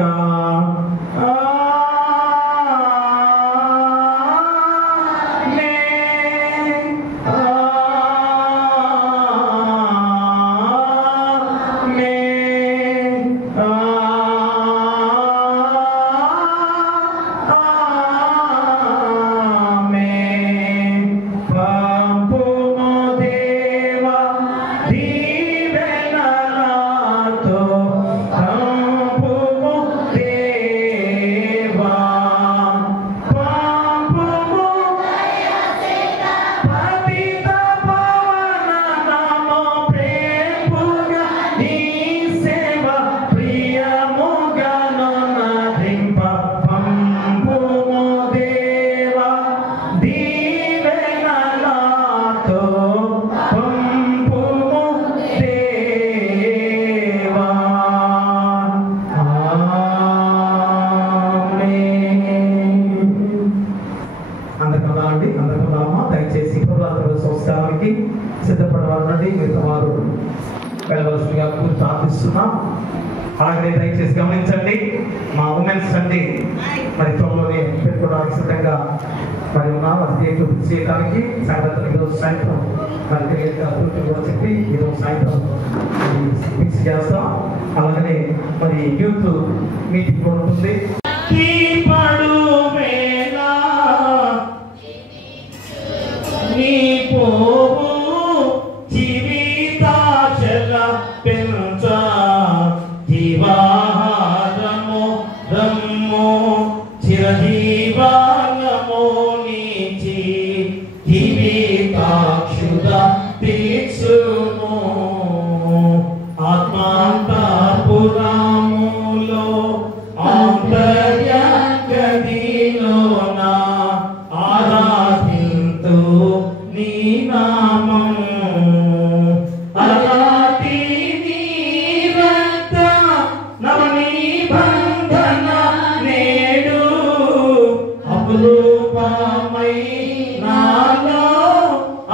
సంస్కారానికి సిద్ధపడవాలని మిగతా వారు వెళ్ళవలసిందిగా ప్రార్థిస్తున్నాం. అలాగే దయచేసి గమనించండి, మా ఉమెన్స్ సండే మరి త్వరలోనే పెట్టుకోవడానికి సిద్ధంగా మరి ఉన్నాం. అది చేయడానికి సాయంత్రం ఈరోజు సాయంత్రం మరి కూడా చెప్పి ఈరోజు సాయంత్రం ఫిక్స్ చేస్తాం. అలాగనే మరి యూత్ మీటింగ్ కూడా ఉంటుంది. నీ పోవు జీవితాశల పెంచ జీవాహారము రమ్ము చిరజీవానము నీచి జీవితాక్షుద తీర్చుము ఆత్మాంతపురములో ఆంతర్య గదిలోన ఆరాధింతు నీ నామము అలాటి నీ రక్త నవనిబంధన నేడు అపురూపమై నాలో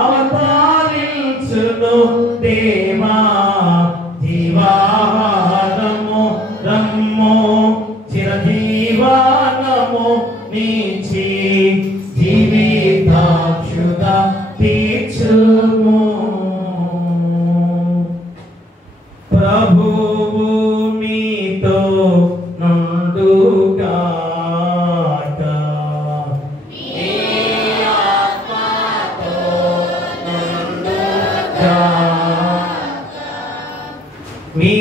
అవతరించును దేవా జీవాహారము రమ్ము చిరజీవానము నీచి జీవితాక్షుద తీర్చుము ప్రభువు మీతో నుండుగాక నీ ఆత్మతో నుండుగాక మీ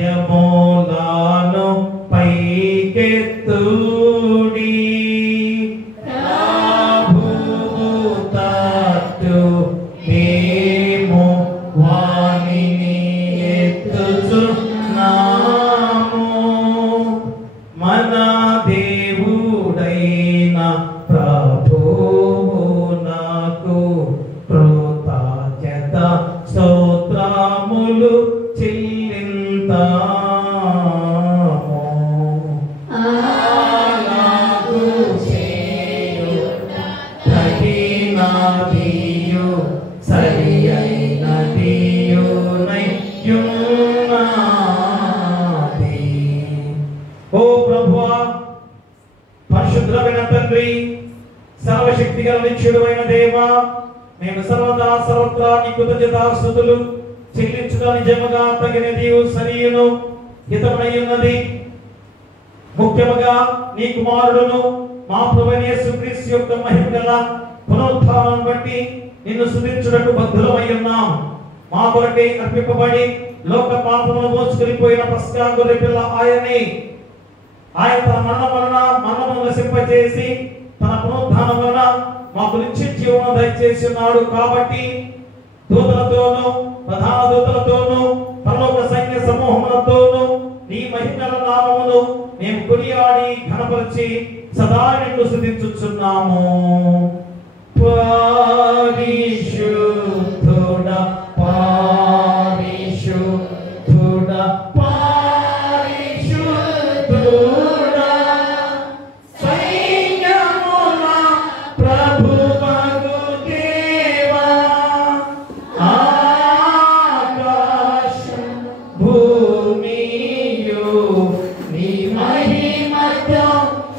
హృదయములను పైకెత్తుడి ప్రభువు తట్టు మేము వాణిని ఎత్తుచున్నాము మన దేవుడైన ప్రభువునకు కృతజ్ఞత స్తోత్రములు చెల్లింతాము. అలాగు చేయుట తగినదియు సరి అయినదియునయున్నది. ఓ ప్రభువా, పరిశుద్ధమైన తండ్రి, సర్వశక్తి గల నిత్యుడైన దేవా, మేము సర్వదా సర్వత్రా నీ కృతజ్ఞతాస్తుతులు చెల్లించుట నిజముగా తగినది సరియును హితమై ఉన్నది. ముఖ్యముగా నీ కుమారుడును మా ప్రభువైన యేసుక్రీస్తు యొక్క మహిమగల పునరుత్థానం బట్టి నిన్ను స్తుతించుటకు బద్ధులమై ఉన్నాం. మా కొరకై అర్పింపబడి లోక పాపమును మోసుకొనిపోయిన పస్కా గొర్రె పిల్ల ఆయనే. ఆయన తన మరణం వలన మరణమును నశింపజేసి తన పునరుత్థానం వలన మాకు నిత్య జీవనం దయచేసి ఉన్నాడు. కాబట్టి దూతలతోనూ ప్రధాన దూతలతోనూ పరలోక సైన్య సమూహములతోనూ నీ మహిమల నామమును మేము కొనియాడి ఘనపరిచి సదా నిన్ను స్తుతించుచున్నాము. పరిశుద్ధుడా పరిశుద్ధుడా పరిశుద్ధుడా సైన్యముల ప్రభువగు దేవా ఆకాశం భూమియు నీ మహిమతో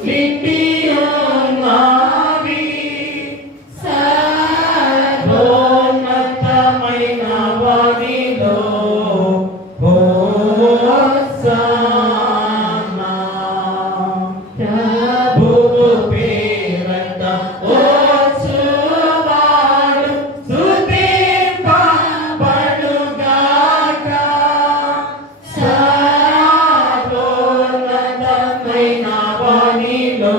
నిండి ఉన్నవి. సర్వోన్నతమైన వానిలో హోసన్నా. ప్రభువు పేరట వచ్చువాడు స్తుతింపబడుగాక. సర్వోన్నతమైన వానిలో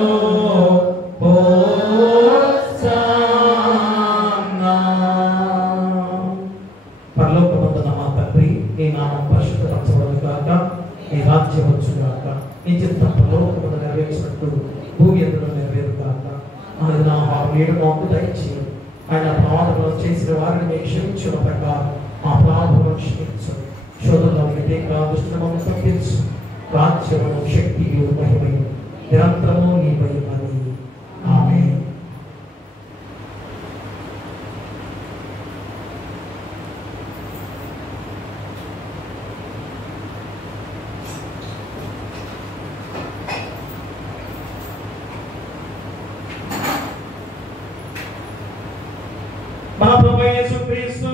హోసన్నా. పరలోకమందున మా తండ్రి, నీ నామం పరిశుద్ధపరచబడుగాక, నీ రాజ్యం వచ్చుగాక, నీ చిత్తం పరలోకమందు నెరవేర్చినట్టు భూమి యందును నెరవేరుగాక. మనది నా నేడు మాకు దయచేయు. ఆయన ప్రమాదములను చేసిన వారిని మేము క్షమించిన ప్రకారం మా అపరాధములను క్షమించు. శోధనలో దుష్టమను తప్పించు. రాజ్యమును శక్తియు మహిమయు నిరంతరము నీ మహిమని. ఆమేన్. మన ప్రభువైన యేసుక్రీస్తు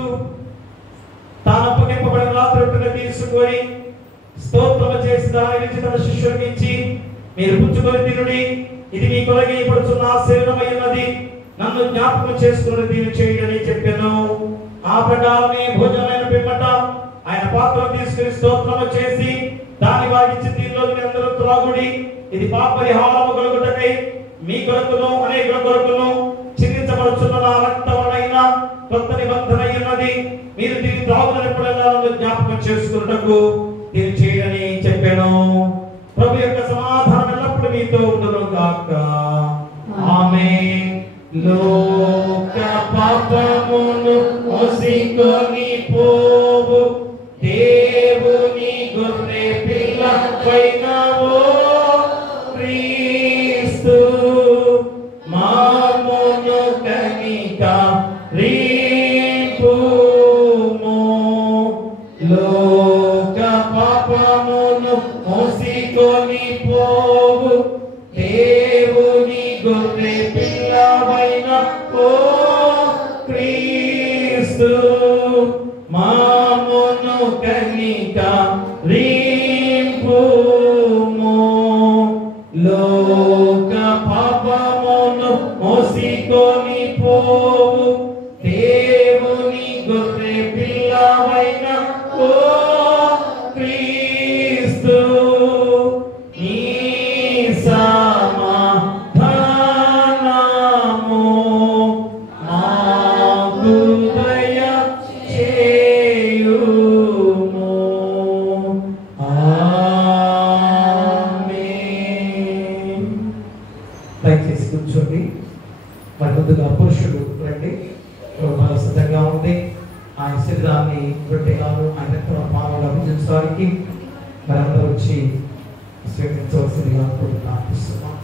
తాను అప్పగింపబడిన రాత్రి రొట్టెను తీసుకొని స్తోత్రము చేసి దానిని తన శిష్యులకు ఇచ్చి, మీరు పుచ్చుకొని తినుడి, ఇది మీ కొరకై ఇవ్వబడుచున్న నా శరీరమై ఉన్నది, నన్ను జ్ఞాపకం చేసుకుని దీన్ని చేయుడని చెప్పెను. ఆ ప్రకారమే భోజనమైన పిమ్మట ఆయన పాత్రను తీసుకుని స్తోత్రము చేసి దాని వారిచ్చి, దీనిలో అందరూ త్రాగుడి, ఇది పాప పరిహారము కలుగుటకై మీ కొరకును అనేకుల కొరకును చిందించబడుచున్న నా రక్తమునైన కొత్త నిబంధన ఉన్నది, మీరు దీన్ని త్రాగునప్పుడల్లా నన్ను జ్ఞాపకం చేసుకున్నటకు దీన్ని చేయని చెప్పాను. ప్రభు యొక్క సమాధానం ఎల్లప్పుడూ మీతో ఉండును గాక. ఆమేన్. లోక పాపమును మోసికొని పోవు దేవుని గొర్రె పిల్లవైనవో క్రీస్తు, మామును కనికరింపుము. లోక పాపమును మోసికొని పోవు దేవుని గొర్రె పిల్లవైన ఓ క్రీస్తు, మామును కనికరింపుము. లోక పాపమును మోసికొని పోవు దేవుని గొర్రె పిల్లవైన ఓ క్రీస్తు, నీ సమాధానము మాకు దయచేయుము. ఆమేన్. దయచేసి కూర్చోండి. మరి ముందుగా పురుషులు రండి. చాలా సిద్ధంగా ఉంది. ఆయన శరీరాన్ని రొట్టెగాను ఆయన రక్తం పాలు అభిజించడానికి మనందరూ వచ్చి స్వీకరించవలసిందిగా ప్రార్థిస్తున్నాం.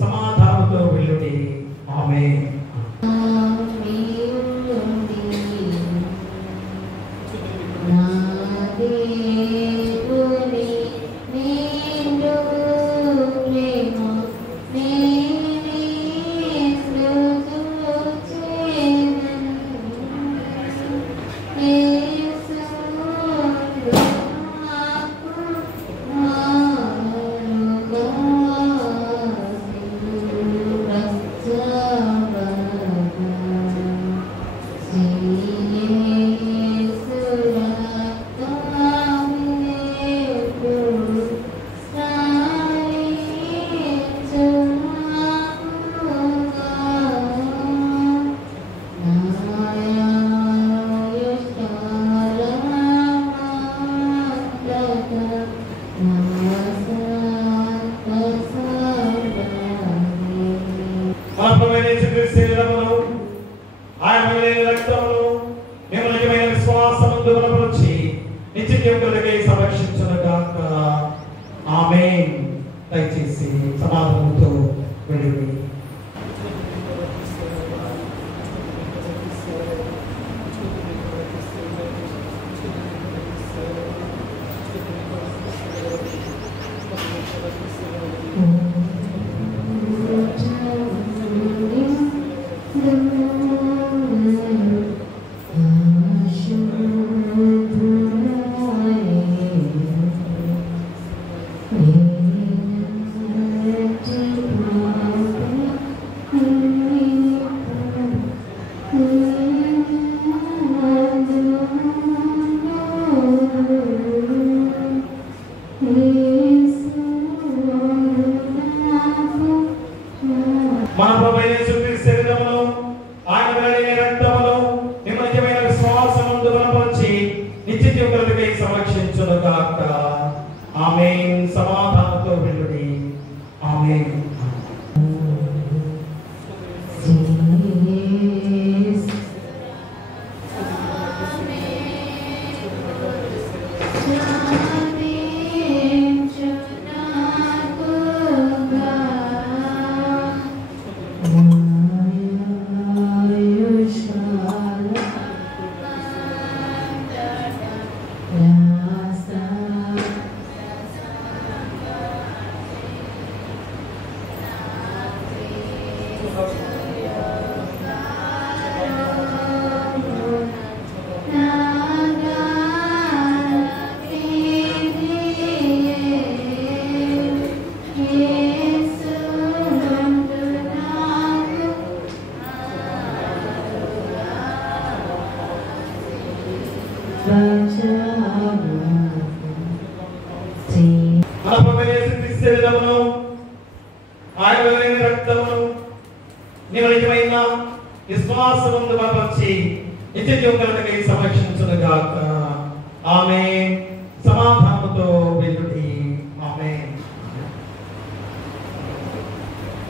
సమాధానంతో వెళ్ళుడి. ఆమేన్. ఆమేన్. దయచేసి సమాధానంతో వెళ్ళండి. మన ప్రభువైన యేసుక్రీస్తు శరీరమును ఆయన వెల్లడిన రక్తమును నిమజ్జనమైన విశ్వాసమును బలపరిచి నిత్య జీవములకై సంరక్షించును గాక. ఆమేన్. సమాధానంతో వెళ్ళుడి. ఆమేన్. విశ్వాసమును బలపరిచి నిత్య జీవములకై సంరక్షించును గాక. ఆమేన్. సమాధానంతో వెళ్ళుడి. ఆమేన్.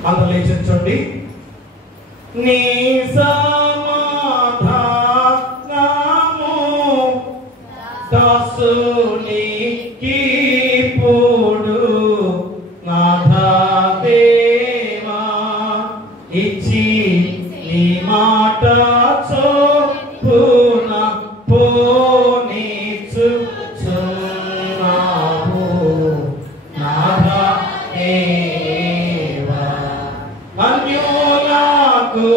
అందరూ లేచండి. నీ సమాధానము దాసునికి పోడు నాథా దేవా ఇచ్చి నీ మాట చొప్పున పోనిచుచున్నావు నాథా దేవా. అన్యులకు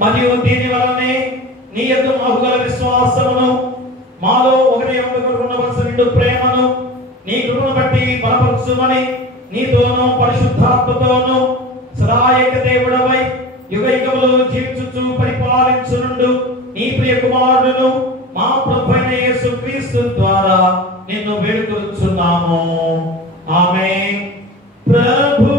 మరియు దీని వలనే నీ యందు మాకు గల విశ్వాసమును మాలో ఒకరి ఒకరికి ఉండవలసిన ప్రేమను నీ కృపను బట్టి బలపరచుమని నీతోనూ పరిశుద్ధాత్మతోనూ సదాయక దేవుడవై యుగ యుగములు జీవించుచు పరిపాలించునుండు నీ ప్రియ కుమారుడును మా ప్రభువైన యేసుక్రీస్తు ద్వారా నిన్ను వేడుకొనుచున్నాము. ఆమేన్. ప్రభు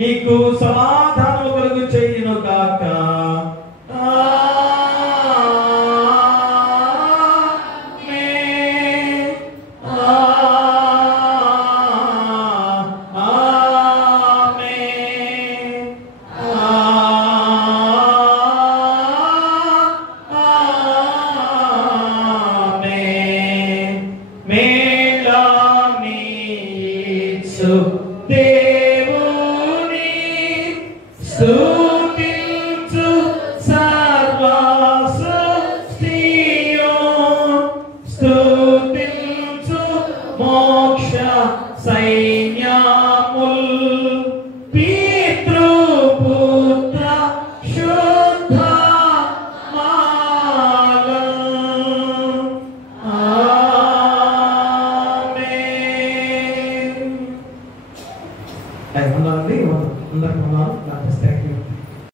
నీకు సమాధానము కలుగు చేయును గాక. Sainya